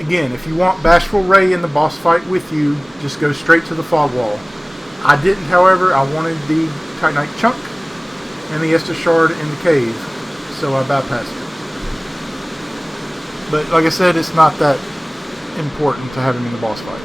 Again, if you want Bashful Ray in the boss fight with you, just go straight to the fog wall. I didn't, however. I wanted the Titanite chunk and the Estus shard in the cave, so I bypassed it. But like I said, it's not that important to have him in the boss fight.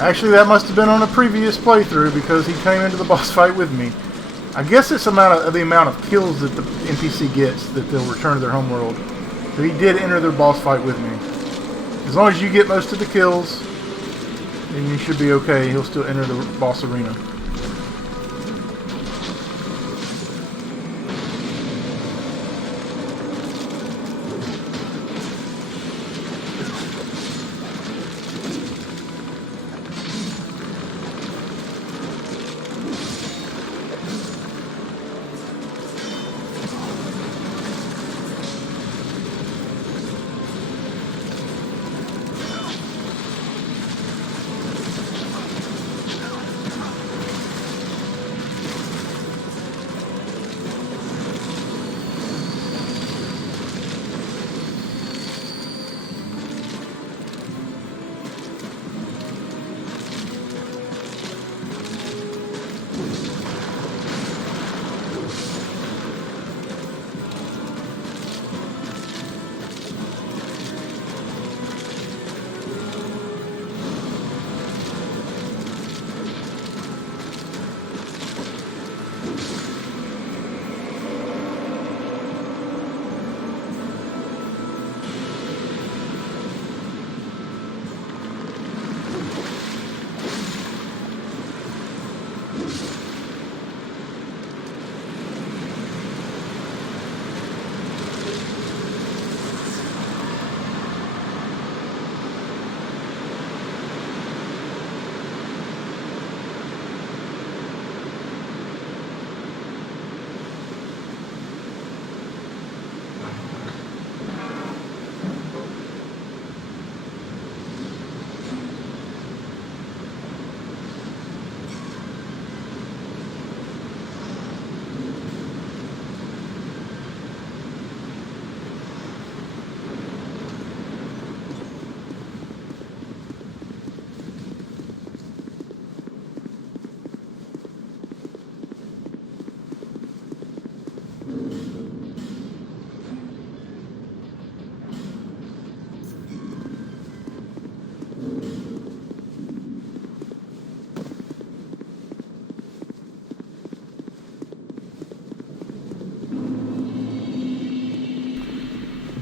Actually, that must have been on a previous playthrough because he came into the boss fight with me. I guess it's the amount of kills that the NPC gets that they'll return to their homeworld. So he did enter their boss fight with me. As long as you get most of the kills, then you should be okay. He'll still enter the boss arena.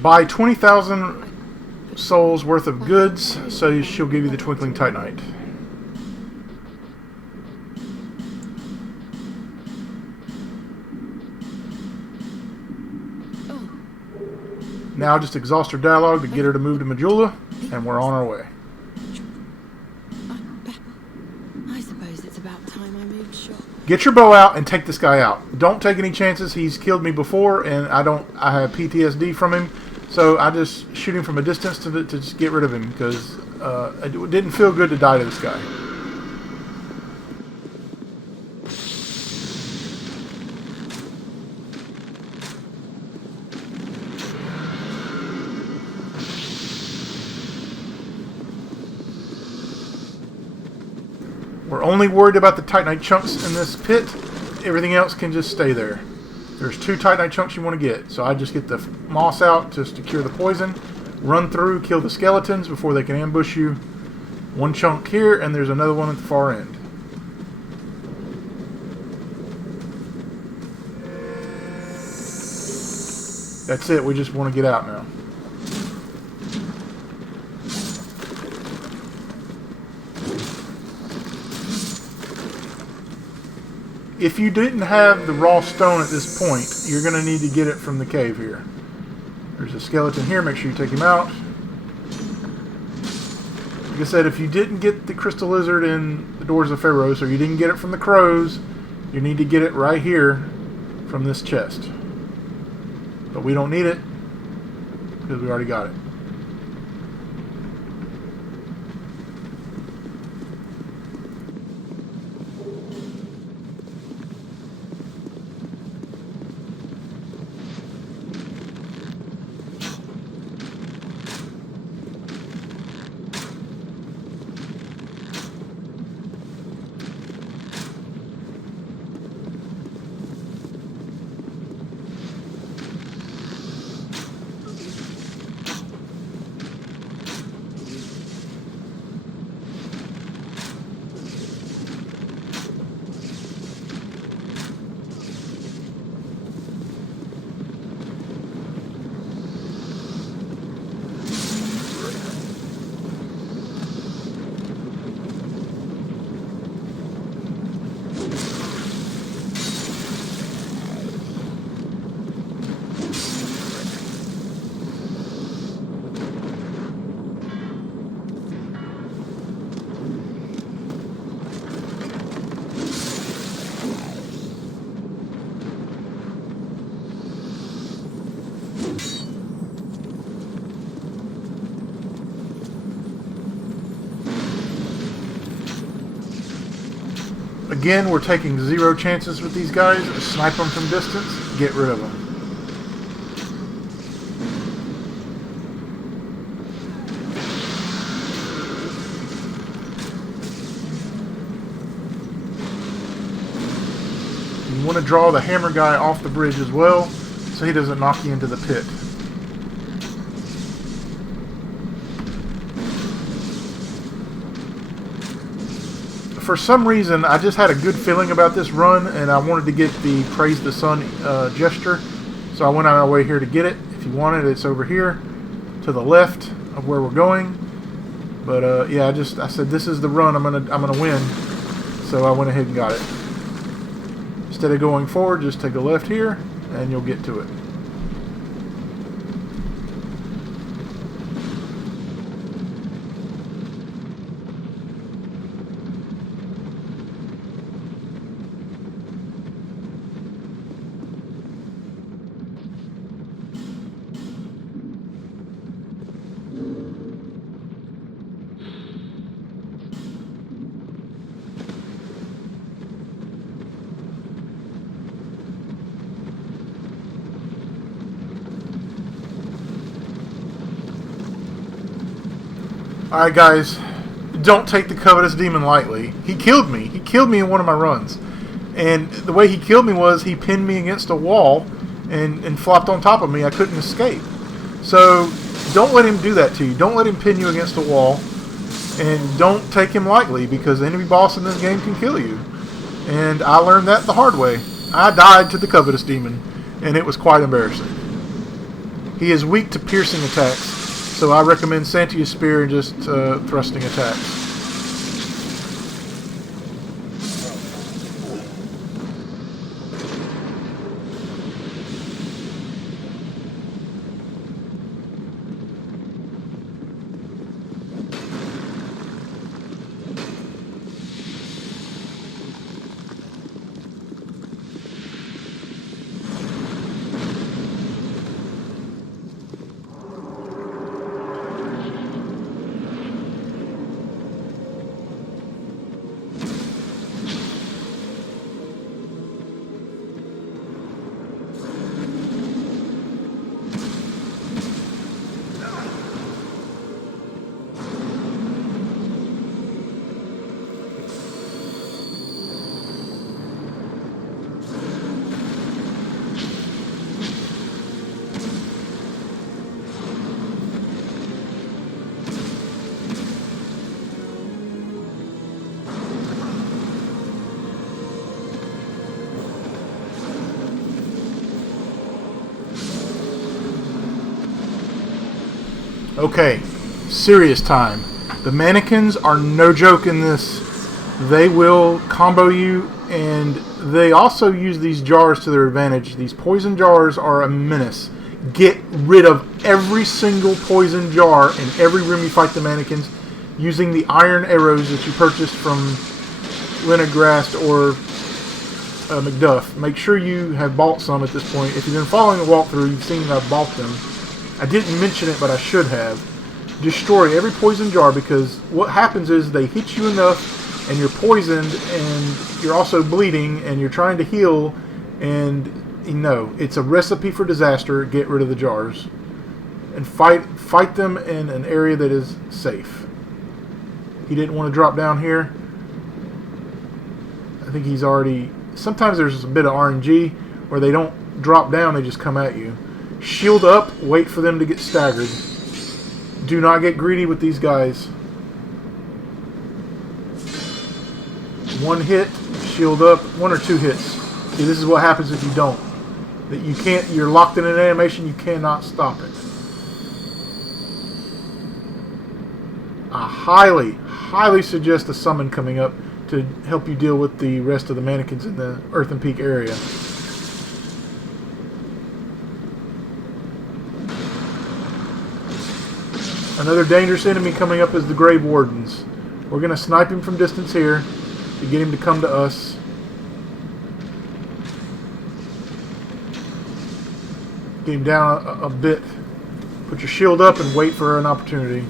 Buy 20,000 souls worth of goods, so she'll give you the Twinkling Titanite. Now just exhaust her dialogue to get her to move to Majula, and we're on our way. I suppose it's about time I moved shop. Get your bow out and take this guy out. Don't take any chances. He's killed me before, and I have PTSD from him, so I just shoot him from a distance to just get rid of him, because it didn't feel good to die to this guy. We're only worried about the Titanite chunks in this pit. Everything else can just stay there. There's 2 Titanite chunks you want to get. So I just get the moss out just to cure the poison. Run through, kill the skeletons before they can ambush you. 1 chunk here, and there's another one at the far end. That's it. We just want to get out now. If you didn't have the raw stone at this point, you're going to need to get it from the cave here. There's a skeleton here. Make sure you take him out. Like I said, if you didn't get the crystal lizard in the doors of Pharros, or you didn't get it from the crows, you need to get it right here from this chest. But we don't need it because we already got it. Again, we're taking 0 chances with these guys. Snipe them from distance, get rid of them. You want to draw the hammer guy off the bridge as well, so he doesn't knock you into the pit. For some reason, I just had a good feeling about this run, and I wanted to get the Praise the Sun gesture, so I went out of my way here to get it. If you want it, it's over here to the left of where we're going. But yeah, I said this is the run I'm gonna win, so I went ahead and got it. Instead of going forward, just take a left here, and you'll get to it. Alright guys, don't take the Covetous Demon lightly. He killed me. He killed me in one of my runs. And the way he killed me was he pinned me against a wall and flopped on top of me. I couldn't escape. So don't let him do that to you. Don't let him pin you against a wall. And don't take him lightly, because the enemy boss in this game can kill you. And I learned that the hard way. I died to the Covetous Demon, and it was quite embarrassing. He is weak to piercing attacks, so I recommend Santia's Spear and just thrusting attacks. Okay, serious time. The mannequins are no joke in this. They will combo you, and they also use these jars to their advantage. These poison jars are a menace. Get rid of every single poison jar in every room you fight the mannequins using the iron arrows that you purchased from Lenegrast or Macduff. Make sure you have bought some at this point. If you've been following the walkthrough, you've seen that I've bought them. I didn't mention it, but I should have. Destroy every poison jar, because what happens is they hit you enough and you're poisoned and you're also bleeding and you're trying to heal, and you know, it's a recipe for disaster. Get rid of the jars and fight them in an area that is safe. He didn't want to drop down here. I think he's already... Sometimes there's a bit of RNG where they don't drop down, they just come at you. Shield up, wait for them to get staggered. Do not get greedy with these guys. One hit, shield up, 1 or 2 hits. See, this is what happens if you don't. That you can't, you're locked in an animation, you cannot stop it. I highly suggest a summon coming up to help you deal with the rest of the mannequins in the Earthen Peak area. Another dangerous enemy coming up is the Grave Wardens. We're going to snipe him from distance here to get him to come to us. Get him down a bit. Put your shield up and wait for an opportunity.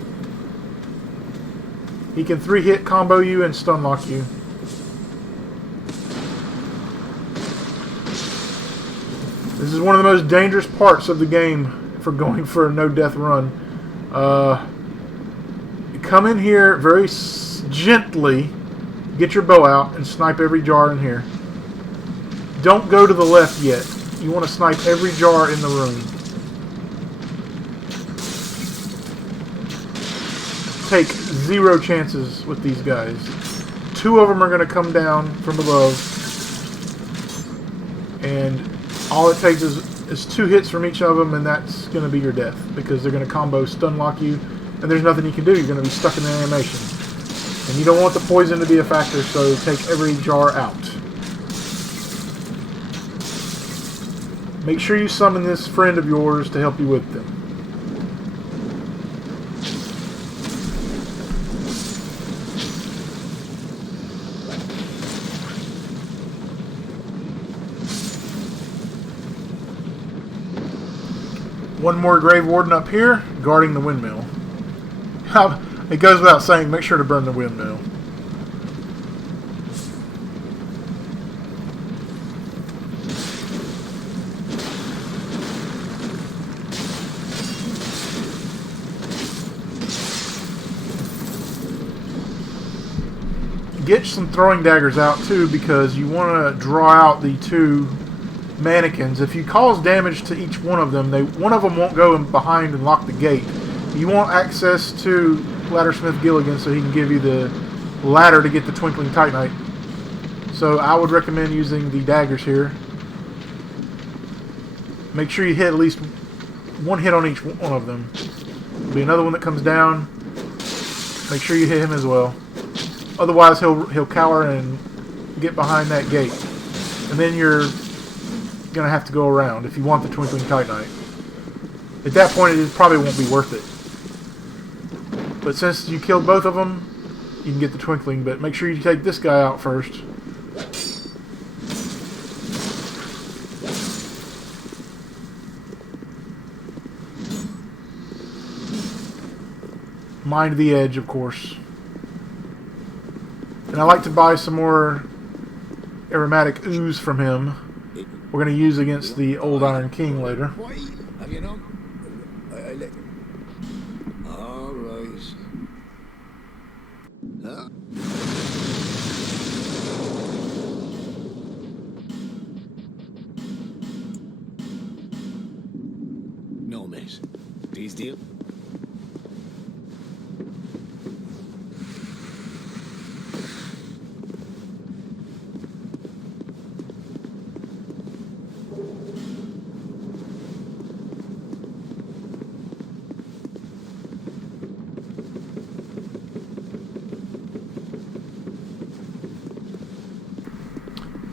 He can 3-hit combo you and stun lock you. This is one of the most dangerous parts of the game for going for a no-death run. Come in here very gently, get your bow out, and snipe every jar in here. Don't go to the left yet. You want to snipe every jar in the room. Take 0 chances with these guys. 2 of them are going to come down from above, and all it takes is 2 hits from each of them, and that's going to be your death, because they're going to combo stun lock you, and there's nothing you can do. You're going to be stuck in the animation. And you don't want the poison to be a factor, so take every jar out. Make sure you summon this friend of yours to help you with them. One more Grave Warden up here, guarding the windmill. It goes without saying, make sure to burn the windmill. Get some throwing daggers out too, because you want to draw out the 2 mannequins. If you cause damage to each one of them, one of them won't go in behind and lock the gate. You want access to Laddersmith Gilligan so he can give you the ladder to get the Twinkling Titanite. So I would recommend using the daggers here. Make sure you hit at least one hit on each one of them. There'll be another one that comes down. Make sure you hit him as well. Otherwise, he'll cower and get behind that gate. And then you're going to have to go around if you want the Twinkling Titanite. At that point, it probably won't be worth it. But since you killed both of them, you can get the Twinkling. But make sure you take this guy out first. Mind the edge, of course. And I like to buy some more aromatic ooze from him. We're going to use against the Old Iron King later. Have you not? All right. Huh? No, mate. Peace deal?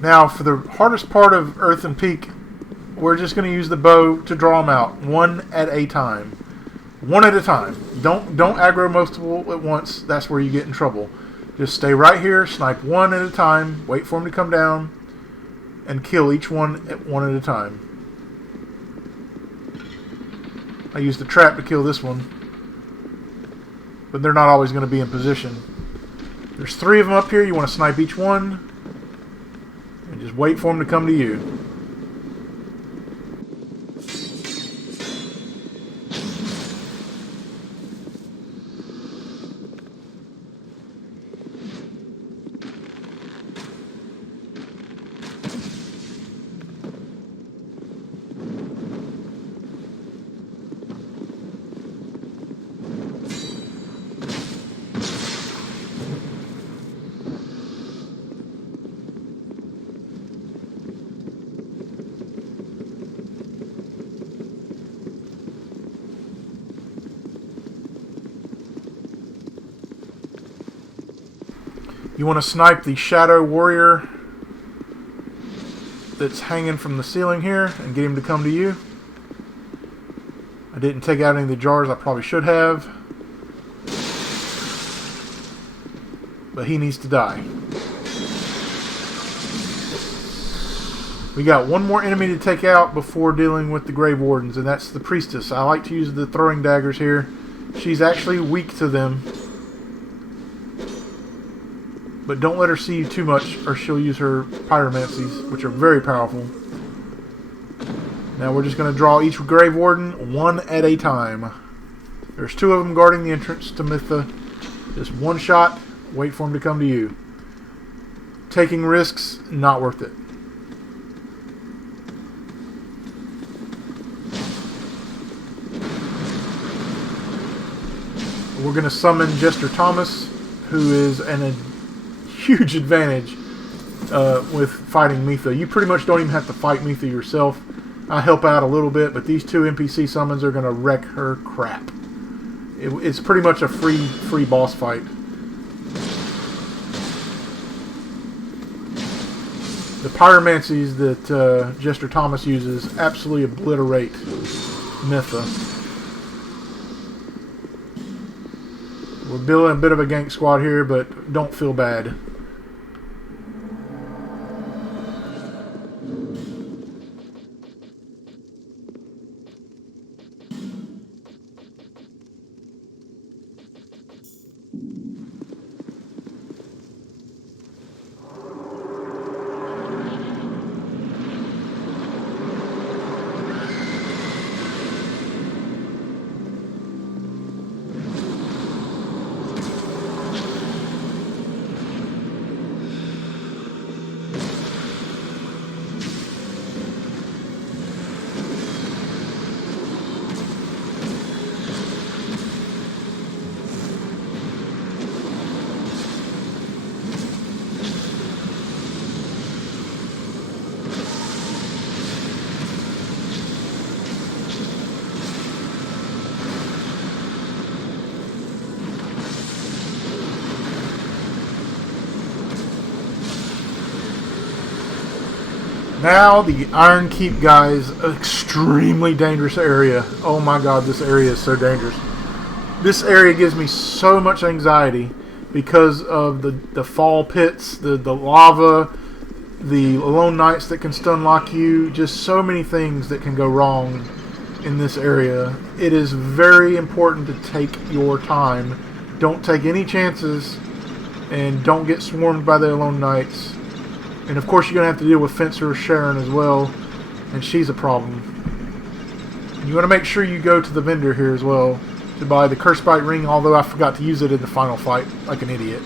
Now, for the hardest part of Earthen Peak, we're just going to use the bow to draw them out, one at a time. One at a time. Don't aggro multiple at once. That's where you get in trouble. Just stay right here, snipe one at a time, wait for them to come down, and kill each one at a time. I used the trap to kill this one, but they're not always going to be in position. There's 3 of them up here. You want to snipe each one. And just wait for them to come to you. You want to snipe the Shadow Warrior that's hanging from the ceiling here and get him to come to you. I didn't take out any of the jars. I probably should have. But he needs to die. We got one more enemy to take out before dealing with the Grave Wardens, and that's the Priestess. I like to use the throwing daggers here. She's actually weak to them. But don't let her see you too much, or she'll use her pyromancies, which are very powerful. Now we're just going to draw each Grave Warden one at a time. There's 2 of them guarding the entrance to Mytha. Just one shot, wait for them to come to you. Taking risks, not worth it. We're going to summon Jester Thomas, who is a huge advantage with fighting Mytha. You pretty much don't even have to fight Mytha yourself. I help out a little bit, but these 2 NPC summons are going to wreck her crap. It's pretty much a free boss fight. The pyromancies that Jester Thomas uses absolutely obliterate Mytha. We're building a bit of a gank squad here, but don't feel bad. Now the Iron Keep, guys, extremely dangerous area. Oh my god, this area is so dangerous. This area gives me so much anxiety because of the fall pits, the lava, the alone knights that can stun lock you, just so many things that can go wrong in this area. It is very important to take your time. Don't take any chances, and don't get swarmed by the alone knights. And of course you're going to have to deal with Fencer Sharon as well, and she's a problem. And you want to make sure you go to the vendor here as well to buy the Curse Bite Ring, although I forgot to use it in the final fight like an idiot.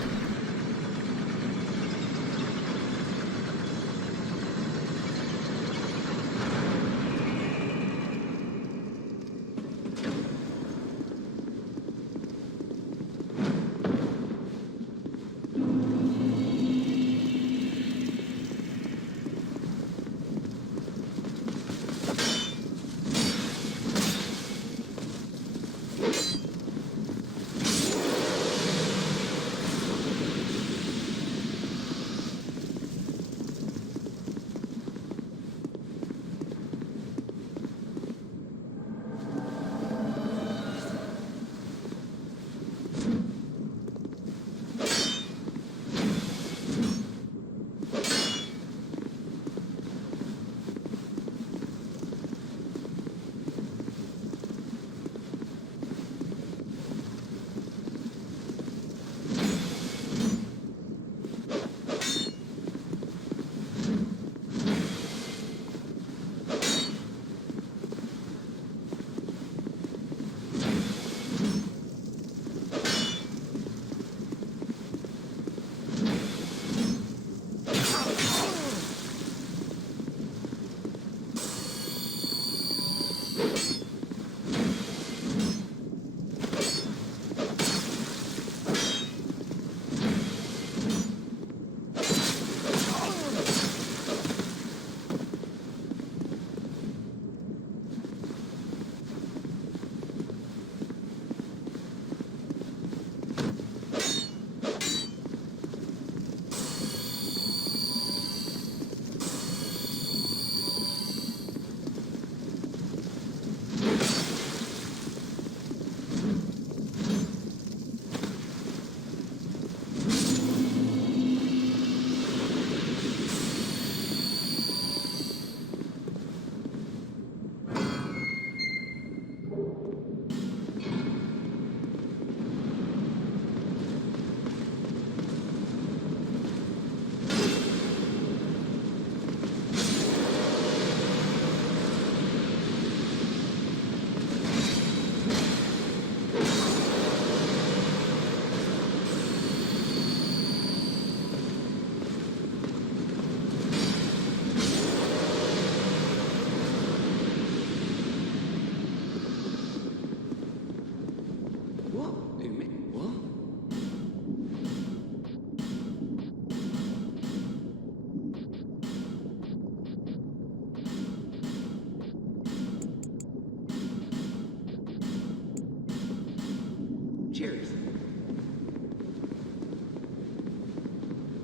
Cheers.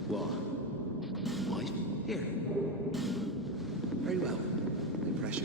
What? Wife? Here. Very well. No pressure.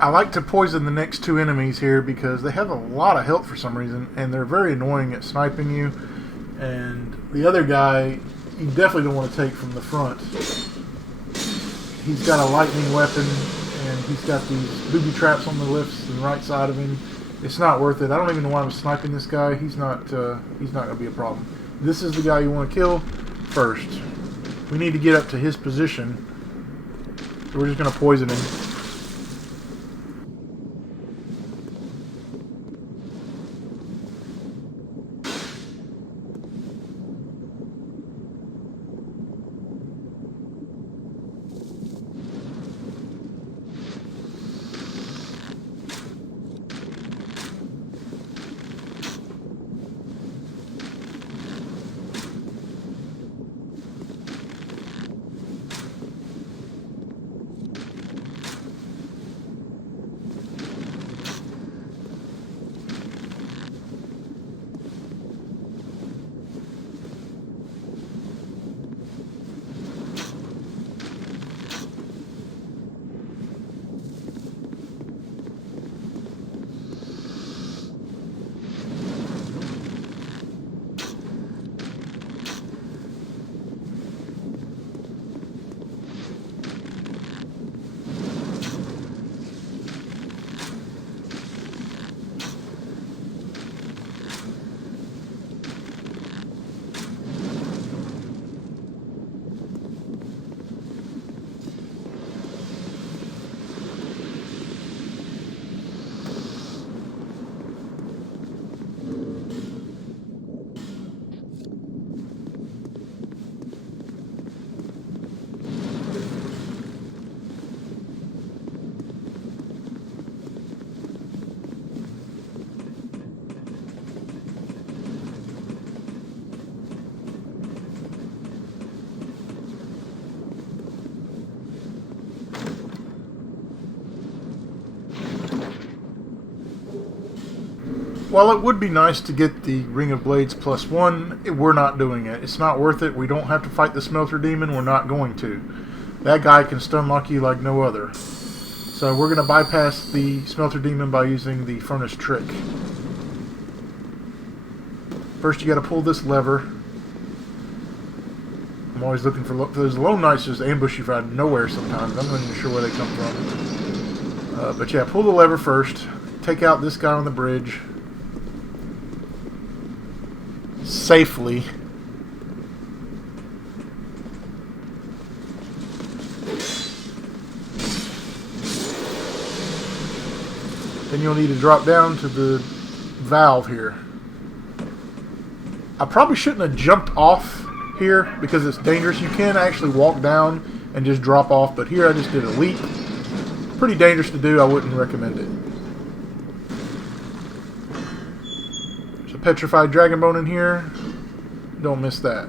I like to poison the next two enemies here because they have a lot of health for some reason, and they're very annoying at sniping you. And the other guy, you definitely don't want to take from the front. He's got a lightning weapon, and he's got these booby traps on the left and right side of him. It's not worth it. I don't even know why I'm sniping this guy. He's not going to be a problem. This is the guy you want to kill first. We need to get up to his position. So we're just going to poison him. While it would be nice to get the Ring of Blades +1, we're not doing it. It's not worth it. We don't have to fight the Smelter Demon. We're not going to. That guy can stun lock you like no other. So we're going to bypass the Smelter Demon by using the Furnace Trick. First you got to pull this lever. I'm always looking for those Lone Knights just ambush you out of nowhere sometimes. I'm not even sure where they come from. But yeah, pull the lever first. Take out this guy on the bridge. Safely. Then you'll need to drop down to the valve here. I probably shouldn't have jumped off here because it's dangerous. You can actually walk down and just drop off, but here I just did a leap. Pretty dangerous to do. I wouldn't recommend it. There's a petrified dragon bone in here. Don't miss that.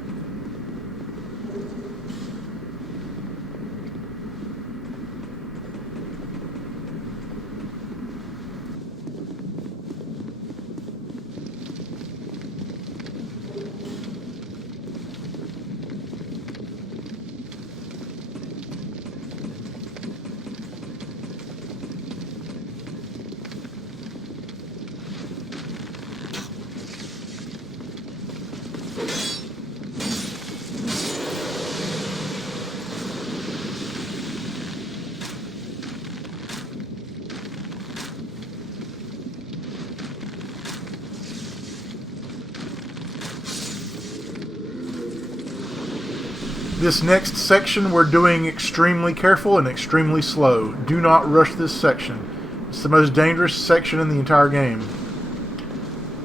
This next section we're doing extremely careful and extremely slow. Do not rush this section. It's the most dangerous section in the entire game.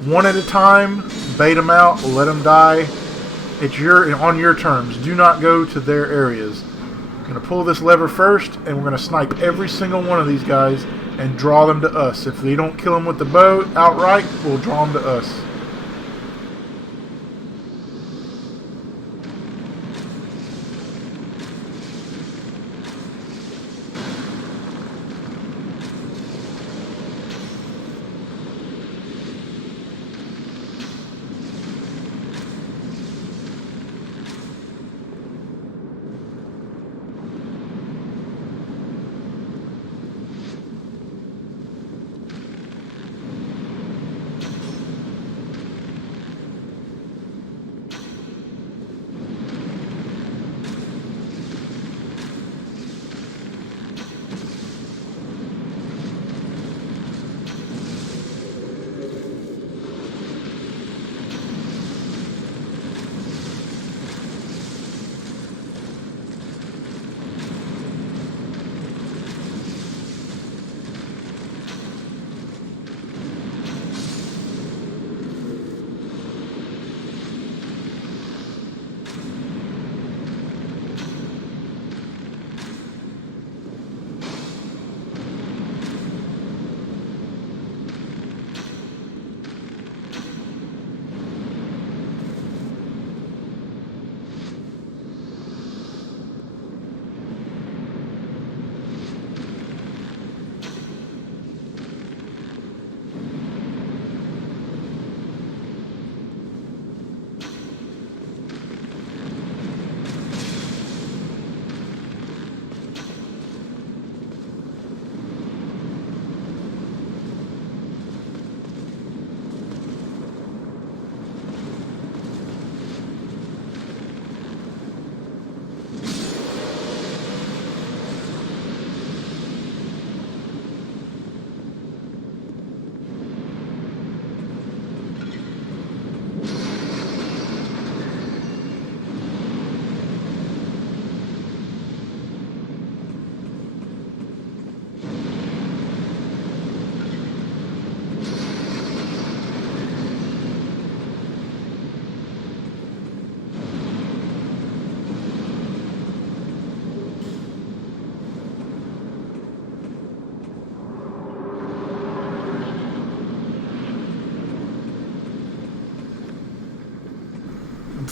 One at a time, bait them out, let them die. It's on your terms. Do not go to their areas. I'm going to pull this lever first, and we're going to snipe every single one of these guys and draw them to us. If we don't kill them with the bow outright, we'll draw them to us.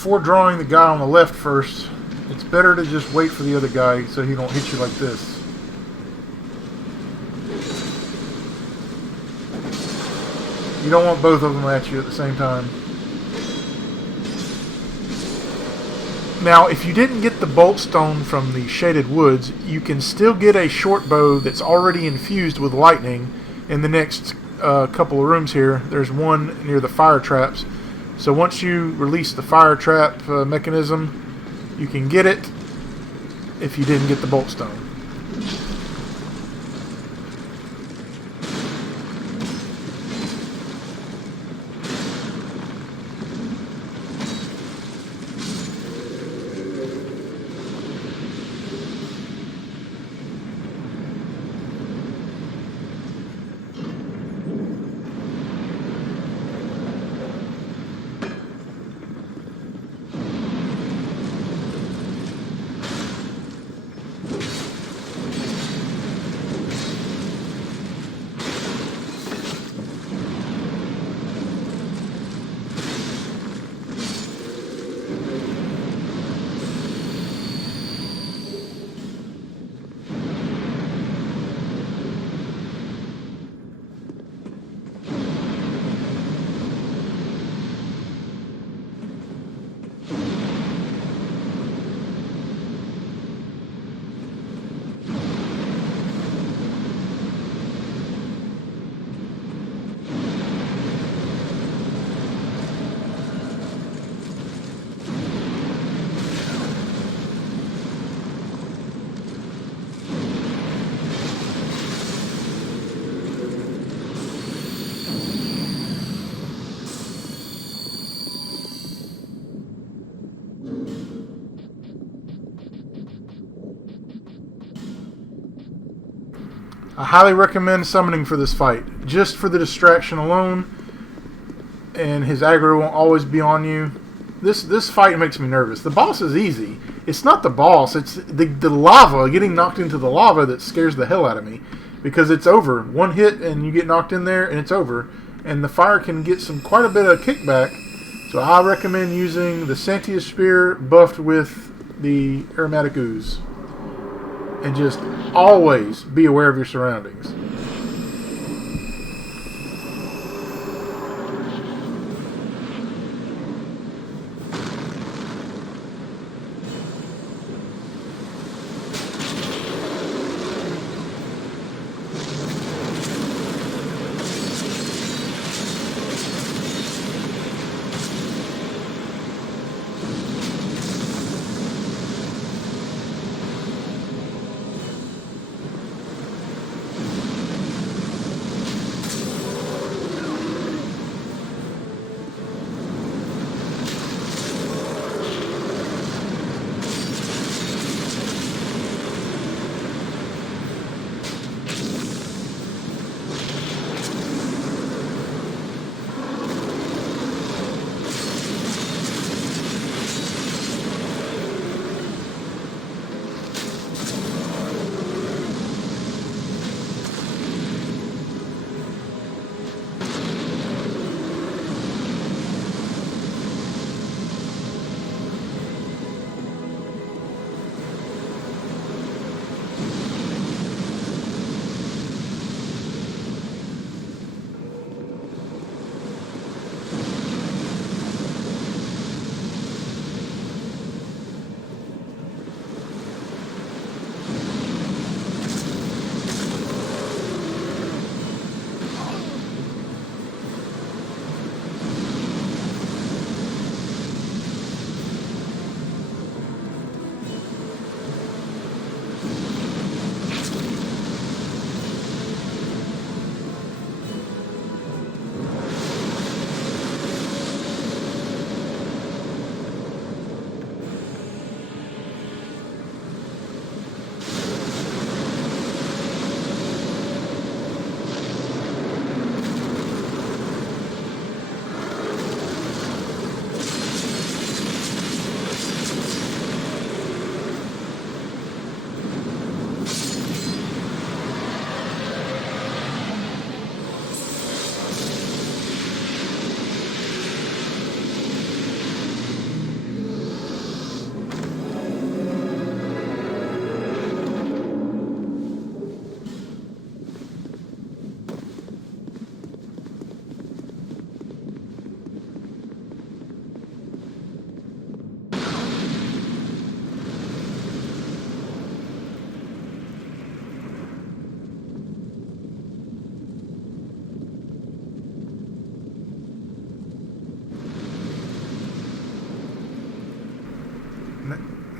before drawing the guy on the left first, it's better to just wait for the other guy so he don't hit you like this. You don't want both of them at you at the same time. Now, if you didn't get the bolt stone from the Shaded Woods, you can still get a short bow that's already infused with lightning in the next couple of rooms here. There's one near the fire traps. So once you release the fire trap mechanism, you can get it if you didn't get the bolt stone. I highly recommend summoning for this fight, just for the distraction alone, and his aggro won't always be on you. This fight makes me nervous. The boss is easy. It's not the boss, it's the lava, getting knocked into the lava that scares the hell out of me, because it's over. One hit and you get knocked in there and it's over, and the fire can get quite a bit of kickback, so I recommend using the Santia Spear buffed with the Aromatic Ooze. And just always be aware of your surroundings.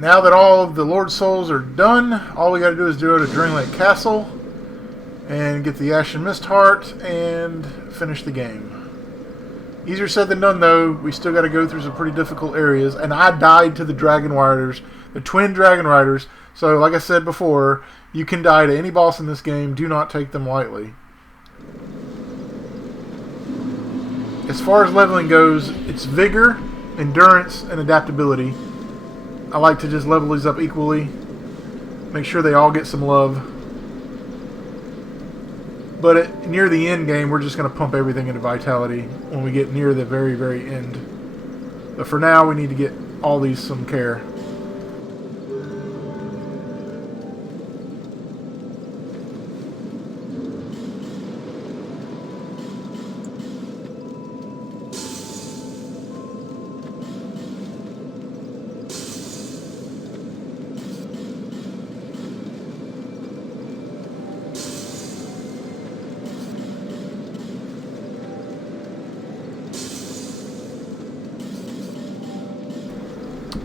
Now that all of the Lord Souls are done, all we got to do is go to Drangleic Castle and get the Ashen Mist Heart and finish the game. Easier said than done, though. We still got to go through some pretty difficult areas, and I died to the Dragon Riders, the twin Dragon Riders. So, like I said before, you can die to any boss in this game. Do not take them lightly. As far as leveling goes, it's vigor, endurance, and adaptability. I like to just level these up equally. Make sure they all get some love. But near the end game, we're just going to pump everything into Vitality when we get near the very, very end. But for now, we need to get all these some care.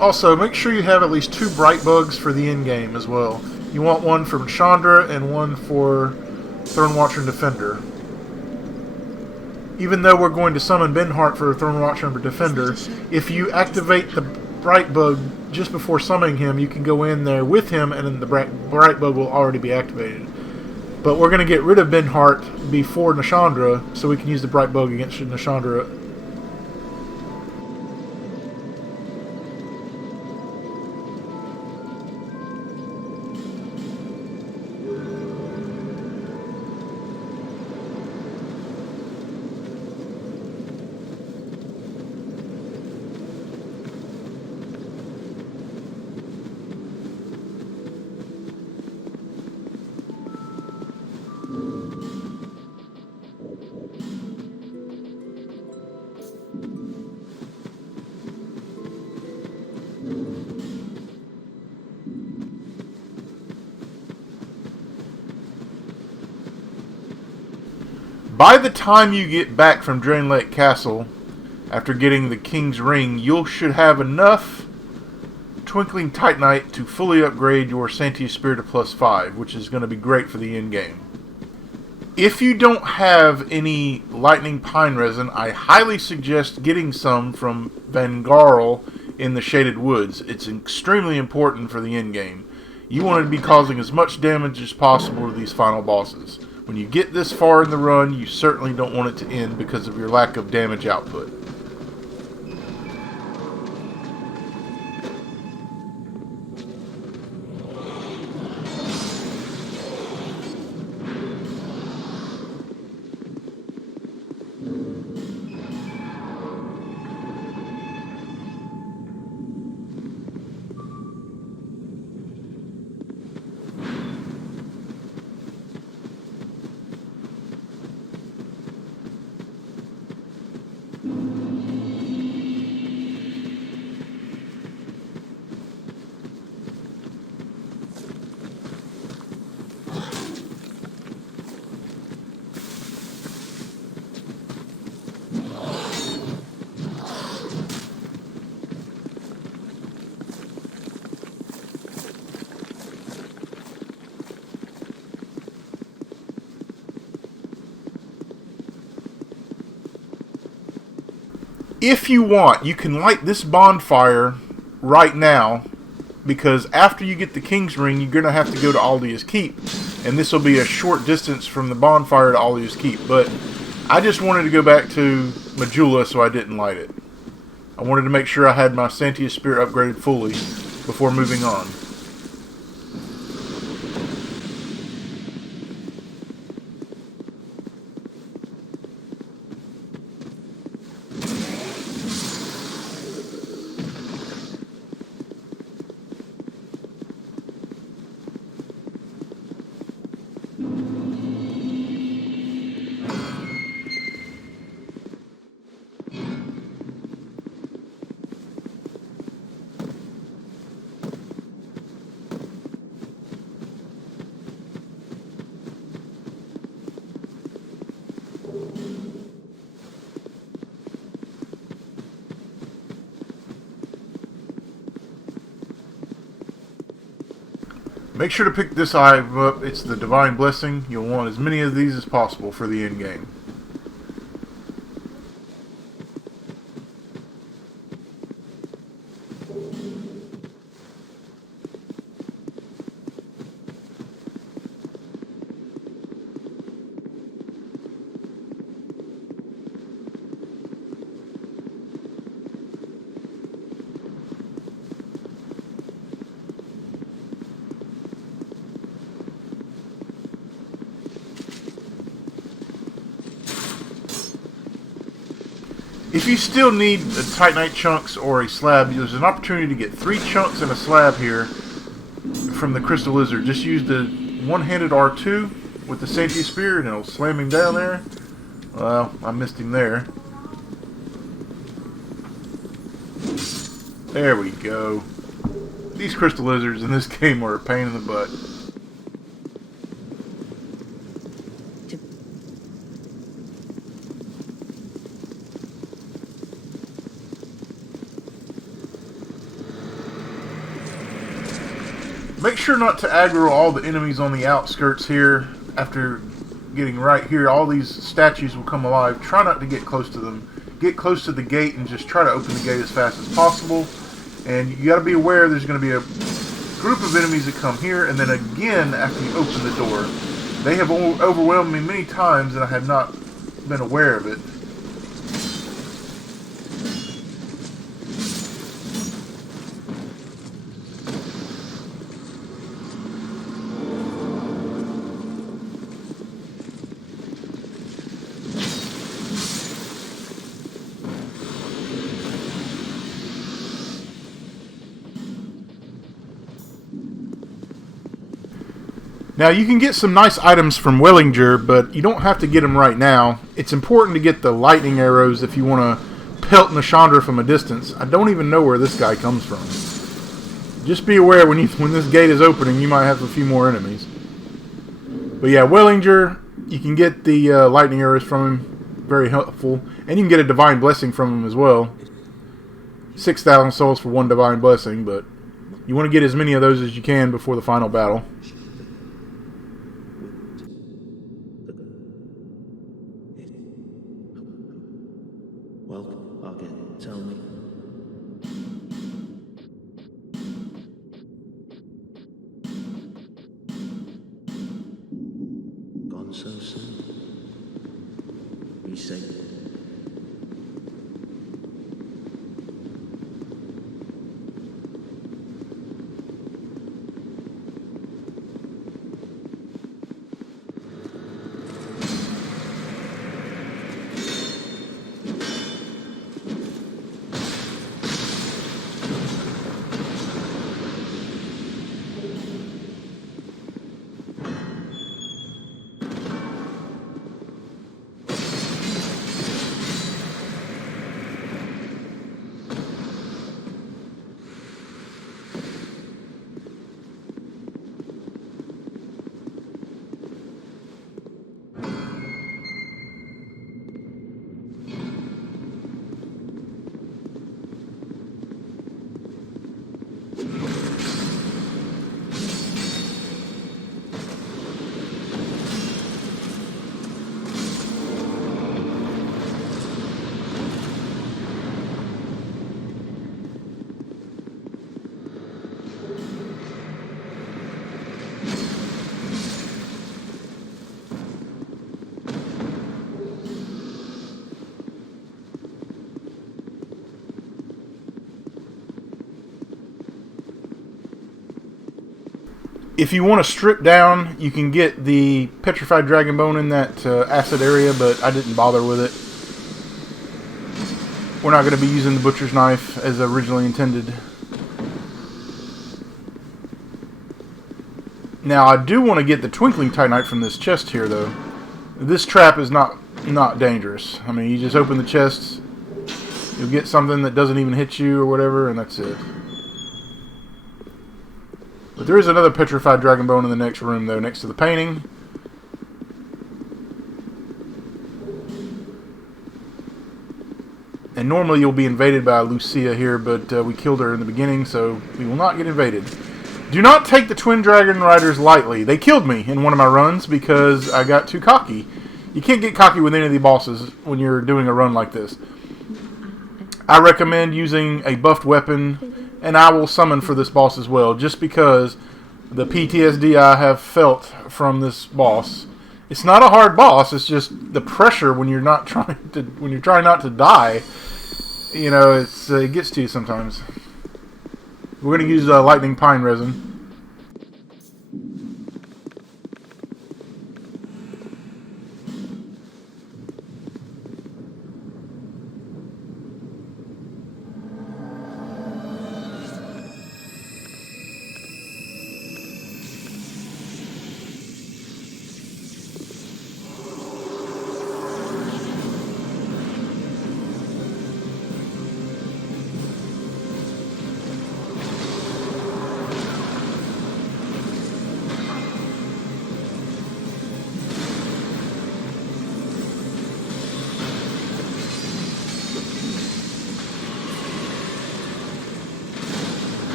Also, make sure you have at least 2 bright bugs for the end game as well. You want one from Chandra and one for Thronewatcher and Defender. Even though we're going to summon Benhart for Thronewatcher and Defender, if you activate the bright bug just before summoning him, you can go in there with him and then the bright bug will already be activated. But we're going to get rid of Benhart before Nashandra, so we can use the bright bug against Nashandra. By the time you get back from Drangleic Castle, after getting the King's Ring, you should have enough Twinkling Titanite to fully upgrade your Santia Spirit to +5, which is going to be great for the end game. If you don't have any Lightning Pine Resin, I highly suggest getting some from Vangarl in the Shaded Woods. It's extremely important for the end game. You want to be causing as much damage as possible to these final bosses. When you get this far in the run, you certainly don't want it to end because of your lack of damage output. If you want, you can light this bonfire right now, because after you get the King's Ring, you're going to have to go to Aldia's Keep, and this will be a short distance from the bonfire to Aldia's Keep, but I just wanted to go back to Majula, so I didn't light it. I wanted to make sure I had my Santia Spirit upgraded fully before moving on. Make sure to pick this item up. It's the Divine Blessing. You'll want as many of these as possible for the end game. If you still need Titanite chunks or a slab, there's an opportunity to get 3 chunks and a slab here from the Crystal Lizard. Just use the one-handed R2 with the safety spear and it'll slam him down there. Well, I missed him there. There we go. These Crystal Lizards in this game are a pain in the butt. Make sure not to aggro all the enemies on the outskirts here. After getting right here, all these statues will come alive. Try not to get close to them. Get close to the gate and just try to open the gate as fast as possible. And you got to be aware there's going to be a group of enemies that come here, and then again after you open the door. They have overwhelmed me many times and I have not been aware of it. Now, you can get some nice items from Wellinger, but you don't have to get them right now. It's important to get the lightning arrows if you want to pelt Nashandra from a distance. I don't even know where this guy comes from. Just be aware when this gate is opening, you might have a few more enemies. But yeah, Wellinger, you can get the lightning arrows from him. Very helpful. And you can get a divine blessing from him as well. 6,000 souls for one divine blessing, but you want to get as many of those as you can before the final battle. If you want to strip down, you can get the petrified dragon bone in that acid area, but I didn't bother with it. We're not going to be using the butcher's knife as originally intended. Now, I do want to get the twinkling titanite from this chest here, though. This trap is not dangerous. I mean, you just open the chest, you'll get something that doesn't even hit you or whatever, and that's it. But there is another petrified dragon bone in the next room, though, next to the painting. And normally you'll be invaded by Lucia here, but we killed her in the beginning, so we will not get invaded. Do not take the Twin Dragon Riders lightly. They killed me in one of my runs because I got too cocky. You can't get cocky with any of the bosses when you're doing a run like this. I recommend using a buffed weapon, and I will summon for this boss as well, just because the PTSD I have felt from this boss. It's not a hard boss. It's just the pressure when you're not trying to not to die. You know, it gets to you sometimes. We're going to use lightning pine resin.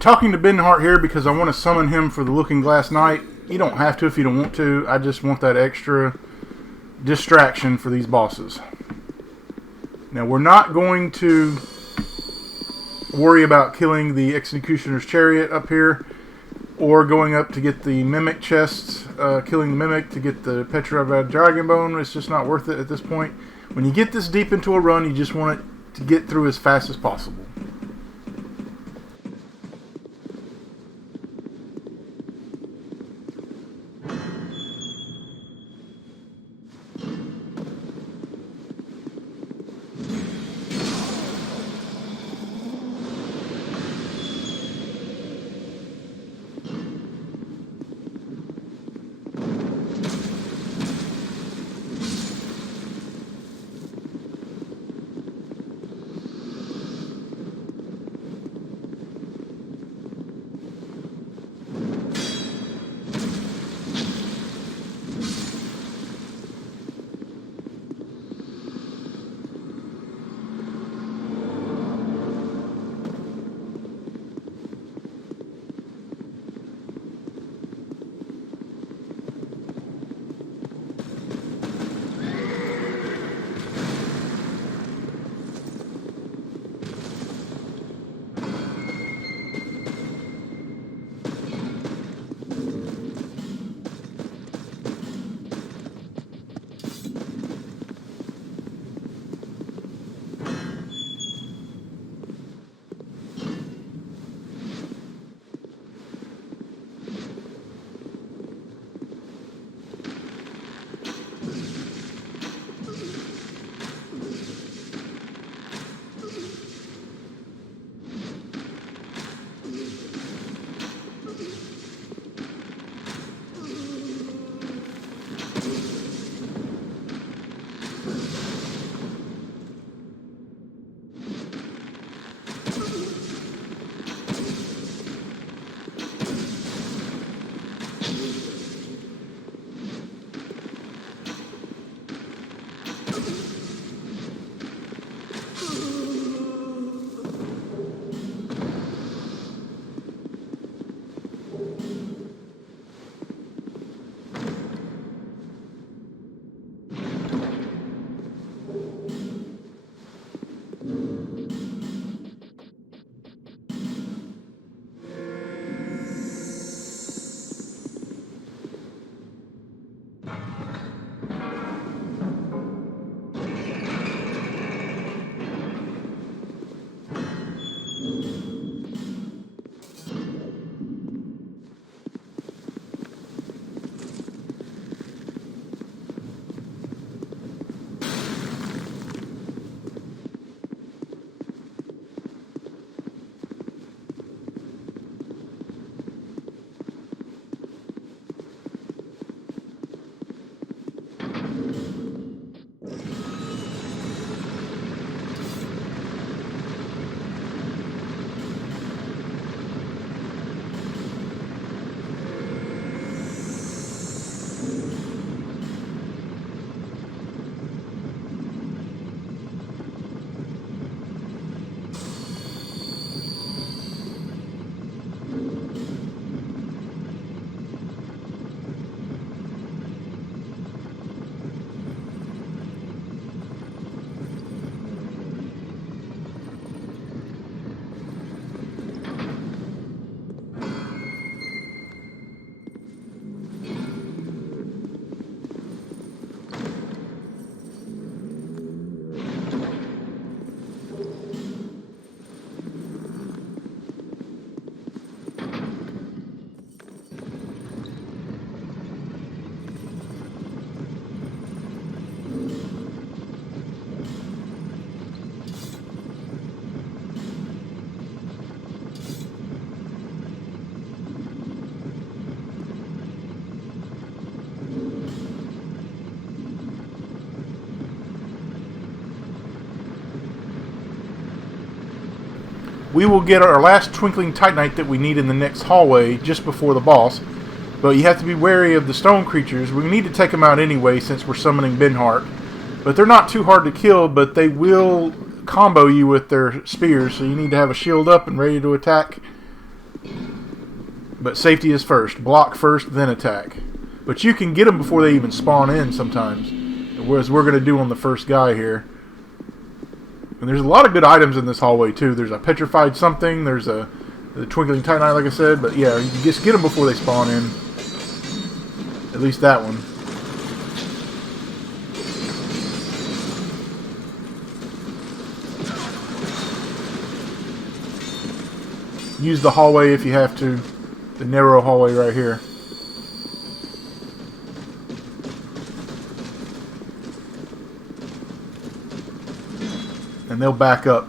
Talking to Benhart here because I want to summon him for the Looking Glass Knight. You don't have to if you don't want to. I just want that extra distraction for these bosses. Now, we're not going to worry about killing the Executioner's Chariot up here, or going up to get the Mimic chests, killing the Mimic to get the Petrified Dragon Bone. It's just not worth it at this point. When you get this deep into a run, you just want it to get through as fast as possible. We will get our last Twinkling Titanite that we need in the next hallway just before the boss. But you have to be wary of the stone creatures. We need to take them out anyway since we're summoning Benhart. But they're not too hard to kill, but they will combo you with their spears, so you need to have a shield up and ready to attack. But safety is first. Block first, then attack. But you can get them before they even spawn in sometimes, as we're going to do on the first guy here. And there's a lot of good items in this hallway too. There's a petrified something, there's the Twinkling Titanite like I said, but yeah, you can just get them before they spawn in. At least that one. Use the hallway if you have to. The narrow hallway right here. And they'll back up.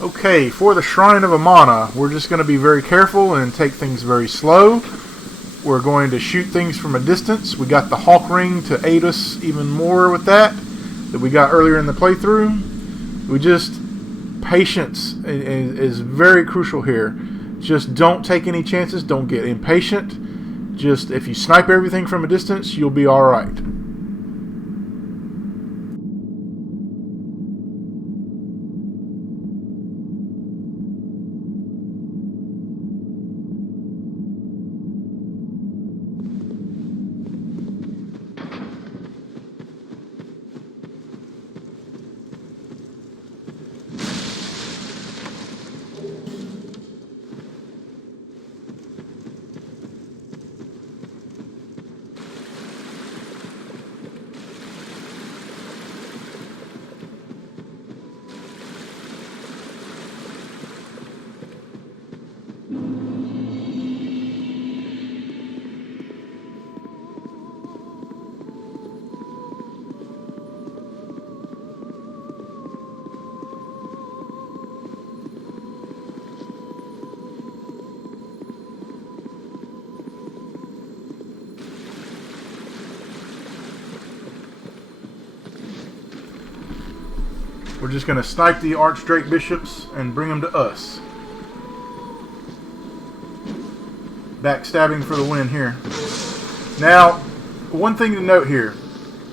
Okay, for the Shrine of Amana, we're just going to be very careful and take things very slow. We're going to shoot things from a distance. We got the Hawk Ring to aid us even more with that we got earlier in the playthrough. Patience is very crucial here. Just don't take any chances. Don't get impatient. Just, if you snipe everything from a distance, you'll be alright. We're just going to snipe the Archdrake Bishops and bring them to us. Backstabbing for the win here. Now, one thing to note here.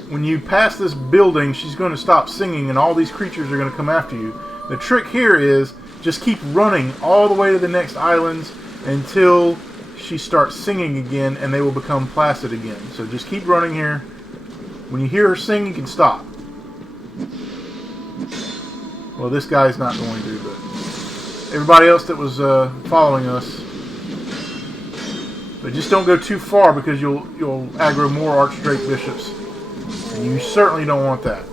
When you pass this building, she's going to stop singing and all these creatures are going to come after you. The trick here is just keep running all the way to the next islands until she starts singing again and they will become placid again. So just keep running here. When you hear her sing, you can stop. Well, this guy's not going to, but everybody else that was following us. But just don't go too far because you'll aggro more Archdrake Bishops. And you certainly don't want that.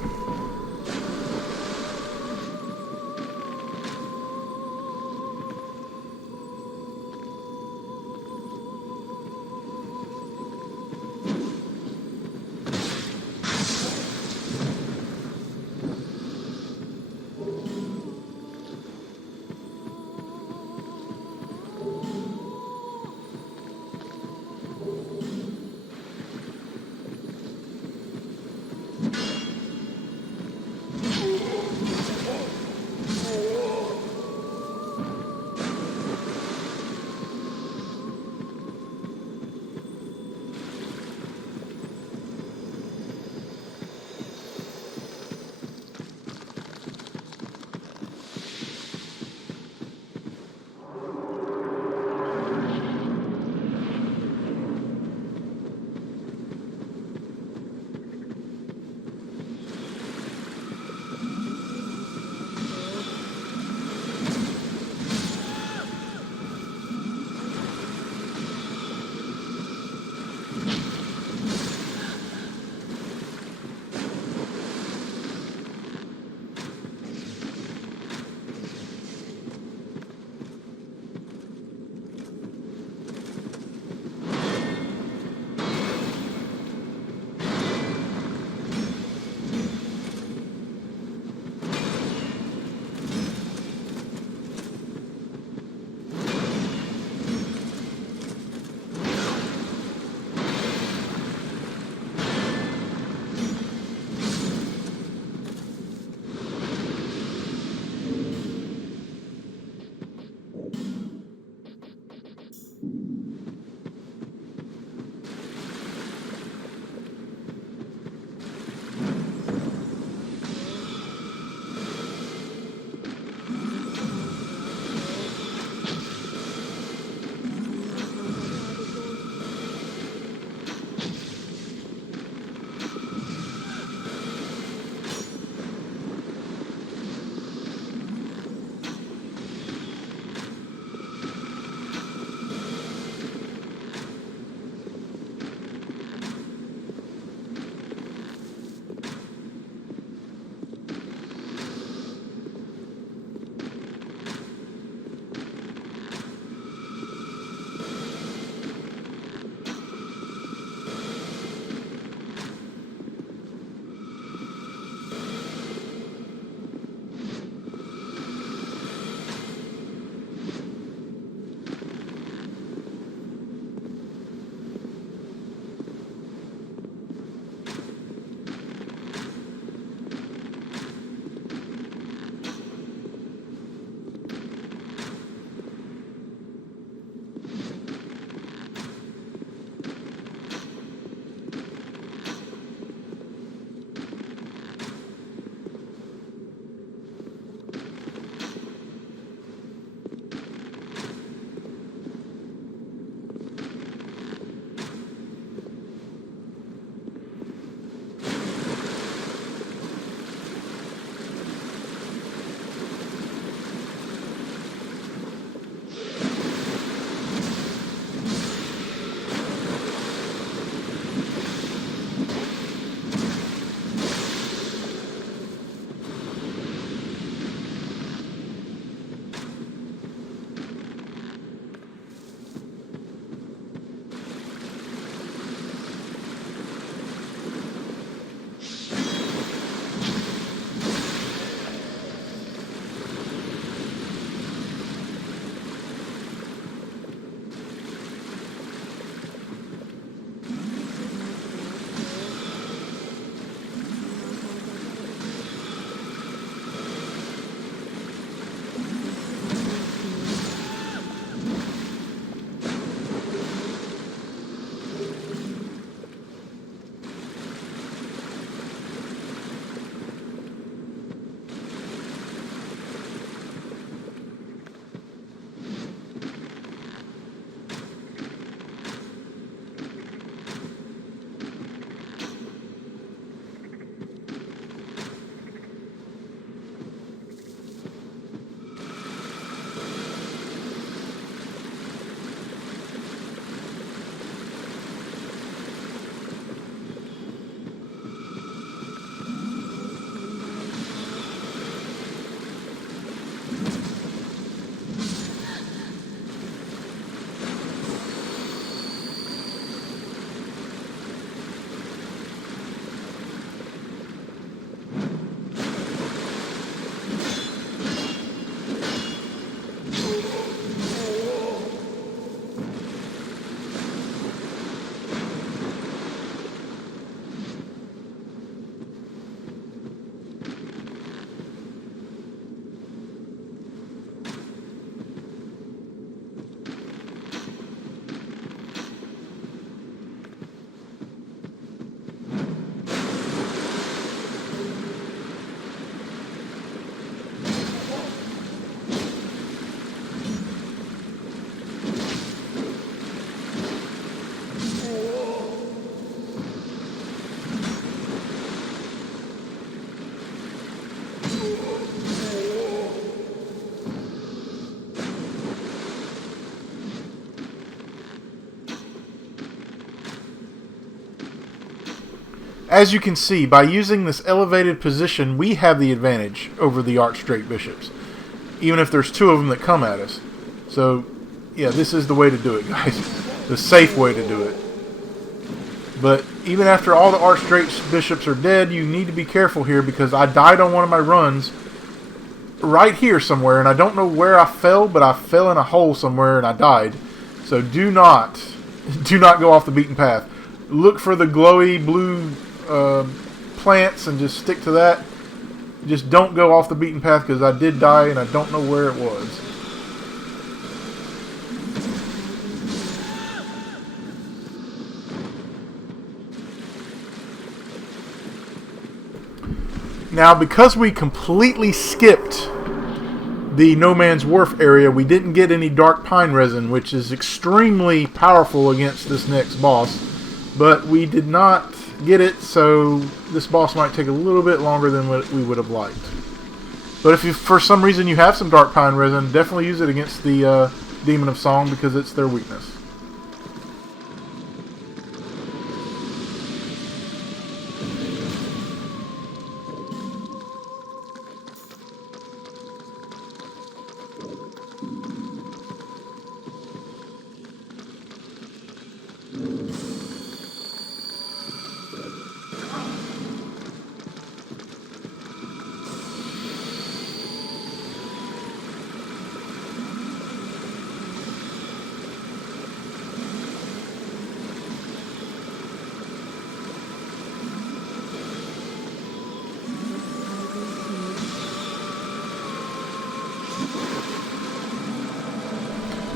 as you can see, by using this elevated position, we have the advantage over the Archdrake bishops, even if there's two of them that come at us. So, yeah, this is the way to do it, guys. The safe way to do it. But even after all the Archdrake bishops are dead, you need to be careful here, because I died on one of my runs right here somewhere, and I don't know where I fell, but I fell in a hole somewhere and I died. So do not go off the beaten path. Look for the glowy blue plants and just stick to that. Just don't go off the beaten path, because I did die and I don't know where it was. Now, because we completely skipped the No Man's Wharf area, we didn't get any Dark Pine Resin, which is extremely powerful against this next boss. But we did not get it, so this boss might take a little bit longer than what we would have liked. But if you, for some reason you have some Dark Pine Resin, definitely use it against the Demon of Song, because it's their weakness.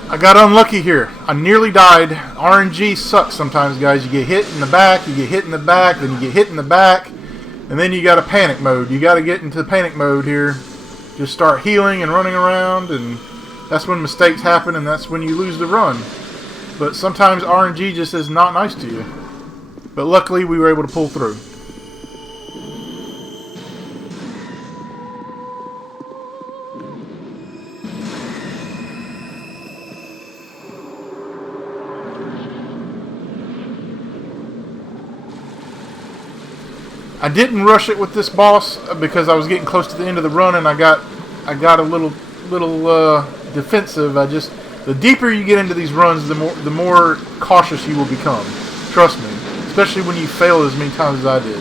I got unlucky here. I nearly died. RNG sucks sometimes, guys. You get hit in the back, you get hit in the back, then you get hit in the back, and then you got a panic mode. You got to get into panic mode here. Just start healing and running around, and that's when mistakes happen, and that's when you lose the run. But sometimes RNG just is not nice to you. But luckily, we were able to pull through. I didn't rush it with this boss because I was getting close to the end of the run, and I got a little defensive. The deeper you get into these runs, the more cautious you will become. Trust me, especially when you fail as many times as I did.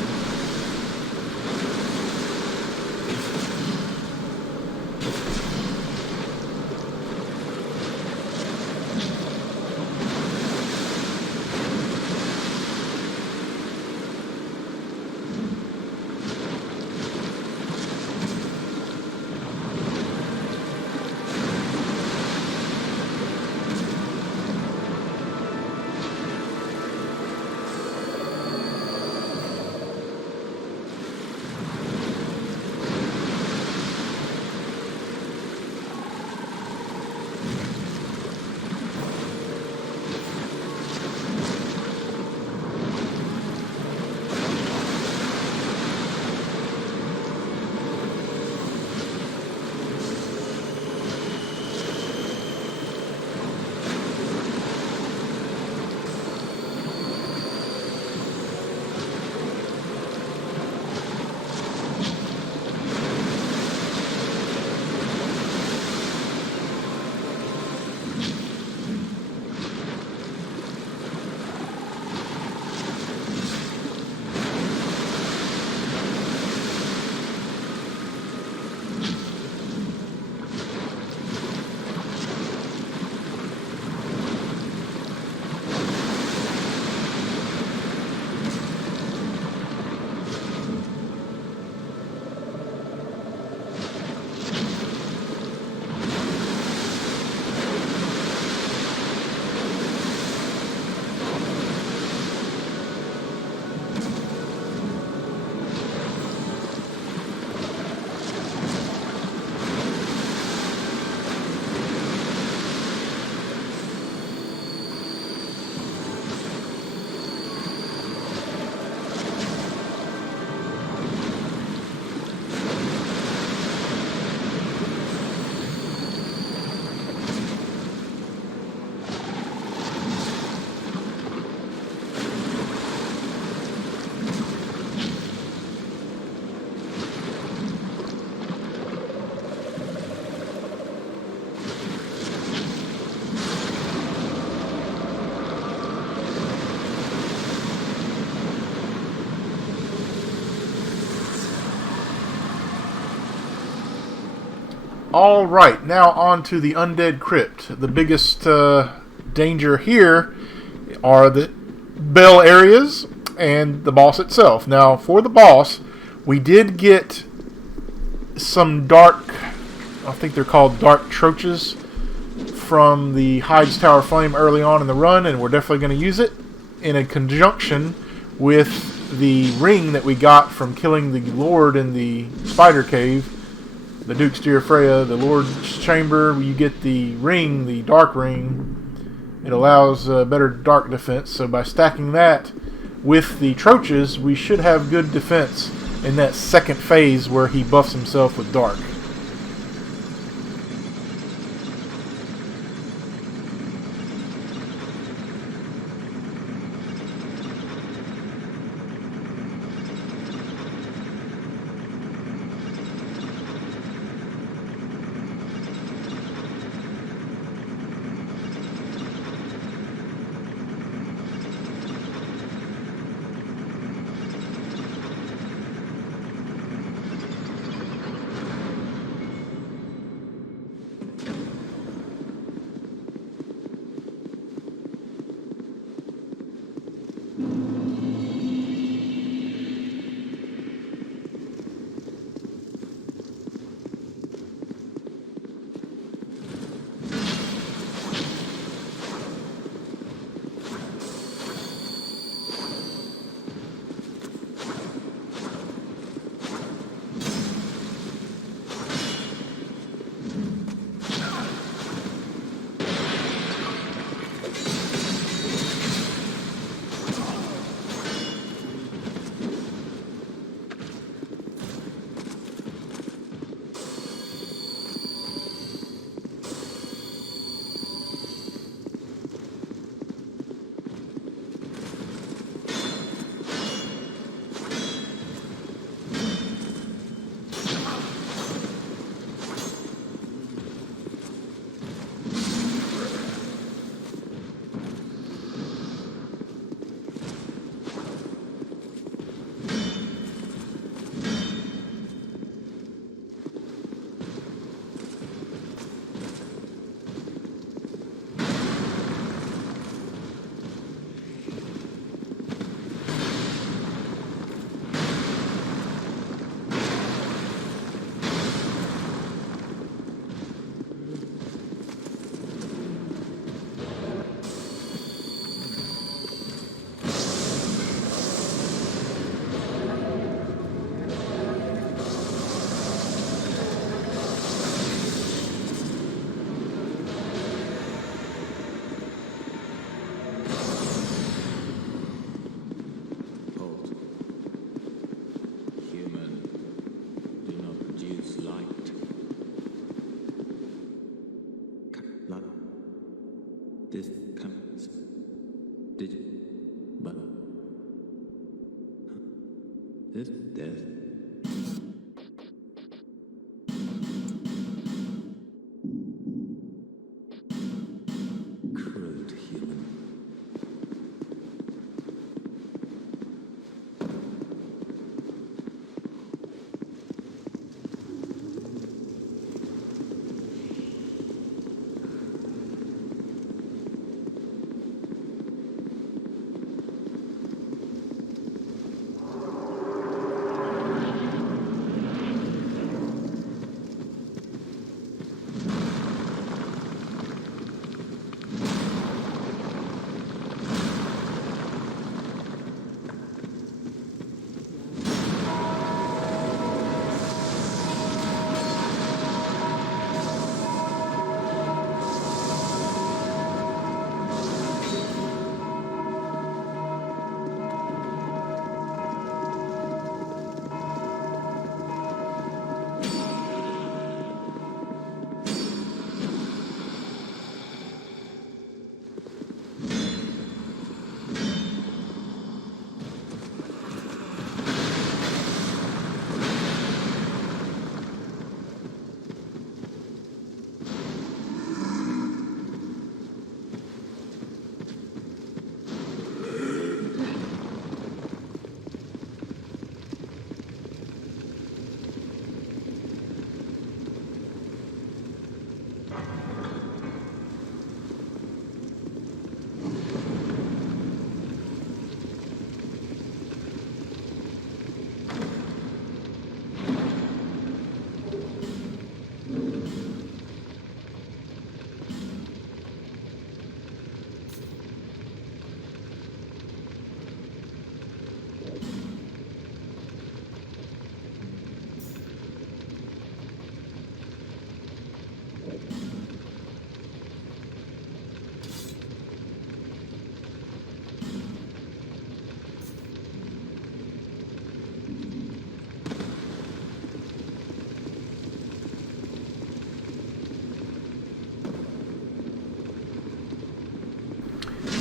Alright, now on to the Undead Crypt. The biggest danger here are the bell areas and the boss itself. Now, for the boss, we did get some dark, I think they're called dark troches, from the Heide's Tower Flame early on in the run, and we're definitely going to use it in a conjunction with the ring that we got from killing the Lord in the Spider Cave, the Duke's Dear Freya, the Lord's Chamber. You get the ring, the dark ring. It allows better dark defense, so by stacking that with the troches, we should have good defense in that second phase where he buffs himself with dark.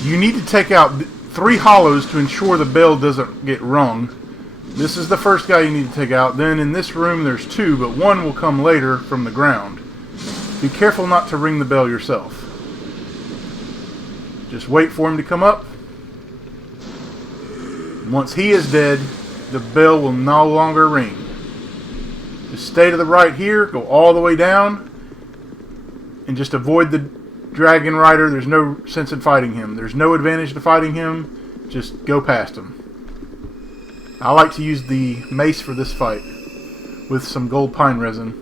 You need to take out 3 hollows to ensure the bell doesn't get rung. This is the first guy you need to take out. Then in this room there's 2, but 1 will come later from the ground. Be careful not to ring the bell yourself. Just wait for him to come up. Once he is dead, the bell will no longer ring. Just stay to the right here, go all the way down, and just avoid the dragon rider. There's no sense in fighting him. There's no advantage to fighting him. Just go past him. I like to use the mace for this fight with some gold pine resin.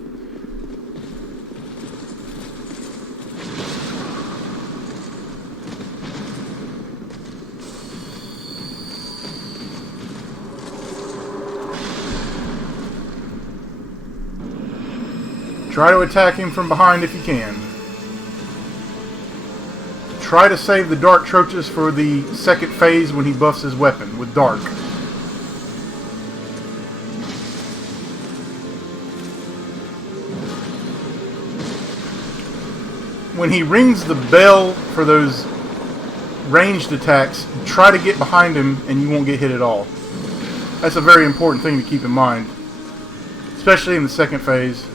Try to attack him from behind if you can. Try to save the Dark Trochus for the second phase when he buffs his weapon with Dark. When he rings the bell for those ranged attacks, try to get behind him and you won't get hit at all. That's a very important thing to keep in mind, especially in the second phase.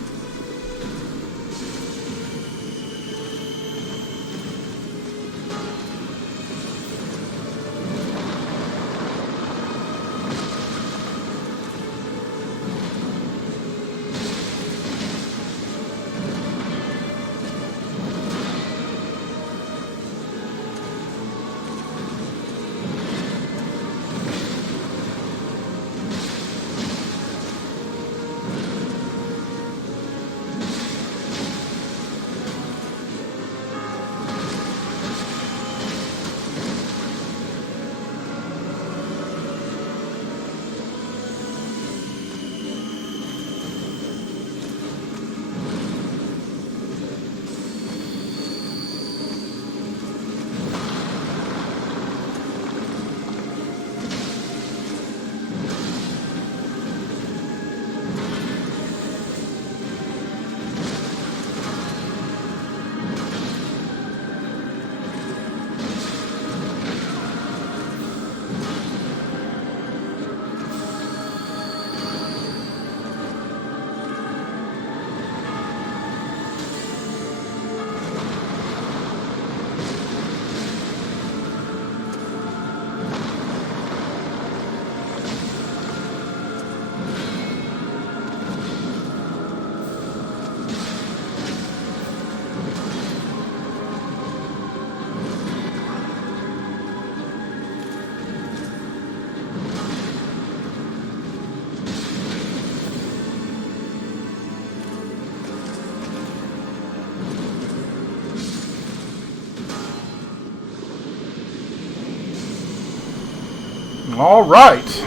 Alright,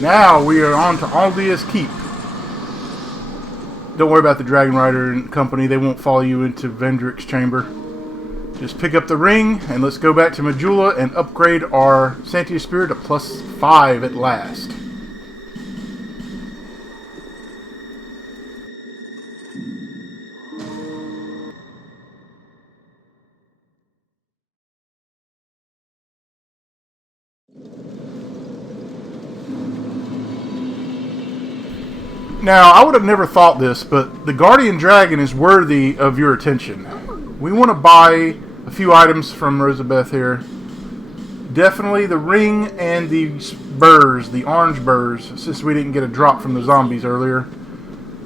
now we are on to Aldia's Keep. Don't worry about the Dragon Rider and company, they won't follow you into Vendrick's chamber. Just pick up the ring, and let's go back to Majula and upgrade our Santia Spirit to +5 at last. Now, I would have never thought this, but the Guardian Dragon is worthy of your attention. We want to buy a few items from Rosabeth here. Definitely the ring and the spurs, the orange spurs, since we didn't get a drop from the zombies earlier.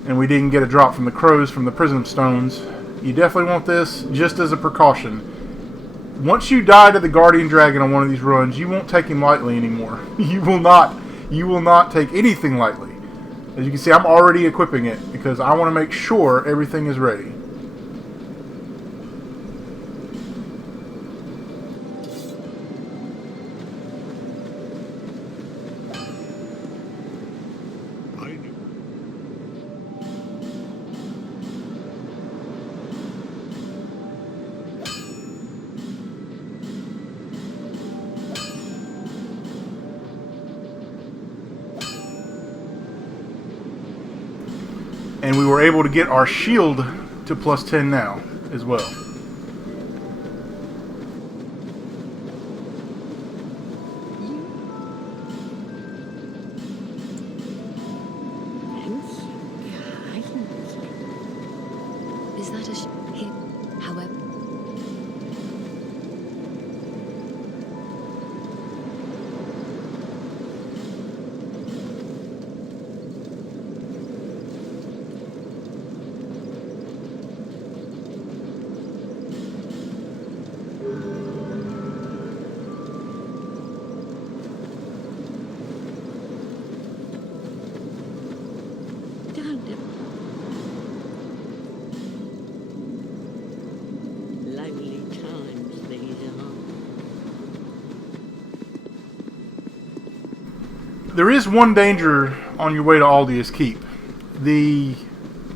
And we didn't get a drop from the crows from the Prism Stones. You definitely want this, just as a precaution. Once you die to the Guardian Dragon on one of these runs, you won't take him lightly anymore. You will not take anything lightly. As you can see, I'm already equipping it because I want to make sure everything is ready. And we were able to get our shield to +10 now, as well. There is one danger on your way to Aldia's Keep. The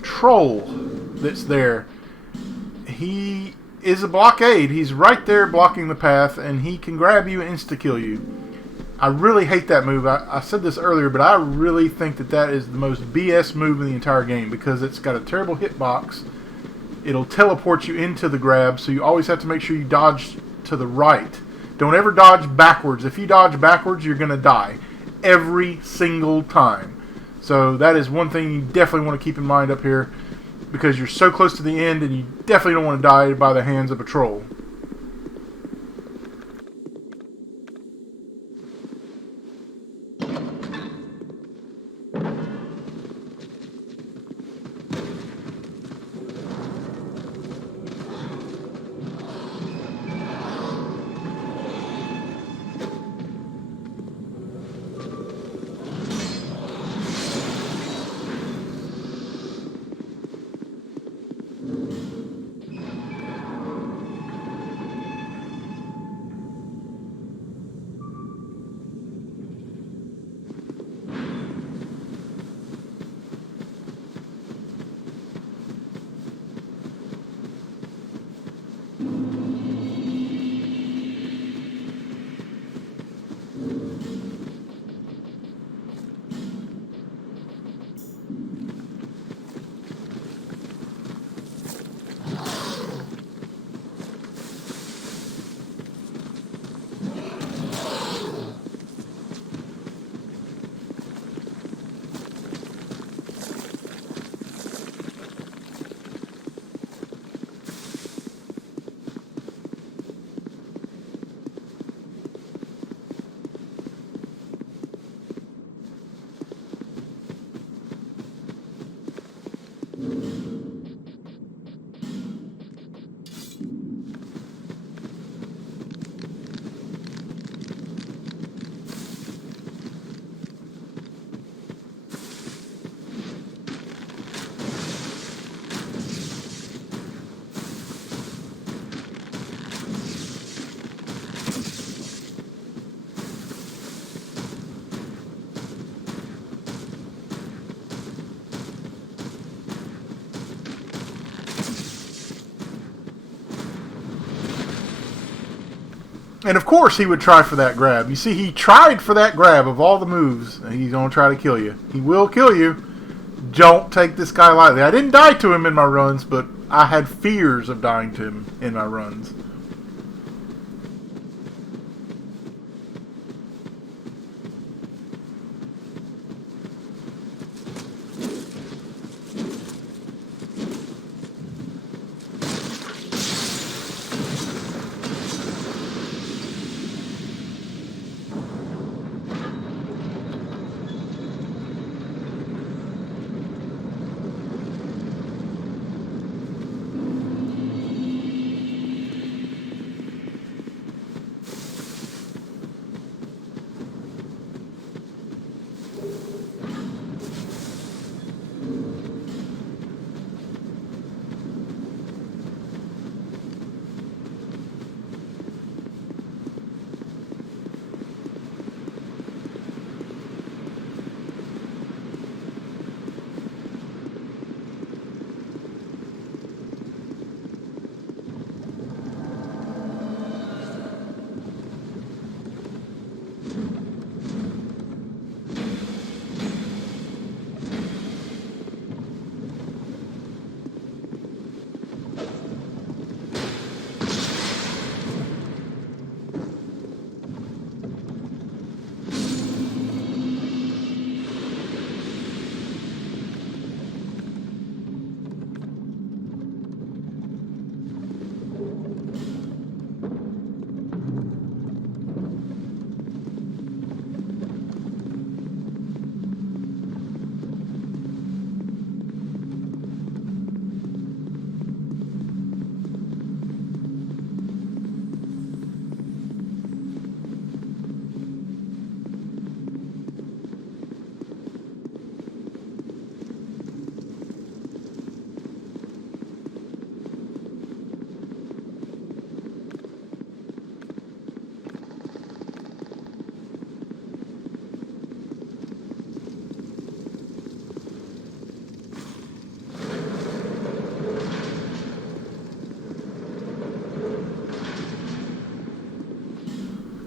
troll that's there, he is a blockade. He's right there blocking the path, and he can grab you and insta-kill you. I really hate that move. I said this earlier, but I really think that is the most BS move in the entire game because it's got a terrible hitbox. It'll teleport you into the grab, so you always have to make sure you dodge to the right. Don't ever dodge backwards. If you dodge backwards, you're going to die. Every single time. So that is one thing you definitely want to keep in mind up here because you're so close to the end and you definitely don't want to die by the hands of a troll. And of course he would try for that grab. You see, he tried for that grab of all the moves. And he's going to try to kill you. He will kill you. Don't take this guy lightly. I didn't die to him in my runs, but I had fears of dying to him in my runs.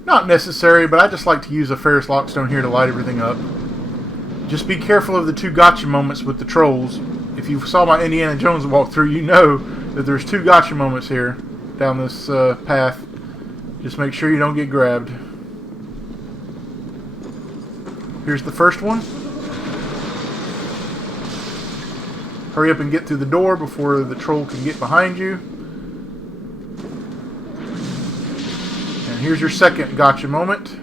Not necessary, but I just like to use a Pharros Lockstone here to light everything up. Just be careful of the 2 gotcha moments with the trolls. If you saw my Indiana Jones walkthrough, you know that there's 2 gotcha moments here down this path. Just make sure you don't get grabbed. Here's the first one. Hurry up and get through the door before the troll can get behind you. And here's your second gotcha moment.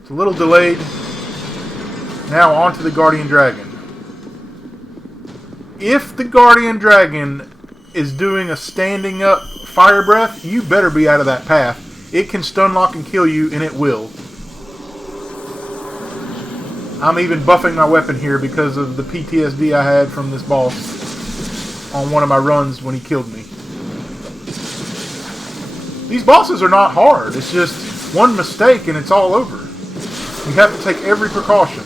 It's a little delayed. Now on to the Guardian Dragon. If the Guardian Dragon is doing a standing up fire breath, you better be out of that path. It can stun lock and kill you, and it will. I'm even buffing my weapon here because of the PTSD I had from this boss on one of my runs when he killed me. These bosses are not hard. It's just one mistake and it's all over. You have to take every precaution.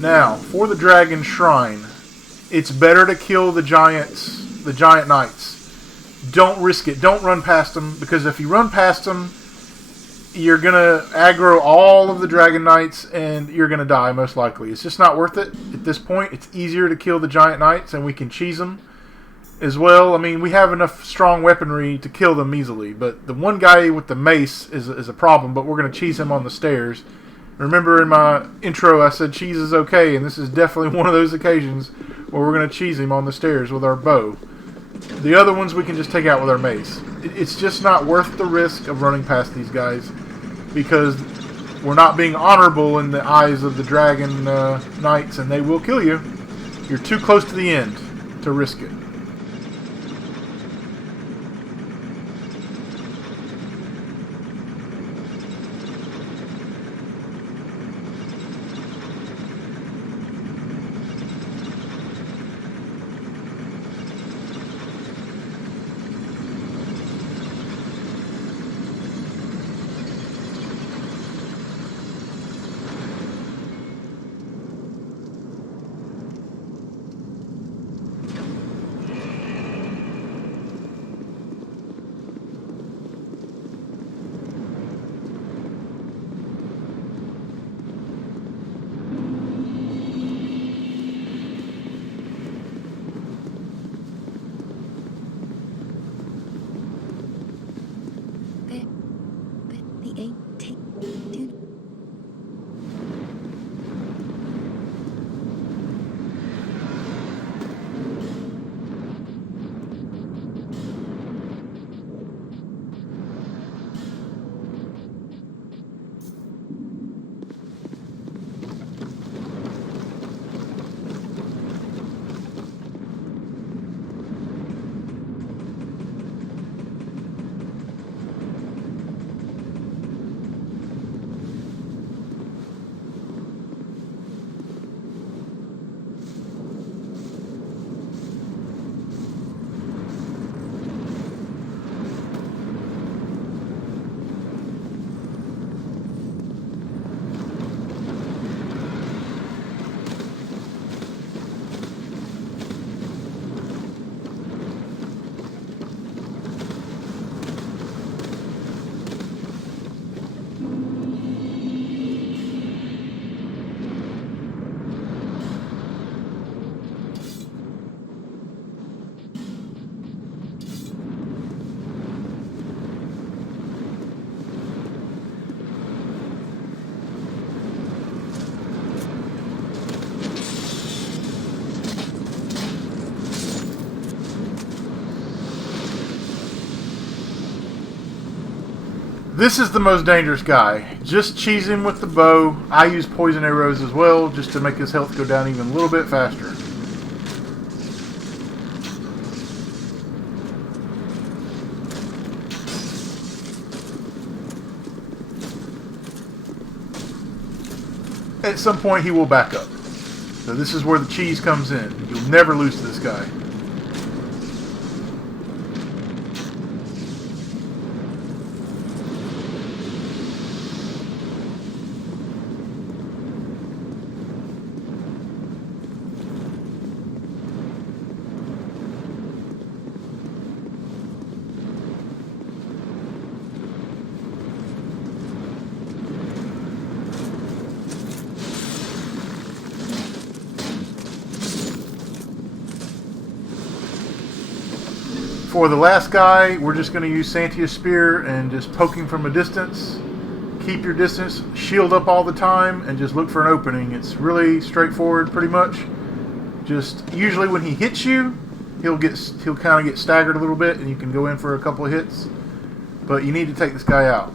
Now, for the Dragon Shrine, it's better to kill the giant knights. Don't risk it. Don't run past them, because if you run past them, you're going to aggro all of the Dragon Knights, and you're going to die, most likely. It's just not worth it at this point. It's easier to kill the Giant Knights, and we can cheese them as well. I mean, we have enough strong weaponry to kill them easily, but the one guy with the mace is a problem, but we're going to cheese him on the stairs. Remember in my intro I said cheese is okay, and this is definitely one of those occasions where we're going to cheese him on the stairs with our bow. The other ones we can just take out with our mace. It's just not worth the risk of running past these guys, because we're not being honorable in the eyes of the Dragon Knights, and they will kill you. You're too close to the end to risk it. This is the most dangerous guy. Just cheese him with the bow. I use poison arrows as well, just to make his health go down even a little bit faster. At some point he will back up. So this is where the cheese comes in. You'll never lose to this guy. For the last guy, we're just going to use Santia's Spear and just poke him from a distance. Keep your distance, shield up all the time, and just look for an opening. It's really straightforward, pretty much. Just usually when he hits you, he'll kind of get staggered a little bit, and you can go in for a couple of hits. But you need to take this guy out.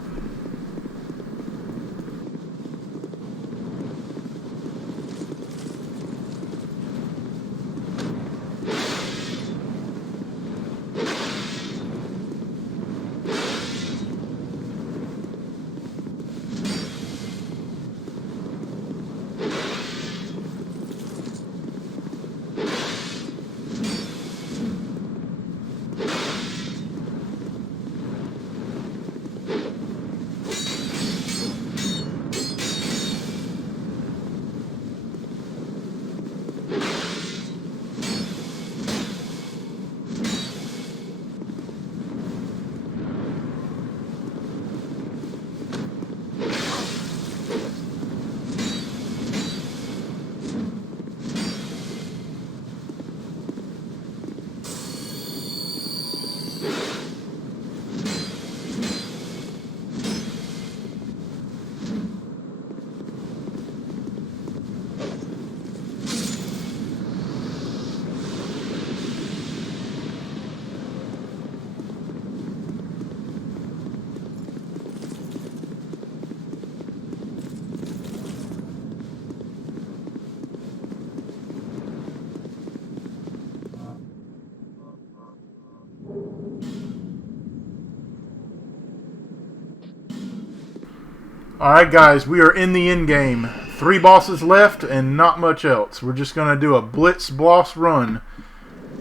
Alright guys, we are in the end game. 3 bosses left and not much else. We're just going to do a blitz boss run.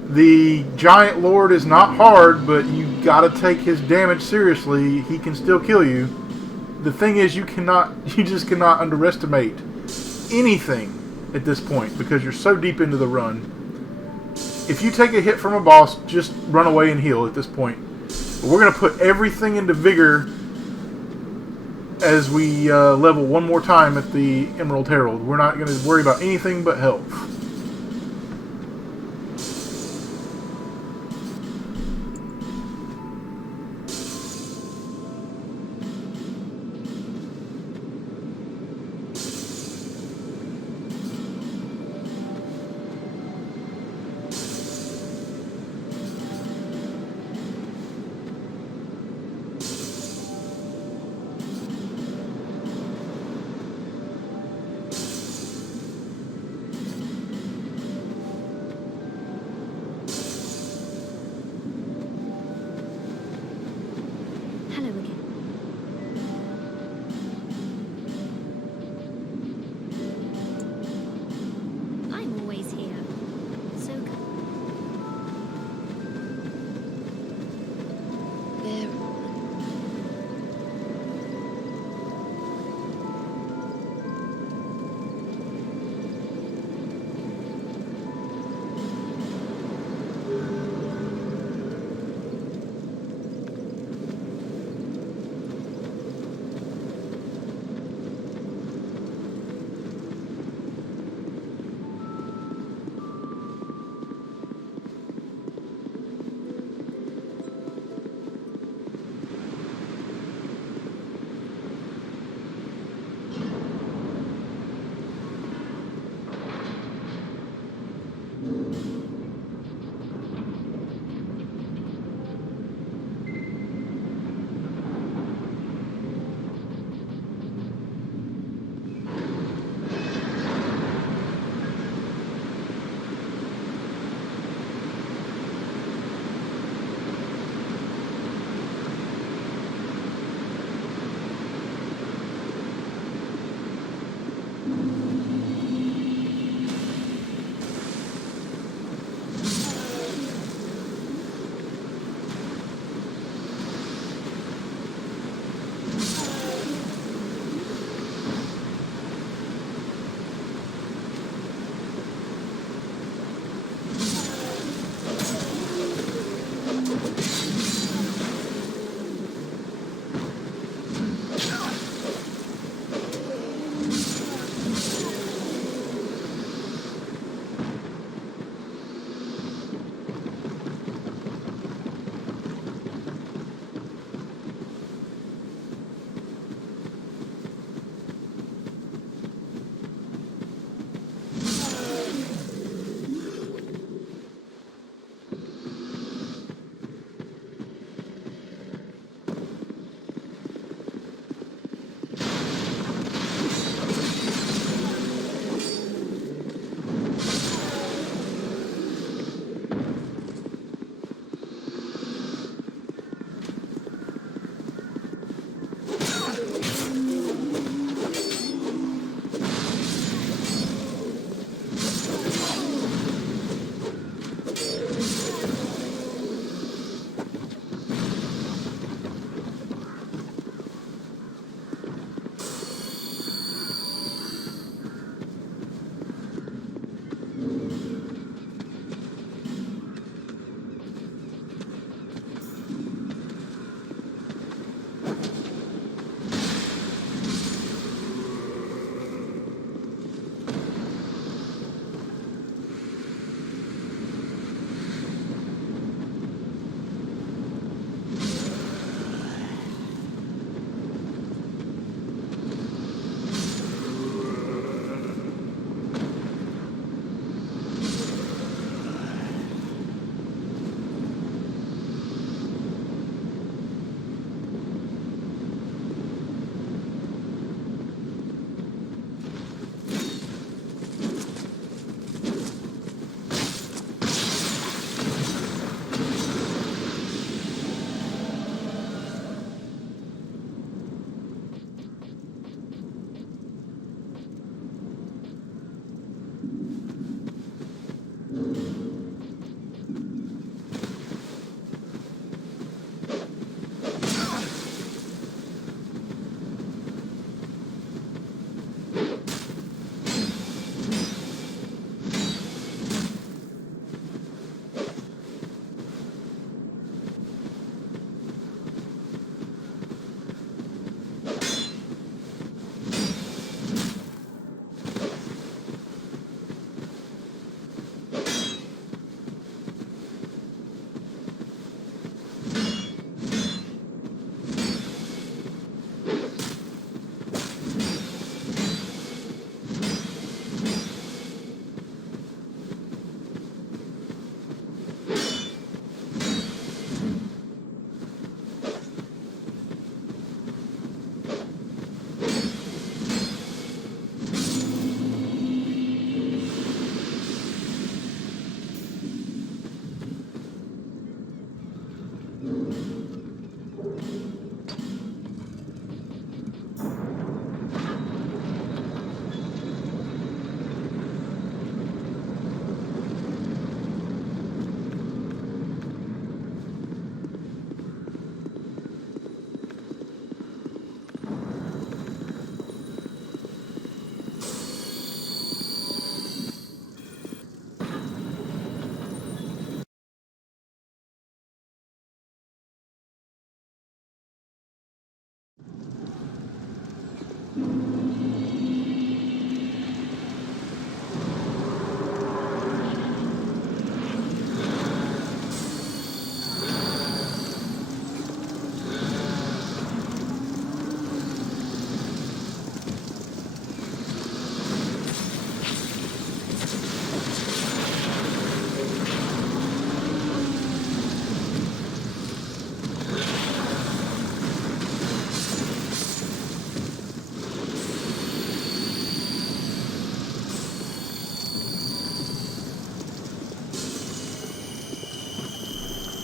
The Giant Lord is not hard, but you got to take his damage seriously. He can still kill you. The thing is, you just cannot underestimate anything at this point because you're so deep into the run. If you take a hit from a boss, just run away and heal at this point. But we're going to put everything into Vigor as we level one more time at the Emerald Herald. We're not going to worry about anything but health.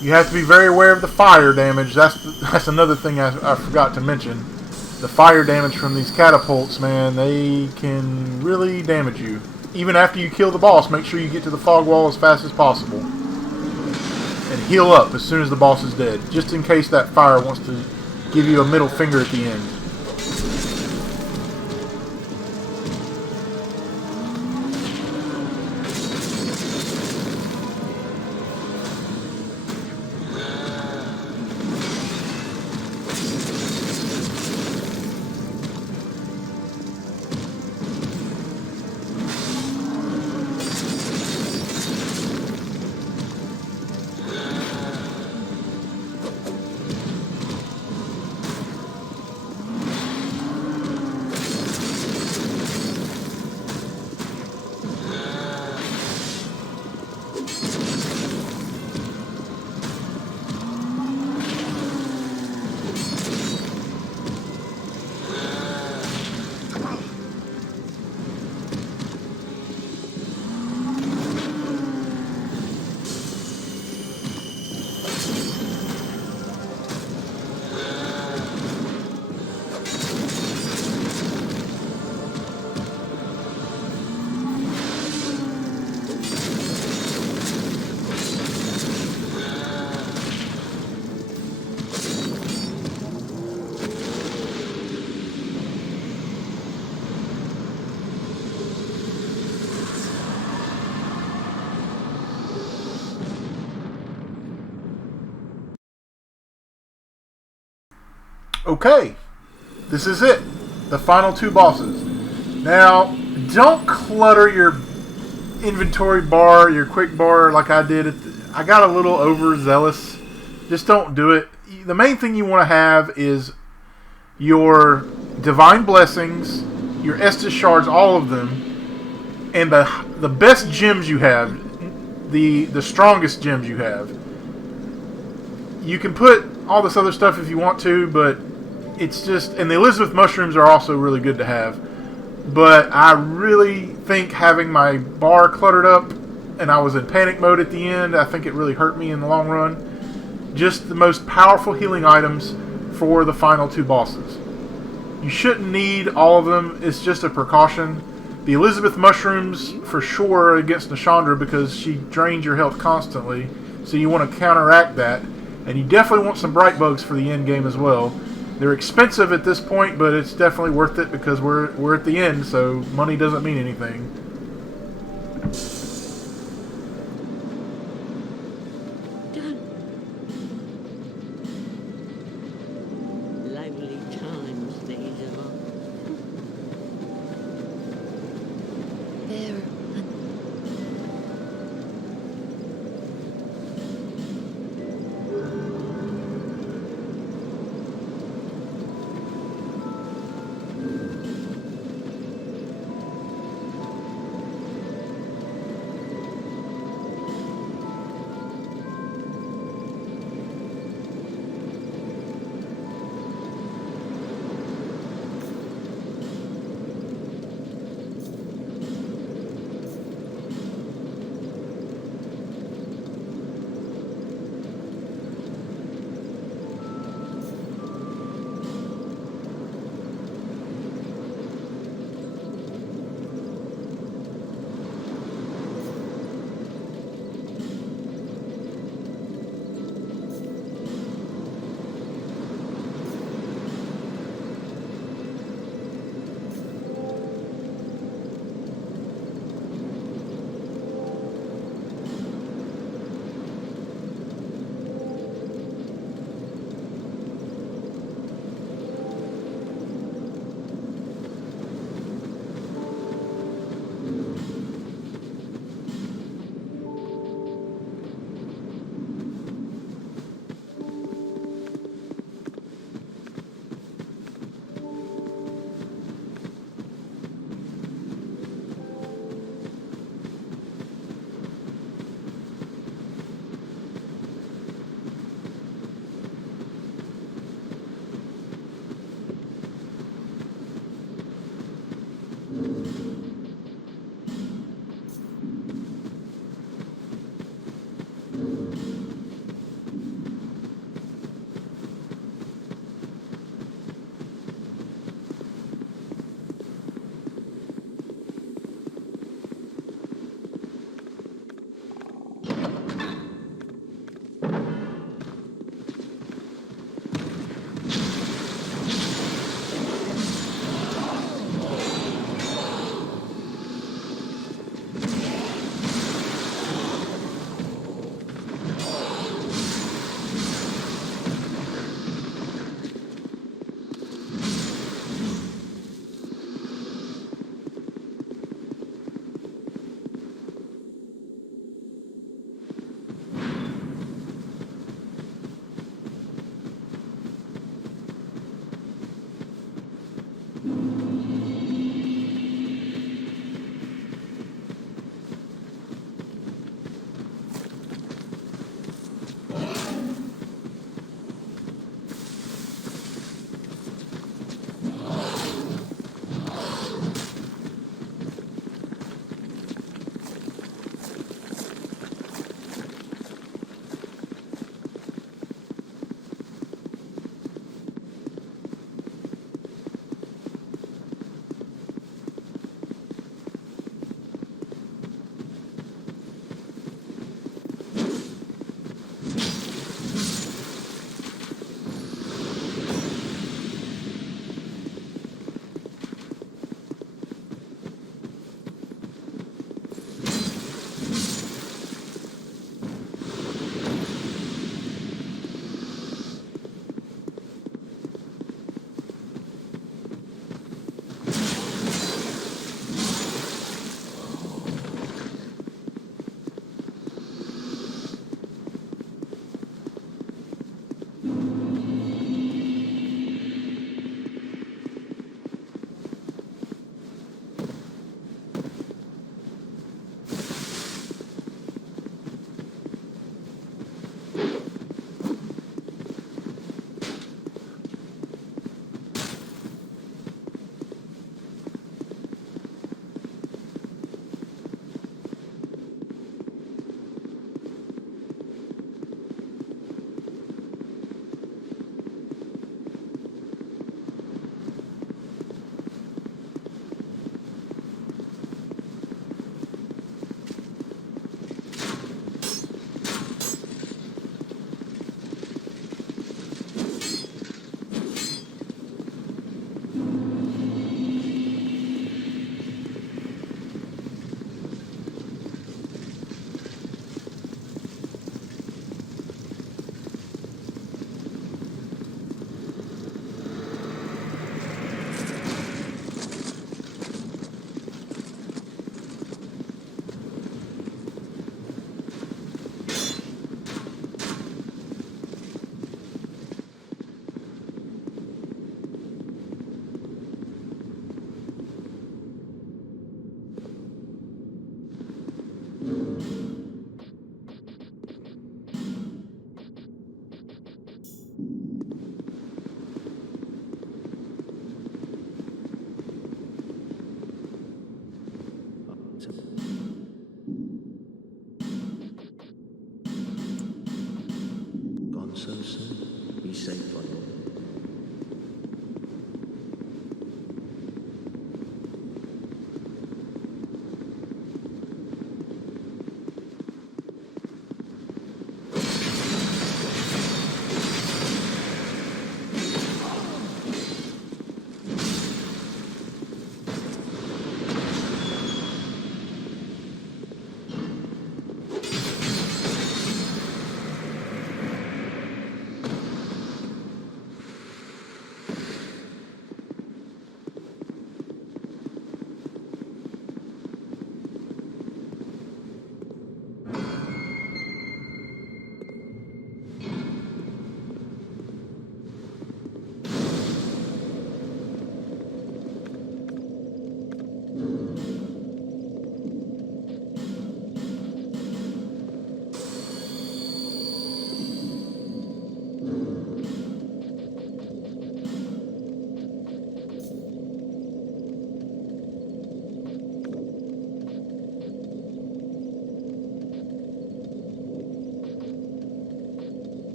You have to be very aware of the fire damage. That's another thing I forgot to mention. The fire damage from these catapults, man, they can really damage you. Even after you kill the boss, make sure you get to the fog wall as fast as possible. And heal up as soon as the boss is dead, just in case that fire wants to give you a middle finger at the end. Okay, this is it. The final two bosses. Now, don't clutter your inventory bar, your quick bar like I did. I got a little overzealous. Just don't do it. The main thing you want to have is your divine blessings, your Estus shards, all of them, and the best gems you have, the strongest gems you have. You can put all this other stuff if you want to, but it's just, and the Elizabeth mushrooms are also really good to have. But I really think having my bar cluttered up, and I was in panic mode at the end, I think it really hurt me in the long run. Just the most powerful healing items for the final two bosses. You shouldn't need all of them, it's just a precaution. The Elizabeth mushrooms for sure against Nashandra because she drains your health constantly, so you want to counteract that. And you definitely want some bright bugs for the end game as well. They're expensive at this point, but it's definitely worth it because we're at the end, so money doesn't mean anything. Lively times these are. There.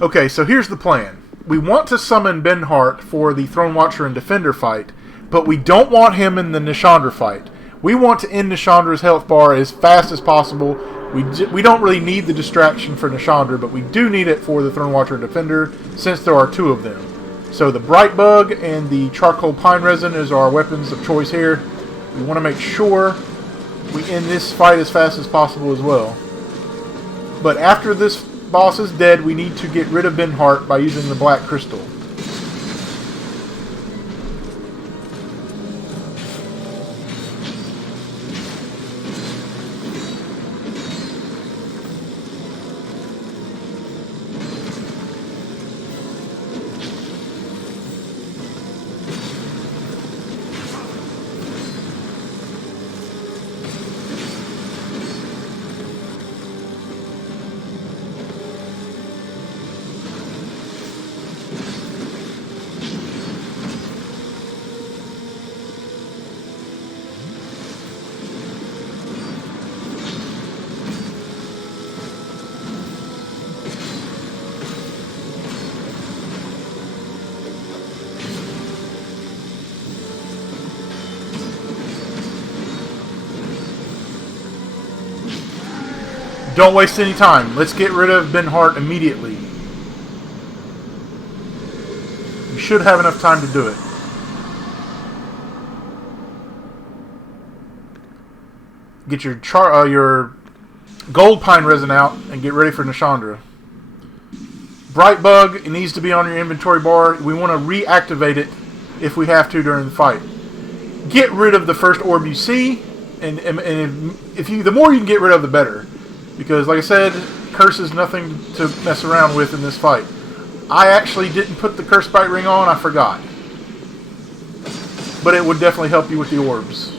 Okay, so here's the plan. We want to summon Benhart for the Throne Watcher and Defender fight, but we don't want him in the Nishandra fight. We want to end Nishandra's health bar as fast as possible. We don't really need the distraction for Nishandra, but we do need it for the Throne Watcher and Defender, since there are two of them. So the Bright Bug and the Charcoal Pine Resin is our weapons of choice here. We want to make sure we end this fight as fast as possible as well. But after this boss is dead, we need to get rid of Benhart by using the Black Crystal. Don't waste any time. Let's get rid of Benhart immediately. You should have enough time to do it. Get your gold pine resin out and get ready for Nishandra. Bright Bug, it needs to be on your inventory bar. We want to reactivate it if we have to during the fight. Get rid of the first orb you see, and the more you can get rid of, the better. Because, like I said, curse is nothing to mess around with in this fight. I actually didn't put the curse bite ring on, I forgot. But it would definitely help you with the orbs.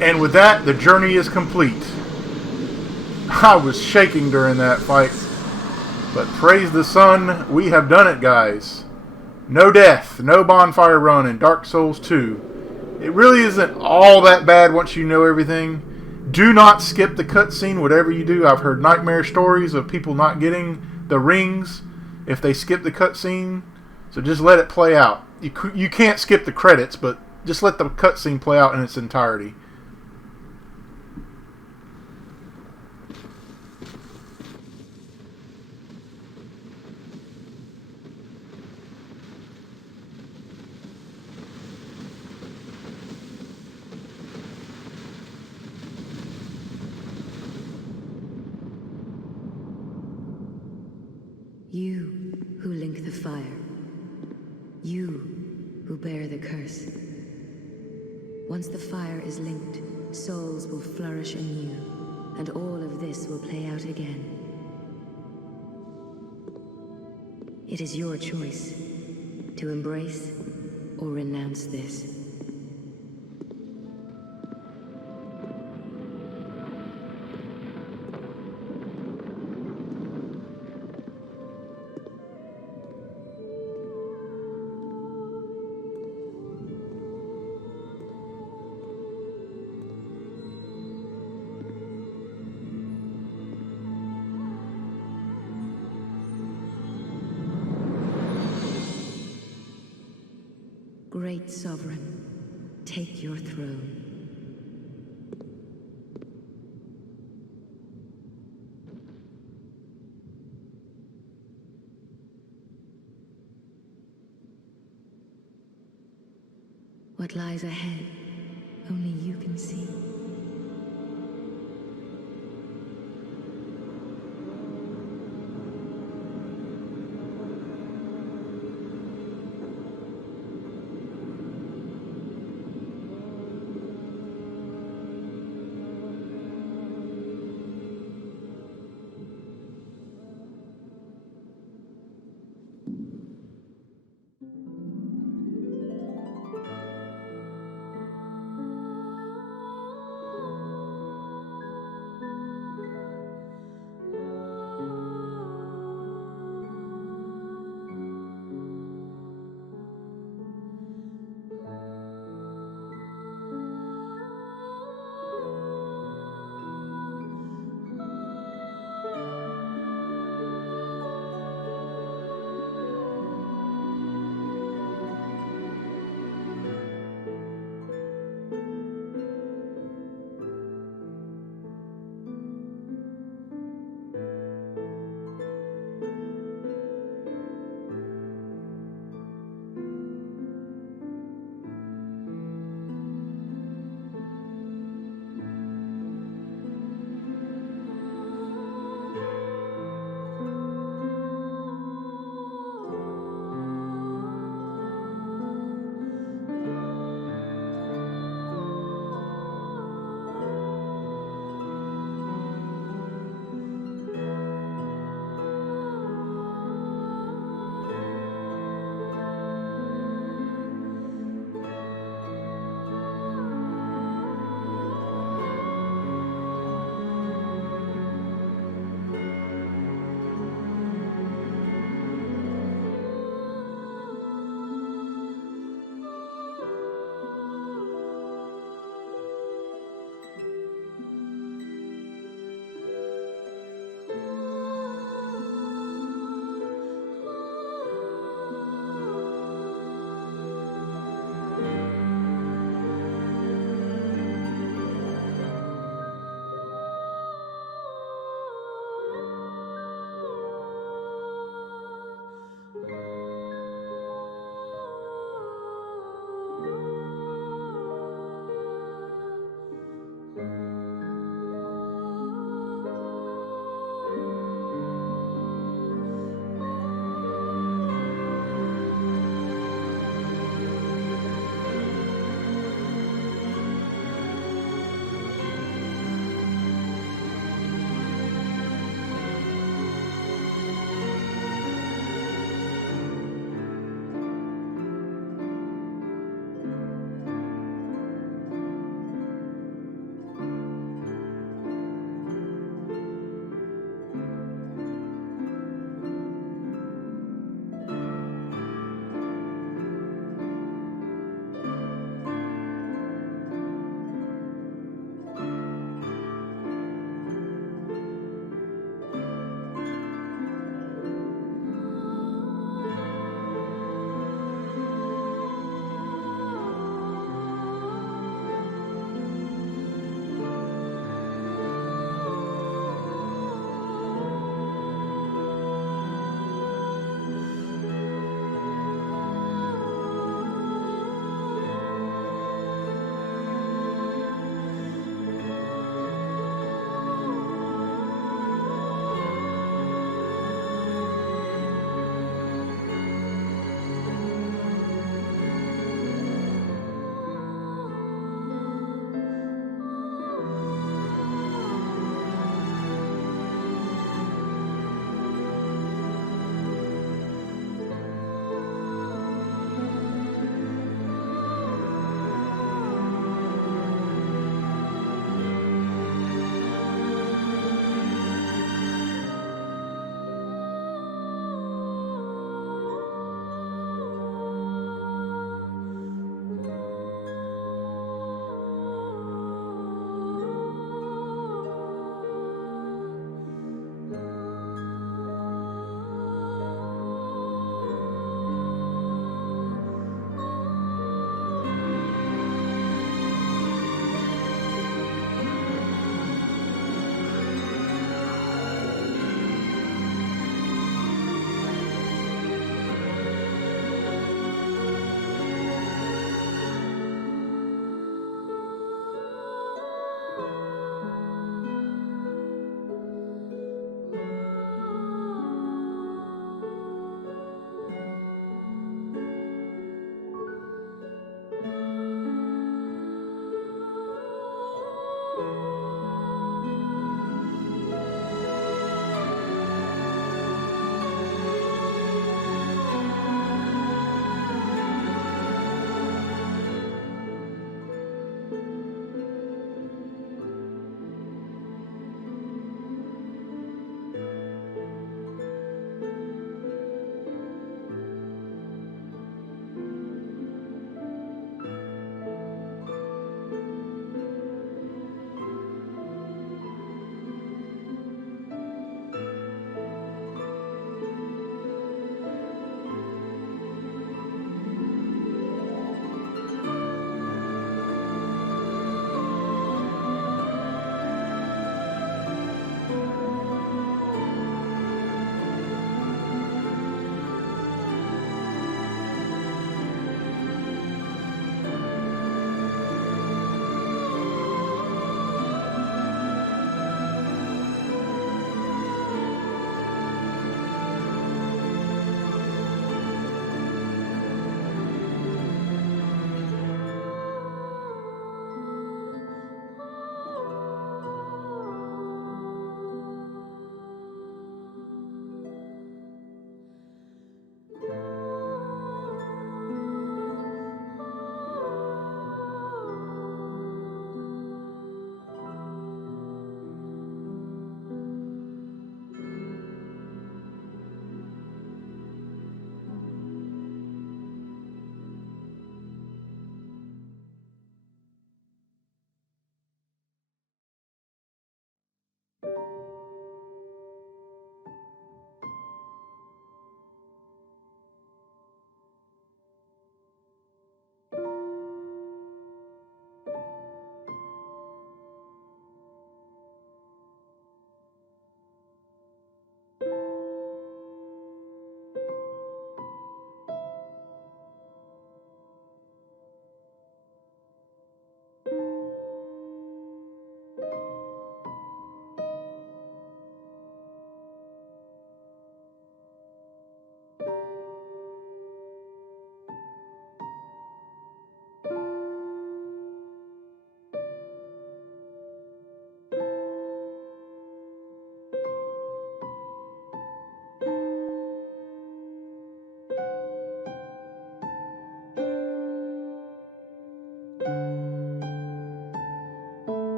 And with that, the journey is complete. I was shaking during that fight. But praise the sun, we have done it, guys. No death, no bonfire run in Dark Souls 2. It really isn't all that bad once you know everything. Do not skip the cutscene, whatever you do. I've heard nightmare stories of people not getting the rings if they skip the cutscene. So just let it play out. You can't skip the credits, but just let the cutscene play out in its entirety. You who link the fire. You who bear the curse. Once the fire is linked, souls will flourish anew, and all of this will play out again. It is your choice to embrace or renounce this. Great Sovereign, take your throne. What lies ahead, only you can see.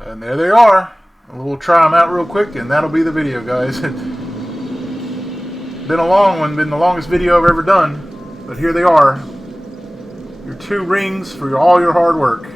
And there they are. We'll try them out real quick, and that'll be the video, guys. Been a long one, been the longest video I've ever done. But here they are. Your 2 rings for all your hard work.